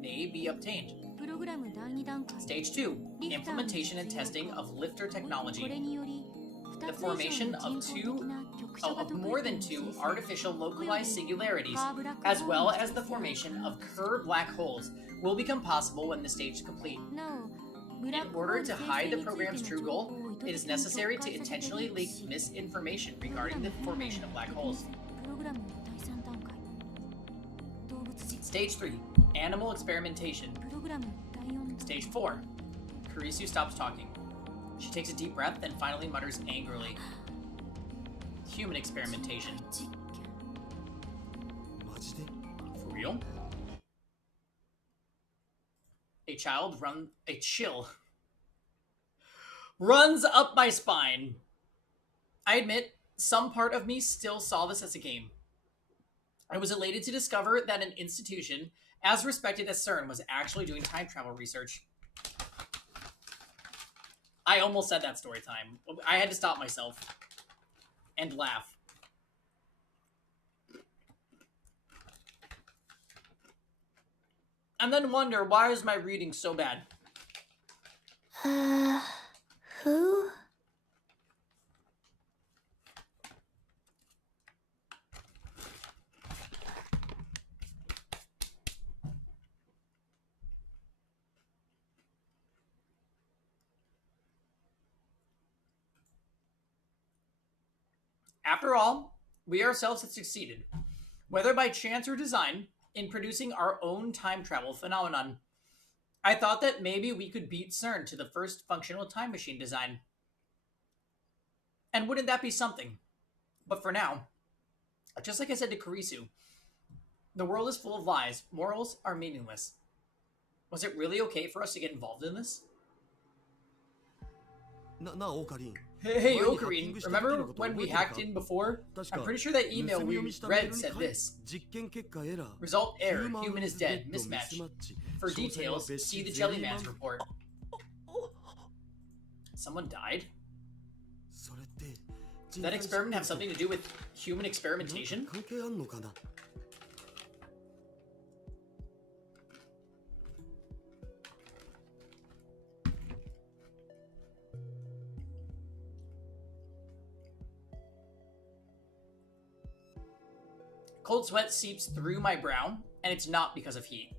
may be obtained. プログラム第二段階 Stage 2. Implementation and testing of lifter これ technology. により The formation of more than two artificial localized singularities, as well as the formation of curved black holes, will become possible when the stage is complete. なお In order to hide the program's true goal, it is necessary to intentionally leak misinformation regarding the formation of black holes. プログラム第三段階動物実 Stage 3. Animal experimentation. プログラム第四段 Stage 4. Kurisu stops talking. She takes a deep breath, then finally mutters angrily. Human experimentation. 実験 マジで For real? A chill runs up my spine. I admit, some part of me still saw this as a game. I was elated to discover that an institution as respected as CERN was actually doing time travel research. I almost said that story time. I had to stop myself and laugh. And then wonder, why is my reading so bad? Who? After all, we ourselves had succeeded, whether by chance or design, in producing our own time travel phenomenon. I thought that maybe we could beat CERN to the first functional time machine design. And wouldn't that be something? But for now, just like I said to Kurisu, the world is full of lies. Morals are meaningless. Was it really okay for us to get involved in this? なあオカリン Hey, Ocarine, remember when we hacked in before? I'm pretty sure that email we read said this. 実験結果エラー Result error, human is dead, mismatch. For details, see the Jellyman's report. Someone died? それって Did that experiment have something to do with human experimentation? 関係あんのかな Cold sweat seeps through my brow, and it's not because of heat.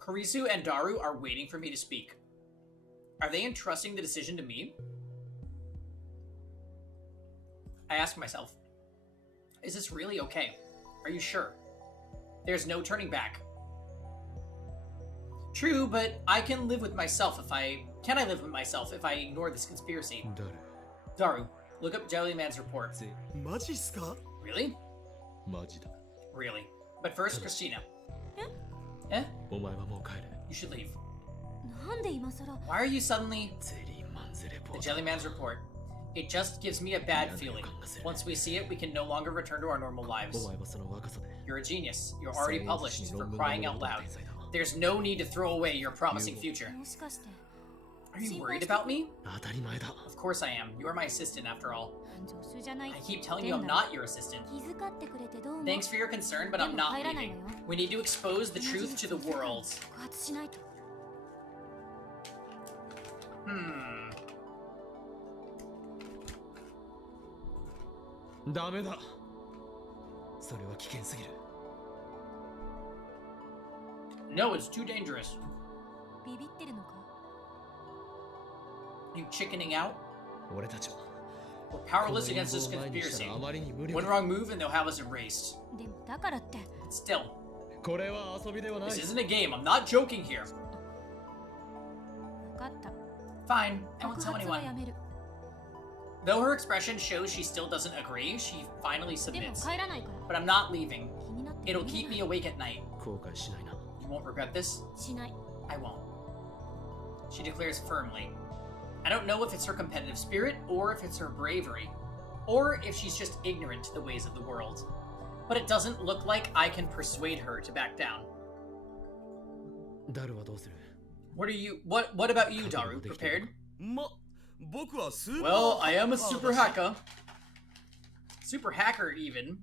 Kurisu and Daru are waiting for me to speak. Are they entrusting the decision to me? I ask myself, is this really okay? Are you sure? There's no turning back. True, but I can live with myself if I... Can I live with myself if I ignore this conspiracy? Daru, look up Jellyman's report. マジっすか Really? マジだ。 Really. But first, Christina. Eh? お前はもう帰れ。 You should leave. なんで今さら Why are you suddenly... ゼリーマンズレポ The ート。 Jellyman's report. It just gives me a bad feeling. Once we see it, we can no longer return to our normal お lives. 前はその若さで。 You're a genius. You're already published, for crying out loud. There's no need to throw away your promising future. もしかして Are you worried about me? 当たり前だ。 Of course I am. You are my assistant after all. 助手じゃない I keep telling you I'm not your assistant. 気遣ってくれてどうも Thanks for your concern, but I'm not leaving. We need to expose the truth to the world. 告発しないと ダメだ。それは危険すぎる。 No, it's too dangerous. ビビってるのか You chickening out? 俺たちは We're powerless against this conspiracy. One wrong move and they'll have us erased. でもだからって But still, これは遊びではない this isn't a game. I'm not joking here. 分かった Fine, I 告 won't tell 発はや anyone. める Though her expression shows she still doesn't agree, she finally でも submits. 帰らないから But I'm not leaving. 気になって It'll keep me awake at night. 後悔しないな。 You won't regret this? しない I won't. She declares firmly. I don't know if it's her competitive spirit, or if it's her bravery, or if she's just ignorant to the ways of the world. But it doesn't look like I can persuade her to back down. ダルはどうする？ What about you, Daru? Prepared? ま僕はスーパー Well, I am a super hacker. Super hacker, even.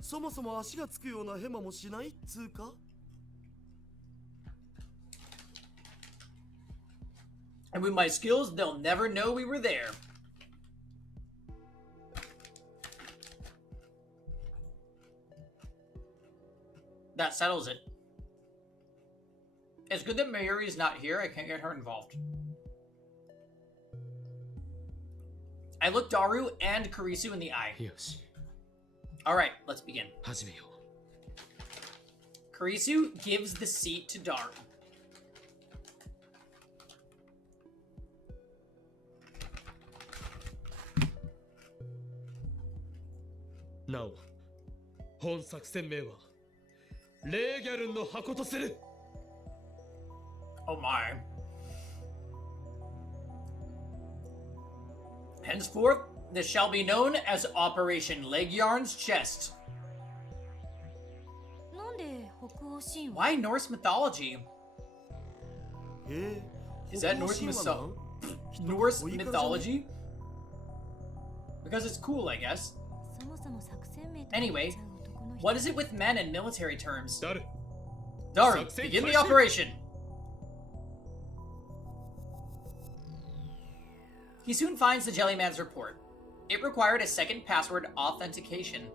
そもそも足がつくようなヘマもしないっつうか And with my skills, they'll never know we were there. That settles it. It's good that Mayuri's not here. I can't get her involved. I look Daru and Kurisu in the eye. よし、 Alright, let's begin. 始めよ Kurisu gives the seat to Daru. う。なお、本作戦名はレーギャルンの箱とする。 Oh my. Henceforth, this shall be known as Operation Legyarn's Chest. なんで北欧神話 Why Norse mythology? へえ Is that Norse Norse mythology? Because it's cool, I guess. そもそも作戦名と Anyway, 言っちゃう男の人 what is it with men and military terms? ダル、 Daru, begin the operation! He soon finds the Jellyman's report. It required a second password authentication,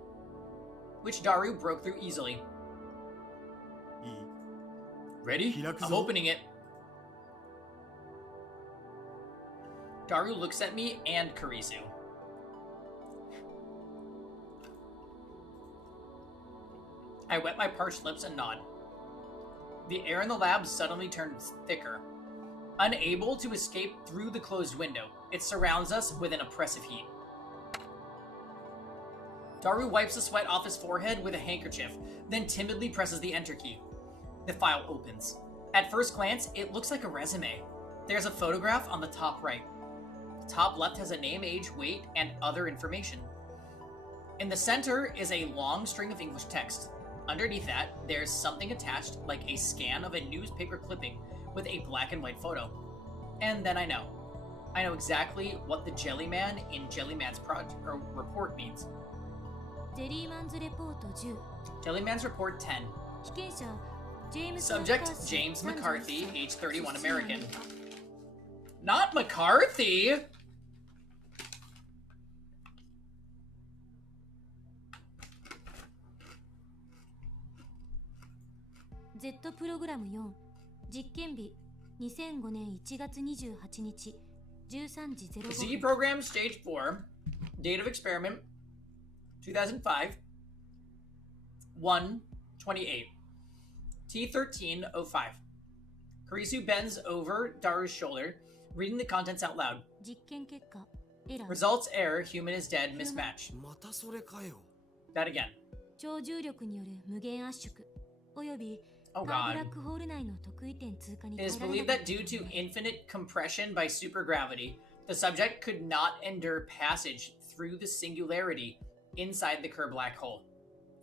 which Daru broke through easily. いい Ready? Hirakuzo. I'm opening it. Daru looks at me and Kurisu. I wet my parched lips and nod. The air in the lab suddenly turns thicker. Unable to escape through the closed window, It surrounds us with an oppressive heat. Daru wipes the sweat off his forehead with a handkerchief, then timidly presses the enter key. The file opens. At first glance, it looks like a resume. There's a photograph on the top right. The top left has a name, age, weight, and other information. In the center is a long string of English text. Underneath that, there's something attached like a scan of a newspaper clipping with a black and white photo. And then I know. I know exactly what the Jellyman in Jellyman's report means. Jellyman's report 10. Subject, James McCarthy, age 31, American. Not McCarthy! Z プログラム4実験日2005年1月28日13時05 Z program stage 4 date of experiment 2005 1/28 T1305 Kurisu bends over Daru's shoulder, reading the contents out loud. 実験結果エラー Results error, human is dead, mismatch. またそれかよ。 That again. 超重力による無限圧縮および Oh ブ god. ラックホール内の特異点通過に It is 耐えられ believed な that かった due to infinite compression by supergravity, the subject could not endure passage through the singularity inside the Kerr black hole.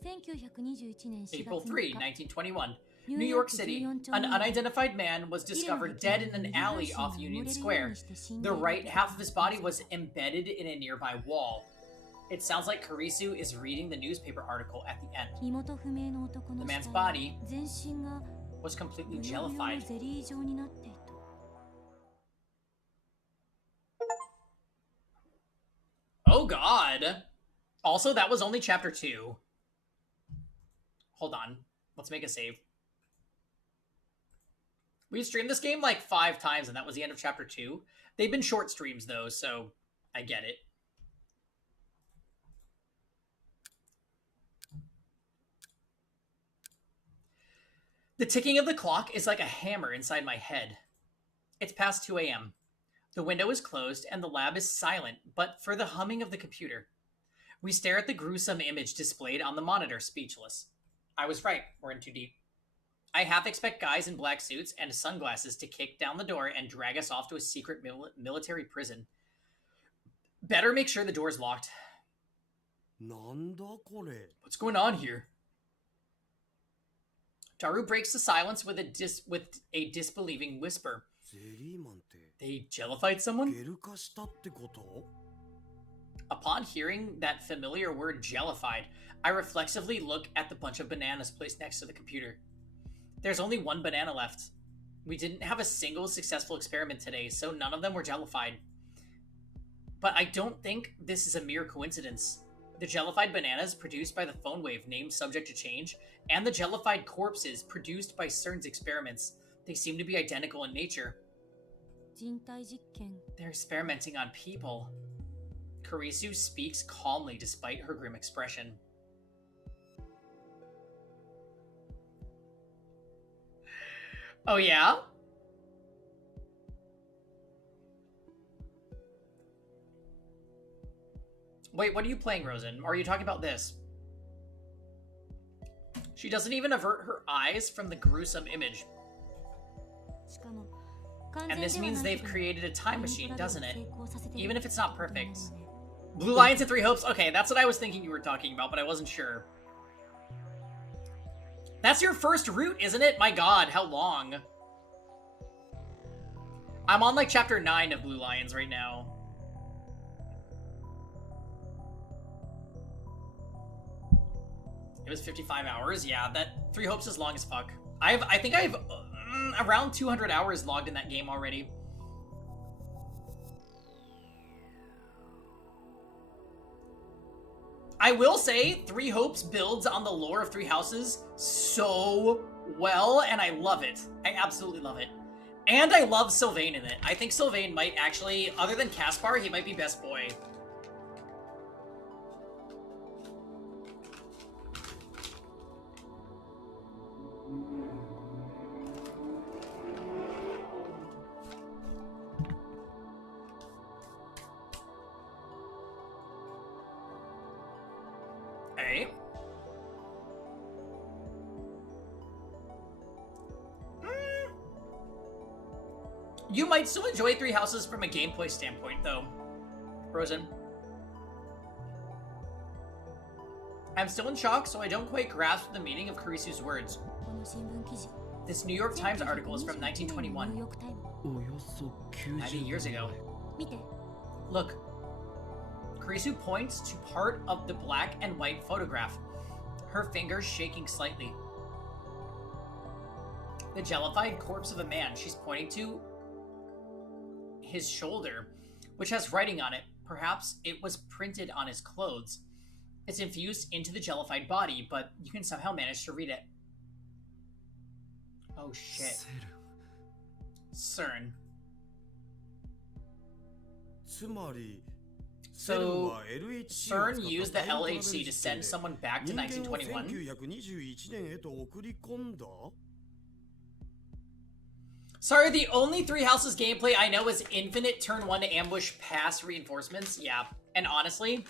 1921年4 April 月 3, 3日 1921. New York City. An unidentified man was discovered dead in an alley off Union Square. The right half of his body was embedded in a nearby wall. It sounds like Kurisu is reading the newspaper article at the end. 身元不明の男 The の man's 死 body 体全身が was completely ブヨブヨの jellified. ゼリー状になっていた Oh god! Also, that was only chapter 2. Hold on. Let's make a save. We streamed this game like 5 times, and that was the end of chapter 2. They've been short streams, though, so I get it. The ticking of the clock is like a hammer inside my head. It's past 2 a.m. The window is closed, and the lab is silent, but for the humming of the computer. We stare at the gruesome image displayed on the monitor, speechless. I was right, we're in too deep. I half expect guys in black suits and sunglasses to kick down the door and drag us off to a secret military prison. Better make sure the door's locked. なんだこれ。 What's going on here? Daru breaks the silence with a disbelieving whisper. ゼリーマンって They jellified someone? ゲル化したってこと？ Upon hearing that familiar word jellified, I reflexively look at the bunch of bananas placed next to the computer. There's only one banana left. We didn't have a single successful experiment today, so none of them were jellified. But I don't think this is a mere coincidence. The jellified bananas produced by the phone wave named subject to change, and the jellified corpses produced by CERN's experiments, they seem to be identical in nature. 人体実験 They're experimenting on people. Kurisu speaks calmly despite her grim expression. Oh yeah? Wait, what are you playing, Rosen? Or are you talking about this? She doesn't even avert her eyes from the gruesome image. しかも And this means they've created a time machine, doesn't it? 成功させている Even if it's not ことなの perfect. ね Blue Lions and Three Hopes? Okay, that's what I was thinking you were talking about, but I wasn't sure. That's your first route, isn't it? My god, how long? I'm on like chapter 9 of Blue Lions right now. It was 55 hours? Yeah, that Three Hopes is long as fuck. I think I have around 200 hours logged in that game already. I will say, Three Hopes builds on the lore of Three Houses so well, and I love it. I absolutely love it. And I love Sylvain in it. I think Sylvain might actually, other than Caspar, he might be best boy. great. You might still enjoy Three Houses from a gameplay standpoint, though. Rosen. I'm still in shock, so I don't quite grasp the meaning of Kurisu's words. This New York Times article is from 1921. 90 years ago. Look. Kurisu points to part of the black and white photograph, her fingers shaking slightly. The jellified corpse of a man she's pointing to his shoulder, which has writing on it. Perhaps it was printed on his clothes. It's infused into the jellified body, but you can somehow manage to read it. Oh shit. CERN. So, CERN used the LHC to send someone back to 1921? Sorry, the only Three Houses gameplay I know is infinite turn 1 ambush pass reinforcements. Yeah, and honestly,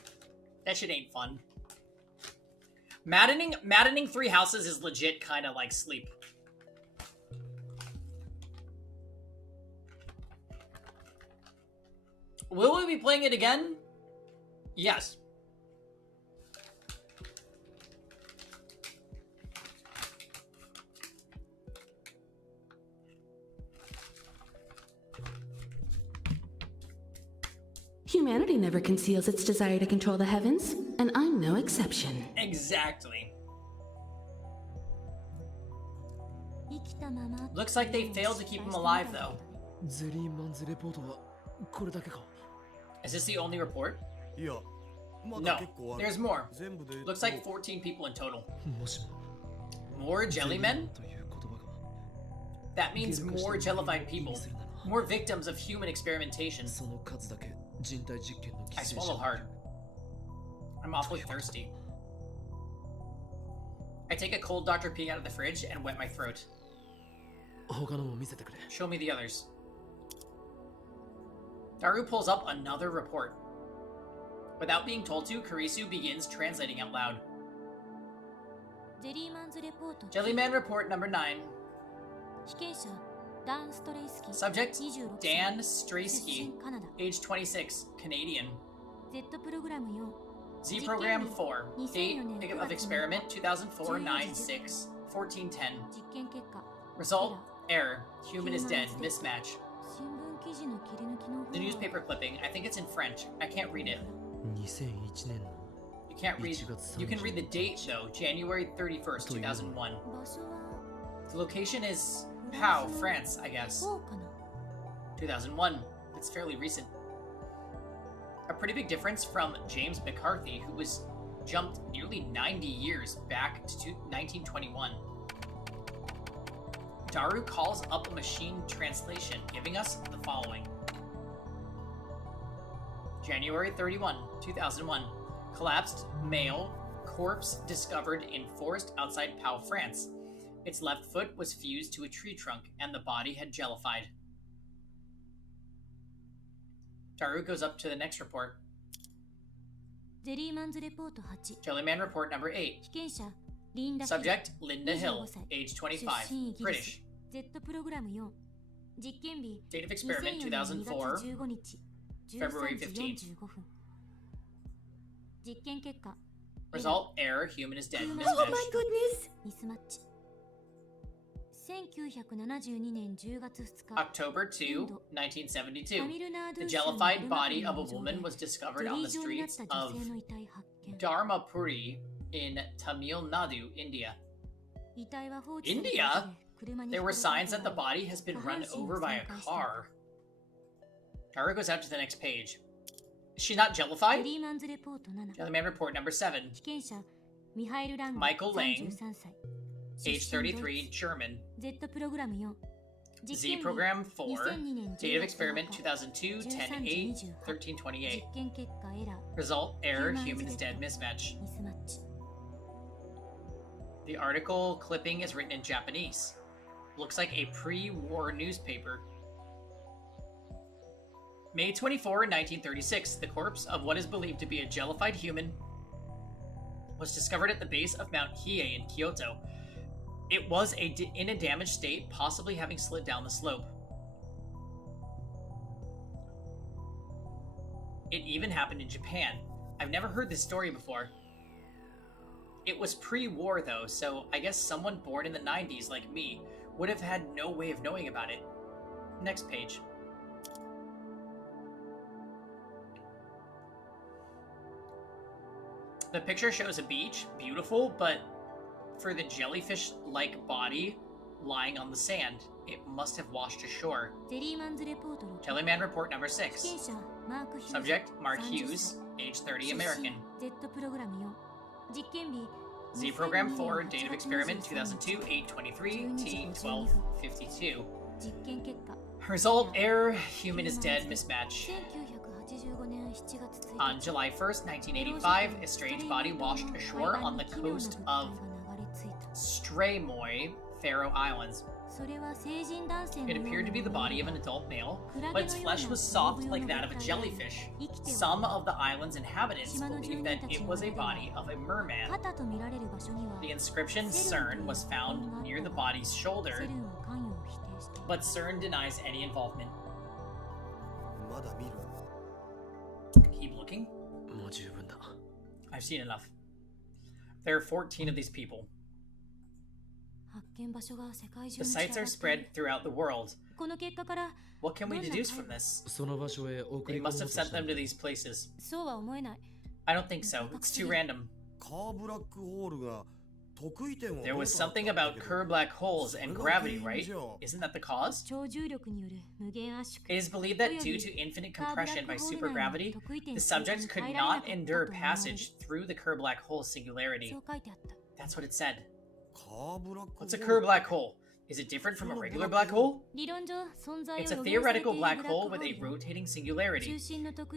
that shit ain't fun. Maddening Three Houses is legit kind of like sleep. Will we be playing it again? Yes. Humanity never conceals its desire to control the heavens, and I'm no exception. Exactly. Looks like they failed to keep him alive, though. Is this the only report? No, there's more. Looks like 14 people in total. More jellymen? That means more jellified people. More victims of human experimentation. I swallow hard. I'm awfully thirsty. I take a cold Dr. P out of the fridge and wet my throat. Show me the others. Daru pulls up another report. Without being told to, Kurisu begins translating out loud. Jellyman report number 9. Subject, Dan Straysky, age 26, Canadian. Z Program 4, date of experiment 2004-9-6, 1410. Result, error, human is dead, mismatch. The newspaper clipping, I think it's in French. I can't read it. You can't read. You can read the date though, January 31st, 2001. The location is Pau, France, I guess. 2001. It's fairly recent. A pretty big difference from James McCarthy, who was jumped nearly 90 years back to 1921. Daru calls up a machine translation, giving us the following. January 31, 2001. Collapsed male, corpse discovered in forest outside Pau, France. Its left foot was fused to a tree trunk, and the body had jellified. Daru goes up to the next report. Jellyman report number 8. Subject, Linda Hill, age 25, British. Date of experiment, 2004, February 15th. Result, error, human is dead, mismatch. Oh my goodness! October 2, 1972. The jellified body of a woman was discovered on the streets of Dharmapuri in Tamil Nadu, India. India? There were signs that the body has been run over by a car. Tara goes out to the next page. Is she not jellified? Jellyman report number 7. Michael Lang, age 33, German. Z Program 4, date of experiment 2002, 10-8, 1328. Result, error, human is dead, mismatch. The article clipping is written in Japanese. Looks like a pre-war newspaper. May 24, 1936, the corpse of what is believed to be a jellified human was discovered at the base of Mount Hiei in Kyoto. It was in a damaged state, possibly having slid down the slope. It even happened in Japan. I've never heard this story before. It was pre-war though, so I guess someone born in the 90s like me would have had no way of knowing about it. Next page. The picture shows a beach, beautiful, but for the jellyfish-like body lying on the sand, it must have washed ashore. Jellyman report number 6. Subject, Mark Hughes, age 30, American. Z program 4, date of experiment 2002, 823, T 1252. Result, error, human is dead, mismatch. On July 1st, 1985, a strange body washed ashore on the coast of Streymoy, Faroe Islands. It appeared to be the body of an adult male, but its flesh was soft like that of a jellyfish. Some of the island's inhabitants believe that it was a body of a merman. The inscription CERN was found near the body's shoulder, but CERN denies any involvement. Keep looking. I've seen enough. There are 14 of these people. The sites are spread throughout the world. What can we deduce from this? They must have sent them to these places. I don't think so. It's too random. There was something about Kerr black holes and gravity, right? Isn't that the cause? It is believed that due to infinite compression by supergravity, the subject could not endure passage through the Kerr black hole singularity. That's what it said. What's a Kerr black hole? Is it different from a regular black hole? It's a theoretical black hole with a rotating singularity.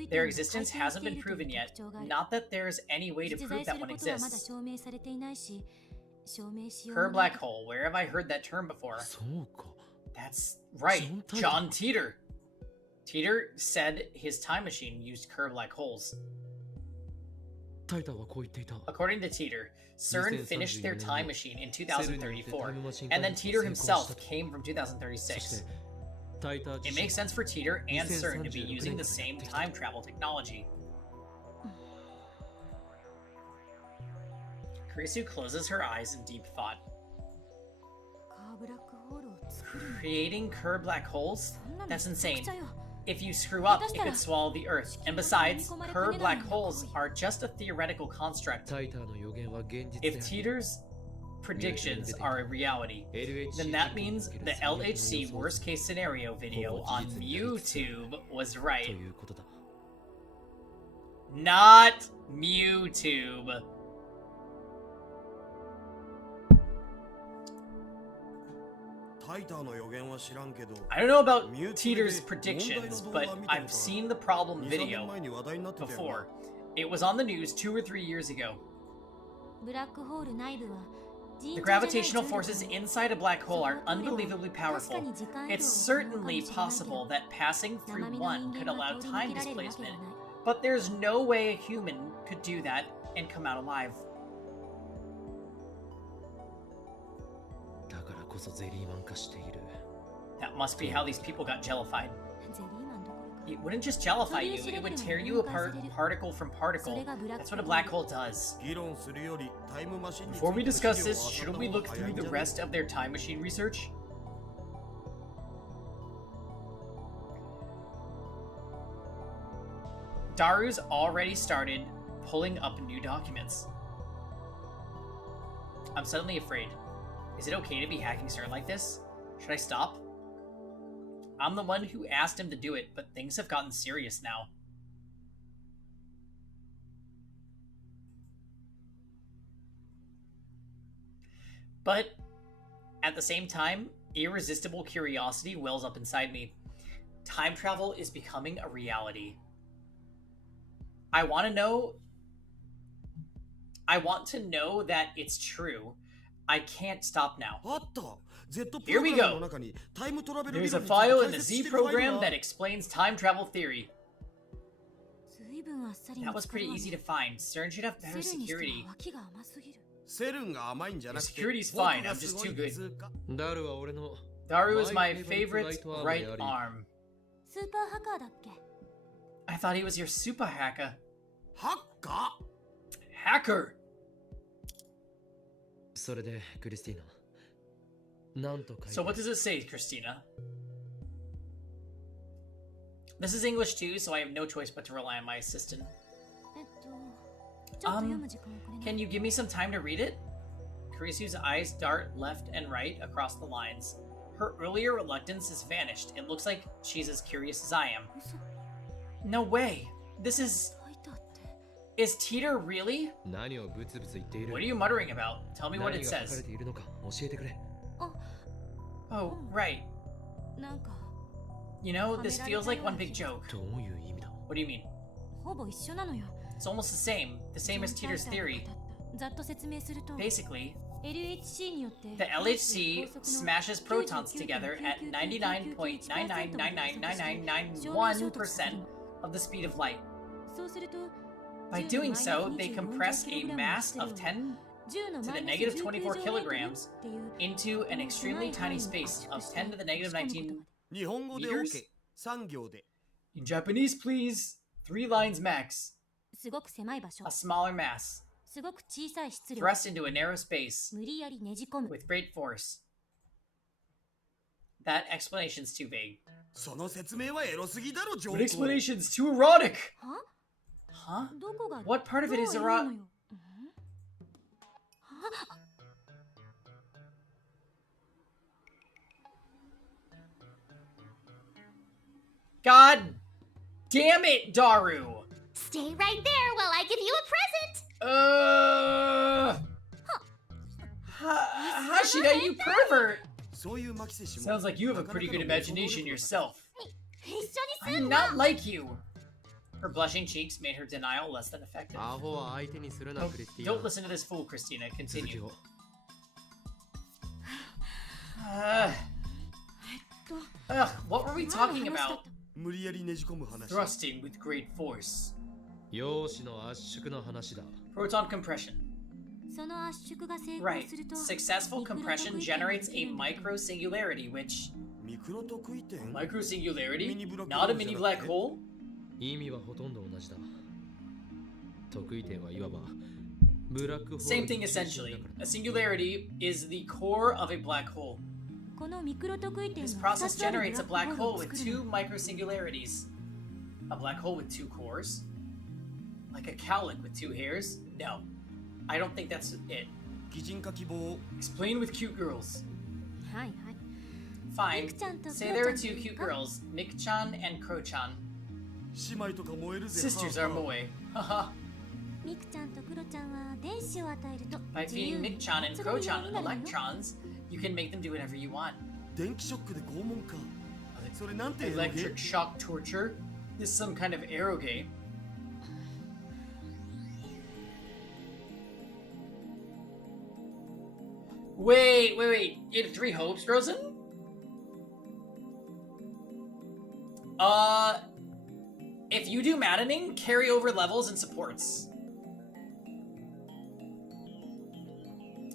Their existence hasn't been proven yet. Not that there's any way to prove that one exists. Kerr black hole. Where have I heard that term before? That's right. John Teeter. Teeter said his time machine used Kerr black holes. According to Teeter, CERN finished their time machine in 2034, and then Teeter himself came from 2036. It makes sense for Teeter and CERN to be using the same time travel technology. Kurisu closes her eyes in deep thought. Creating Kerr black holes? That's insane. If you screw up, it could swallow the Earth. And besides, Kerr black holes are just a theoretical construct. If Teeter's predictions are a reality, then that means the LHC worst case scenario video on YouTube was right. Not MewTube. I don't know about Teeter's predictions, but I've seen the problem video before. It was on the news 2 or 3 years ago. The gravitational forces inside a black hole are unbelievably powerful. It's certainly possible that passing through one could allow time displacement, but there's no way a human could do that and come out alive. That must be how these people got jellified. It wouldn't just jellify you, it would tear you apart particle from particle. That's what a black hole does. Before we discuss this, shouldn't we look through the rest of their time machine research? Daru's already started pulling up new documents. I'm suddenly afraid. Is it okay to be hacking CERN like this? Should I stop? I'm the one who asked him to do it, but things have gotten serious now. But at the same time, irresistible curiosity wells up inside me. Time travel is becoming a reality. I want to know that it's true. I can't stop now. Here we go. There's a file in the Z program that explains time travel theory. That was pretty easy to find. CERN should have better security. セルンが甘いんじゃ Your なくて security's 僕 fine, が I'm す just ご too い good. つうか ダルは俺の Daru is my My favorite favorite right right arm. スーパーハッカーだっけ？ I thought he was your super hacker. ハッカ Hacker! それでクリスティーナなんと書いて So what does it say, Christina? This is English too, so I have no choice but to rely on my assistant. ちょっと読む時間をくれない？ Can you give me some time to read it? Karisu's eyes dart left and right across the lines. Her earlier reluctance has vanished. It looks like she's as curious as I am. 嘘。 No way! This is... 書いたって。 Is Teeter really? 何をブツブツ言っている What are you muttering about? Tell me what 何 it が書かれ says. ているのか教えてくれ Oh, right. なんか You know, this feels like one big joke. どういう意味だ What do you mean? ほぼ一緒なのよ。 It's almost the same as Teeter's theory. ざっと説明すると、 Basically, LHC によって the LHC smashes protons together at 99.999999991% of the speed of light. そうすると By doing so, they compress a mass of 10 to the negative 24 kilograms into an extremely tiny space of 10 to the negative 19. 日本語で Meters? OK 3行で In Japanese, please. 3 lines max. すごく狭い場所 A、smaller mass. すごく小さい質量、 Thrust into a narrow space 無理やりねじ込む。 with great force. That explanation's too vague. その説明はエロすぎだろジョ But ーコ explanation's too erotic! は？ Huh? どこが What part of it is どういうの erotic? よ？ん？は？ God damn it, Daru! Stay right there while I give you a present. Hashida, you pervert! そういう巻き接種も Sounds like you have a pretty good imagination yourself. 一緒にす I'm んな。 not like you! Her blushing cheeks made her denial less than effective. アホは相手にするな Oh, クリスティーナ don't listen to this fool, Christina. 続き Continue. を What were we talking about? 無理やりねじ込む話 Thrusting with great force. 陽子の圧縮の話だ Proton compression. その圧縮が成功 Right. すると、 Successful ミクロ compression 特異点が generates で a きるんだ。 micro singularity, which... ミクロ特異点 Micro singularity? Mini black Not a hole mini じゃな black くて hole? 意味はほとんど同じだ特異点はいわばブラックホール Same thing の中心 essentially. だから A singularity is the core of a black hole. このミクロ特異点 This が process 2つある generates a ブラッ black クホー hole ルを with 作る two の。 micro singularities. A black hole with two cores? Like a cowlick with two hairs? No. I don't think that's it. 擬人化希望 Explain with cute girls. はいはい。 Fine. ミクちゃんと Say クロ there ちゃ are ん two っていう cute か girls, Mick-chan and Kro-chan. 姉妹とか燃えるぜ Sisters は are あはあ moe. Haha. ミクちゃんとクロちゃんは電子を与えると By 自由 feeding に Mick-chan and 操れるよう Kro-chan になるのよ。 electrons, you can make them do whatever you want. 電気ショックで拷問かそれなんてエロゲ Electric shock torture? This is some kind of eroge. Wait. In Three Hopes, Rosen? If you do maddening, carry over levels and supports.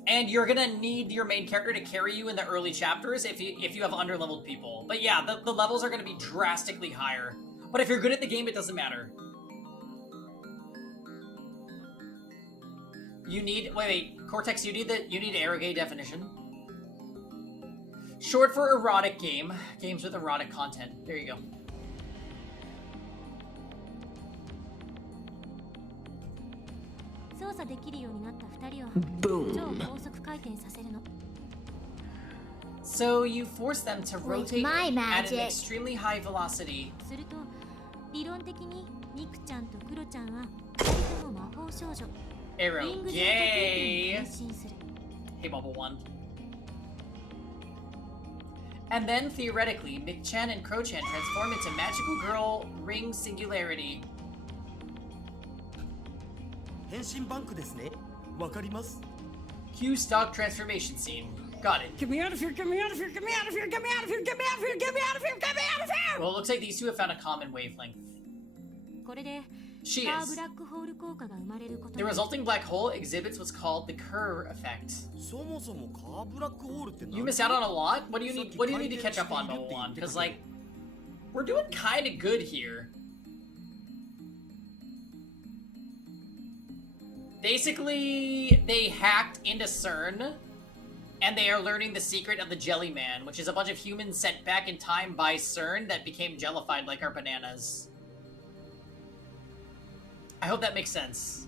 And you're gonna need your main character to carry you in the early chapters if you have underleveled people. But yeah, the levels are gonna be drastically higher. But if you're good at the game, it doesn't matter. You need wait, Cortex, you need eroge definition. Short for erotic game. Games with erotic content. There you go. 操作できるようになった2人を Boom. 超高速回転させるの。 So you force them to With rotate my at an magic. extremely high velocity. すると理論的にミクちゃんとクロちゃんは2人とも魔法少女リング上の特異点に Eroge. 変身する。 Hey, Bubble One. And then, theoretically, Mick-chan and Kro-chan transform into Magical Girl Ring Singularity. 変身バンクですねわかります Cue stock transformation scene. Got it. Get me out of here, get me out of here, get me out of here, get me out of here, get me out of here, get me out of here, get me out of here! Well, it looks like these two have found a common wavelength. これで She カー is. ブラックホール効果が生まれること The で resulting black hole exhibits what's called the Kerr effect. そもそもカーブラックホールって何 You miss out on a lot? What do you need to catch up on, Bubble One? Because, like, we're doing kind of good here. Basically, they hacked into CERN, and they are learning the secret of the Jelly Man, which is a bunch of humans sent back in time by CERN that became jellified like our bananas. I hope that makes sense.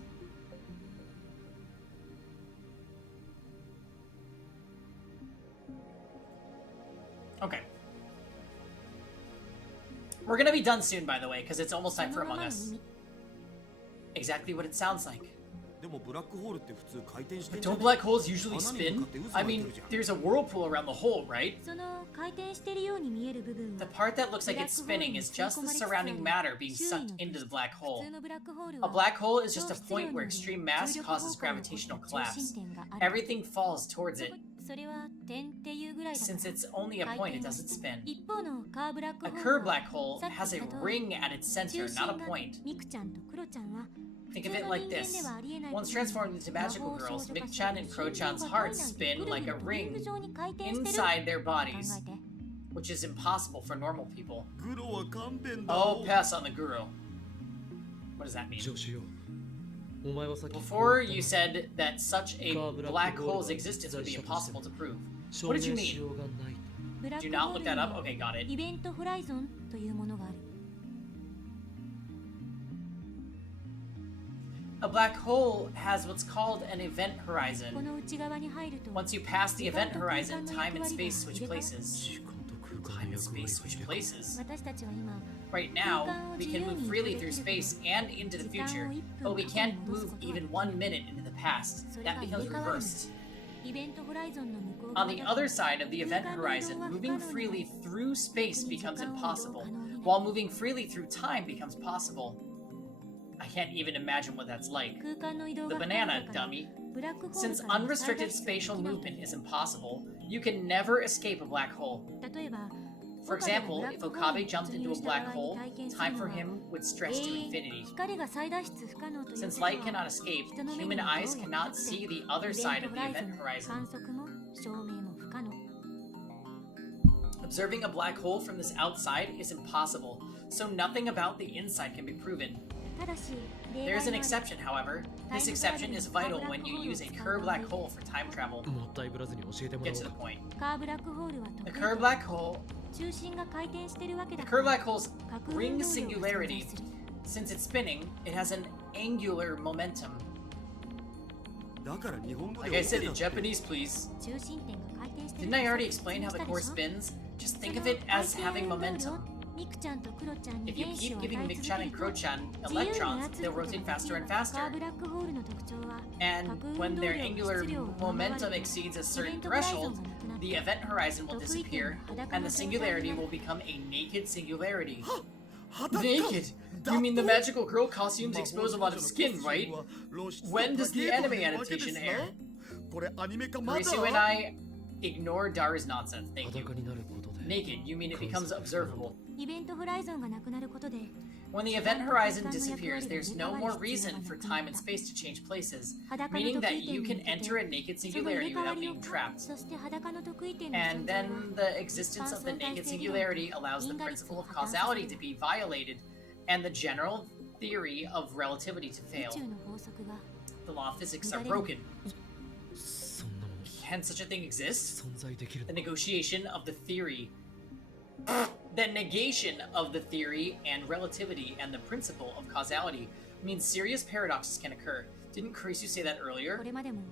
Okay. We're gonna be done soon, by the way, because it's almost time for Among Us. Exactly what it sounds like. でもブラックホールって普通回転して But んじゃ don't ね black holes usually spin? I mean, there's a whirlpool around the hole, right? その回転してるように見える部分 The は part that looks like it's spinning is just the surrounding matter being sucked into the black 普 hole. 通のブラックホール A は black hole is just a 超質量 point に where よる extreme mass 重力 causes 方向を起こした gravitational 中 collapse. 心点がある Everything falls towards it. それは点っていうぐらいだから Since it's only a 回 point, 転 it を doesn't して spin. 一方のカーブラック A ホー Kerr ル black は hole さっき has a 言った通 ring り at its 中 center, 心 not a が point. ミクちゃんとクロちゃんは Think of it like this. Once transformed into magical girls, Mick-chan and Kro-chan's hearts spin like a ring inside their bodies, which is impossible for normal people. グロは勘弁だ Oh, pass on the guru. What does that mean? 助手よ、お前はさっき Before you said that such a black hole's existence would be impossible to prove. 証 What 明 did you し mean? ようがないと。ブラッ Do ク not ホー look ル that に up? は Okay, got it. イベントホライゾンというものがある A black hole has what's called an event こ horizon. の内側に入ると Once you pass the 時間 event と空間 horizon, の time and 役割が space switch 入れ替わる places. 時間と空 Time 間 and の役割 space が switch 入れ替わる places. 私たちは今 Right now, we can move freely through space and into the future, but we can't move even 1 minute into the past. That becomes reversed. イベントホライゾンの向こう On 側 the だと other side of the event horizon, moving freely through space becomes impossible, while moving freely through time becomes possible. I can't even imagine what that's like. 空間の移動 The が不可能 banana, だから dummy. ブラックホール Since からの再 unrestricted 脱出ができ spatial ない movement is impossible, you can never escape a black hole. 例えば For 岡部が example, ブラッ if クホール Okabe に jumped 突 into 入 a した black 場合 hole, に体験す time る for のは him would stretch to 永遠 infinity. 光が再脱出不可能という Since ことは light cannot escape, 人の目 human にも eyes どうや cannot って see the イ other ベン side ト of ホ the ライゾ event ン horizon. 観測も証明も不可能 Observing a black hole from this outside is impossible, so nothing about the inside can be proven. ただし There is an exception, however. This exception is vital when you use a Kerr black hole for time travel. もったいぶらずに教えてもら Get お to う the point. カーブラックホールは The 特 Kerr 有 black hole, 中心が回転してるわけ the だか Kerr ら black hole's 核運 ring 動量が存 singularity. 在する Since it's spinning, it has an angular momentum. だから日本語で Like I said オ in ケだって Japanese, please. 中心点が回転してる Didn't I already explain how the core spins? Just think of it as having momentum. ミクちゃんとクロちゃんに If you 原子 keep を giving 与え Mick-chan 続 and けると Kro-chan 自由に electrons, 操 they'll ることが rotate でき faster る and カー faster. ブラックホールの特徴は And 核運 when 動 their 量 angular 質量を上回 momentum る exceeds a イベ certain ントホライゾン threshold, がなくなっ the て event horizon will 得意点 disappear, が裸 and の the 状態に singularity なる will become a naked singularity. 裸 Naked? You mean the magical girl costumes expose a lot of skin, right? When does the anime adaptation air? これアニメ化まだ Marisu and I ignore Dara's nonsense, thank you. 裸になることで Naked, you mean it becomes observable. イベントホライゾンがなくなることで When the event horizon disappears, there's no more reason for time and space to change places, 裸の meaning 得 that 意点 you に can 向けて enter a naked その入れ singularity 替わ without りを being trapped. そして裸の得意点の And 存在は then the existence of the naked singularity allows the principle of causality to be violated, and the general theory of relativity to 宇 fail. 宙の法則が The law of physics are broken. そんなもの Can such a thing exist? 存在できる The のか negotiation of the theory. The negation of the theory and relativity and the principle of causality means serious paradoxes can occur. Didn't Kurisu say that こ earlier? れまでも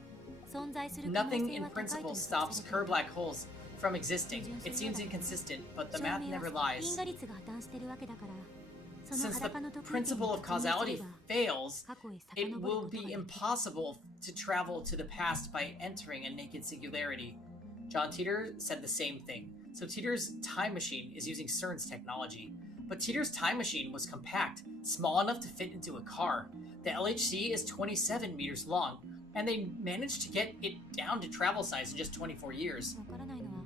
存在する可能 Nothing 性 in は高いと principle 予測 stops されてい Kerr る black holes from existing. It seems inconsistent, but the 証 math 明 never は lies. 因果率が破綻してるわけだからその Since the 裸の得意点 principle に of 突入すれ causality ば fails, 過去へ it 遡る will ことが be できる impossible to travel to the past by entering a naked singularity. John Teeter said the same thing. So Teeter's time machine is using CERN's technology. But Teeter's time machine was compact, small enough to fit into a car. The LHC is 27 meters long, and they managed to get it down to travel size in just 24 years. わからないのは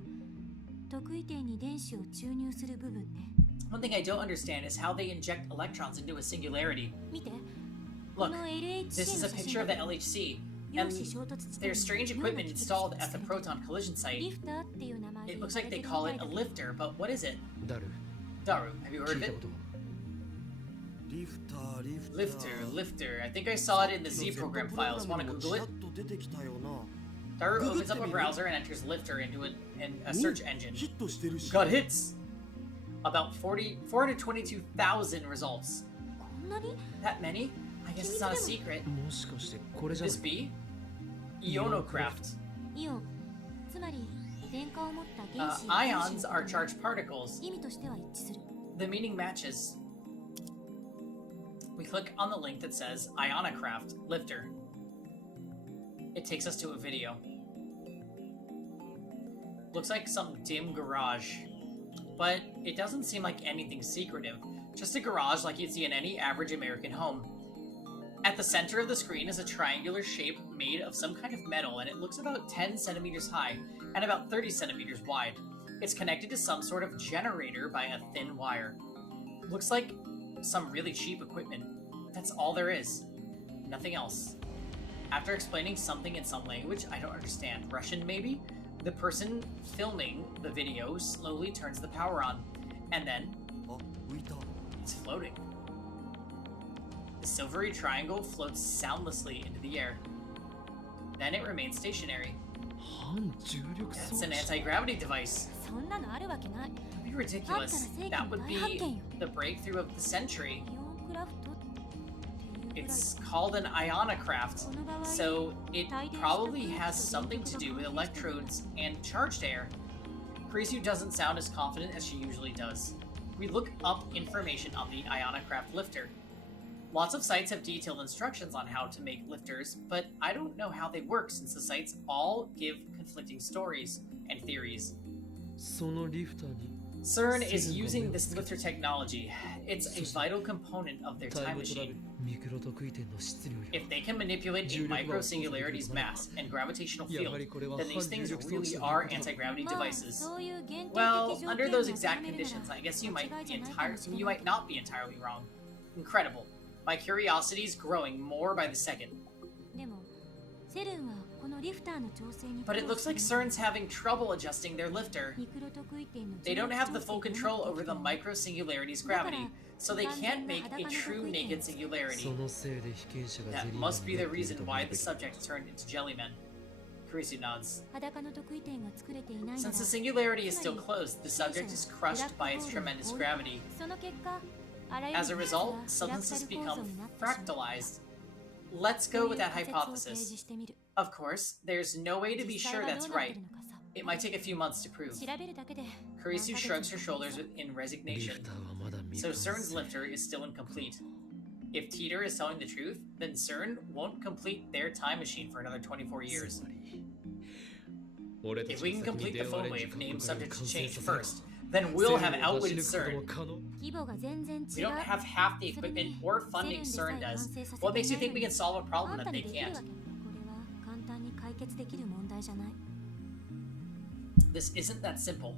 得意点に電子を注入する部分ね One thing I don't understand is how they inject electrons into a singularity. 見て Look, この LHC this is a の写 picture 真 of the だ LHC, 陽 and 子衝突地点 there's に strange 妙な equipment 機器 installed が at the 使われて proton collision リ site. フターっていう名前で It 呼 looks ば like れ they てる call み it た a いだけど lifter, but what is it? ダル Daru, have you 聞 heard い of た it? ことはリフターリフター Lifter, lifter. I think I saw it in the Z program files. Want to Google it? 出てきたよな Daru opens up a browser and enters lifter into a search engine. ヒットしてるし Got hits! About 422,000 results. こんなに That many? I guess it's not a secret. もしかしてこれ Could じゃな this い be? Ionocraft. イオンつまり電荷を持った原子 Ions are charged particles. 意味としては一致する The meaning matches. We click on the link that says Ionocraft Lifter. It takes us to a video. Looks like some dim garage. But it doesn't seem like anything secretive. Just a garage like you'd see in any average American home. At the center of the screen is a triangular shape made of some kind of metal, and it looks about 10 centimeters high and about 30 centimeters wide. It's connected to some sort of generator by a thin wire. Looks like some really cheap equipment. That's all there is. Nothing else. After explaining something in some language I don't understand, Russian maybe, the person filming the video slowly turns the power on, and then あ浮いた it's floating. The silvery triangle floats soundlessly into the air. Then it remains stationary. 反重力 That's 装 an 置 anti-gravity device. そんなのあるわけない That'd be ridiculous. That would be the breakthrough of the century. イオンクラフトっていうぐらい It's called an ionocraft, so it probably has something to do with electrodes and charged air. Kurisu doesn't sound as confident as she usually does. We look up information on the ionocraft lifter. Lots of sites have detailed instructions on how to make lifters, but I don't know how they work since the sites all give conflicting stories and theories. そのリフターに CERN is using this lifter technology. It's a vital component of their タイ time ムトラベ machine. ルミクロ特異点の質量よ If they can manipulate a micro-singularity's mass and gravitational field, then these things really are anti-gravity まあ devices. そういう限定的 Well, 条件 under が those 定 exact めるな conditions, ら I guess you 間 might 違い be じゃないかもしれない you might not be entirely wrong. Incredible. My curiosity is growing more by the second. でもセルンはこのリフターの調整に But it looks like CERN's having trouble adjusting their lifter. ミクロ特異点の They don't 重 have 力 the 調 full 整 control が over the うまくできない micro-singularity's gravity, so they can't make a true naked そ singularity. のせいで被験者がゼ That リーマン must に be な the っている reason と why 思うべ the き subjects turned into jellymen. Kurisu nods. 裸の特異点が作れていないなら Since the singularity is still closed, the subject is crushed by its tremendous gravity. その結果あらゆる As a 物質は result, フラクタ substances ル構造 become になってしまう fractalized. Let's こ go うい with う that 仮説を提 hypothesis. 示してみる Of course, there's no way to be 実 sure 際は that's どうなって right. るのかさ It might take a few months to prove. 調べるだけで Kurisu 何ヶ shrugs 月 her もかか shoulders りそう in リ resignation. フターはまだ未 So 完 CERN's 成 lifter is still incomplete. If Teeter is telling the truth, then CERN won't complete their time machine for another 24 years. つまり俺た If ち we can が先に complete the 電話 phone レンジ wave 過去 named から subject 完 to 成 change させれば first, then we'll have セルを出し outwitted 抜くことも CERN. 可能 規模が全然違う We don't have half the equipment or funding CERN does. What makes you think we can solve a あ problem ん that た they にできるわ can't? けこれは簡単に解決できる問題じゃない This isn't that simple.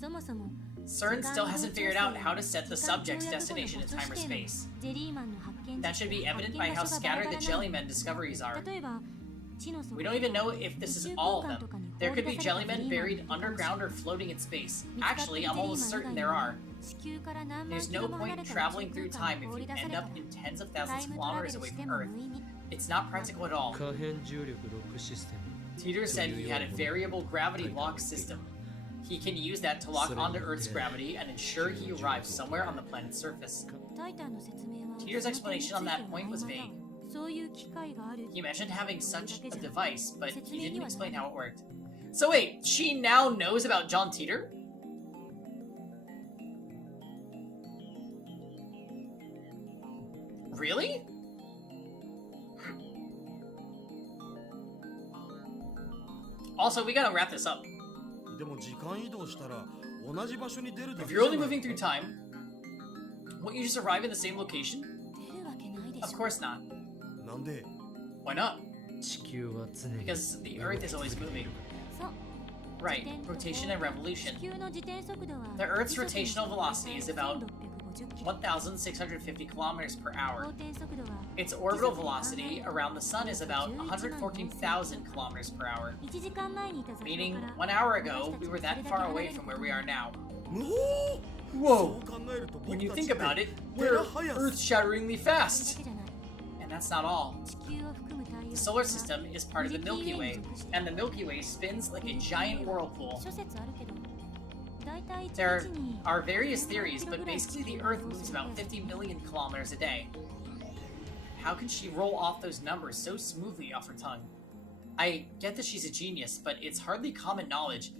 そもそも CERN still hasn't figured out how to set the subject's destination in time or space. ジェリーマンの発見 That should be evident by how scattered the Jellymen discoveries are. 例えば地の底 We don't even know if this is all of them. There could be Jellymen buried underground or floating in space. Actually, I'm almost certain there are. 地球から何万 There's キ no ロも離 point れた traveling 宇 through 宙空間 time に if 放 you り出さ end れた up ら in tens of タ thousands イ of ムトラベ kilometers ル away して from も Earth. 無意味 It's not practical at all. 可変重力ロックシステム Teeter said he had a variable gravity lock system. He can use that to lock onto Earth's gravity and ensure he arrives somewhere on the planet's surface. タイタンの説明は Teeter's explanation on that point was vague. そういう機械がある He mentioned having such a device, but he didn't explain how it worked. So wait, she now knows about John Teeter? Really? Also, we gotta wrap this up. でも時間移動したら同じ場所に出るだ If け you're じゃ only ない moving through time, won't you just arrive in the same location? 出るわけないで Of しょ course not. なんで Why not? 地球は常に Because the Earth is always moving. そう Right, rotation and revolution. The Earth's rotational velocity is about 1,650 kilometers per hour. Its orbital velocity around the Sun is about 114,000 kilometers per hour. Meaning, 1 hour ago, we were that far away from where we are now. Whoa! When you think about it, we're earth-shatteringly fast! And that's not all. The solar system is part of the Milky Way, and the Milky Way spins like a giant whirlpool. There are various theories, but basically the Earth moves about 50 million kilometers a day. How can she roll off those numbers so smoothly off her tongue? I get that she's a genius, but it's hardly common knowledge.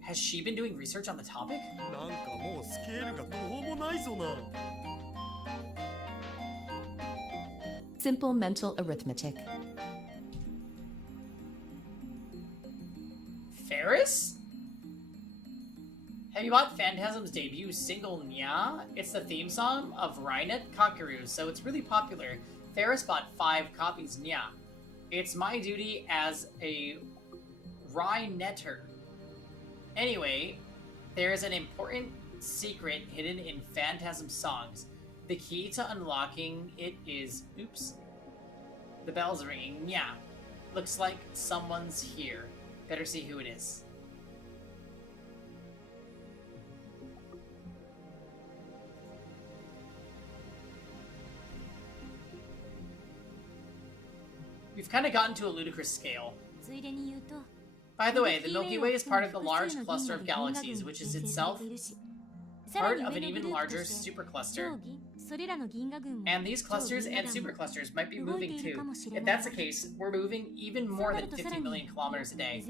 Has she been doing research on the topic? Simple mental arithmetic. Ferris? Have you bought Phantasm's debut single, Nya? It's the theme song of Rainet Kakeru, so it's really popular. Ferris bought 5 copies, Nya. It's my duty as a Rainetter. Anyway, there is an important secret hidden in Phantasm songs. The key to unlocking it is... Oops. The bell's ringing. Nya. Looks like someone's here. Better see who it is. We've kind of gotten to a ludicrous scale. By the way, the Milky Way is part of the large cluster of galaxies, which is itself part of an even larger supercluster. And these clusters and superclusters might be moving too. If that's the case, we're moving even more than 50 million kilometers a day.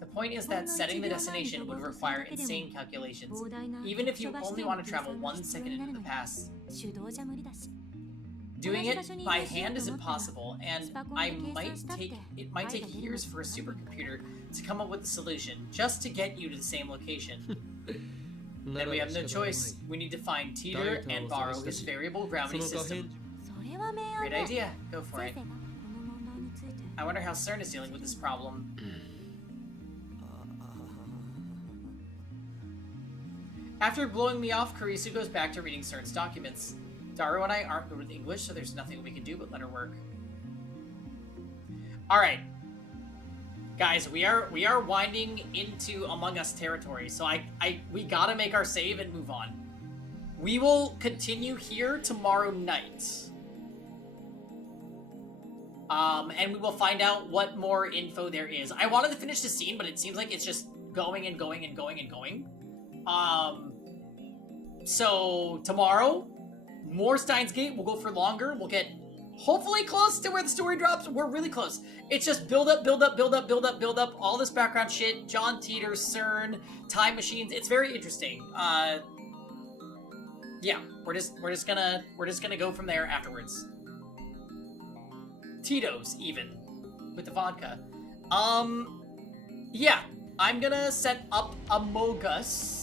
The point is that setting the destination would require insane calculations, even if you only want to travel 1 second into the past. Doing it by hand is impossible, and it might take years for a supercomputer to come up with a solution just to get you to the same location. Then we have no choice. We need to find Teeter and borrow his variable gravity system. Great idea. Go for it. I wonder how CERN is dealing with this problem. After blowing me off, Kurisu goes back to reading CERN's documents. Daru and I aren't good with English, so there's nothing we can do but let her work. Alright. Guys, we are winding into Among Us territory, so we gotta make our save and move on. We will continue here tomorrow night. And we will find out what more info there is. I wanted to finish the scene, but it seems like it's just going and going and going and going. So tomorrow, more Steins Gate. We'll go for longer. We'll get hopefully close to where the story drops. We're really close. It's just build up, build up, build up, build up, build up. All this background shit. John Teeter, CERN, time machines. It's very interesting. Yeah, we're just gonna go from there afterwards. Tito's even with the vodka. Yeah, I'm gonna set up Among Us.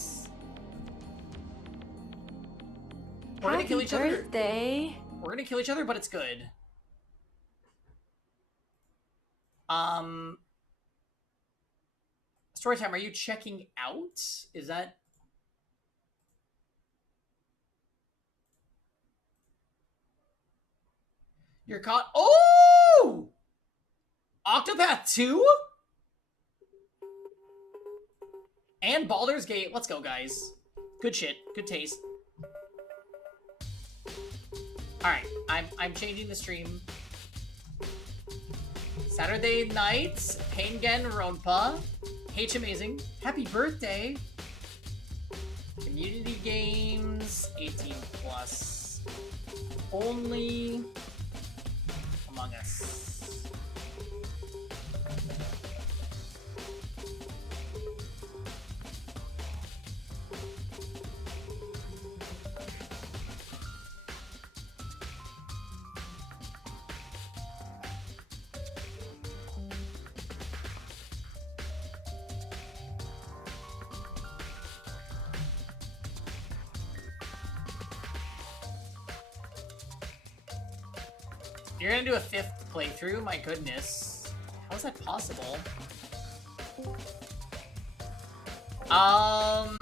We're gonna kill each other. Birthday. We're gonna kill each other, but it's good. Storytime, are you checking out? Is that... You're caught... Oh! Octopath 2? And Baldur's Gate. Let's go, guys. Good shit. Good taste. Alright, I'm changing the stream. Saturday nights, Paingen Ronpa. H Amazing. Happy birthday. Community games, 18 plus. Only Among Us. You're gonna do a 5th playthrough? My goodness. How is that possible? Um,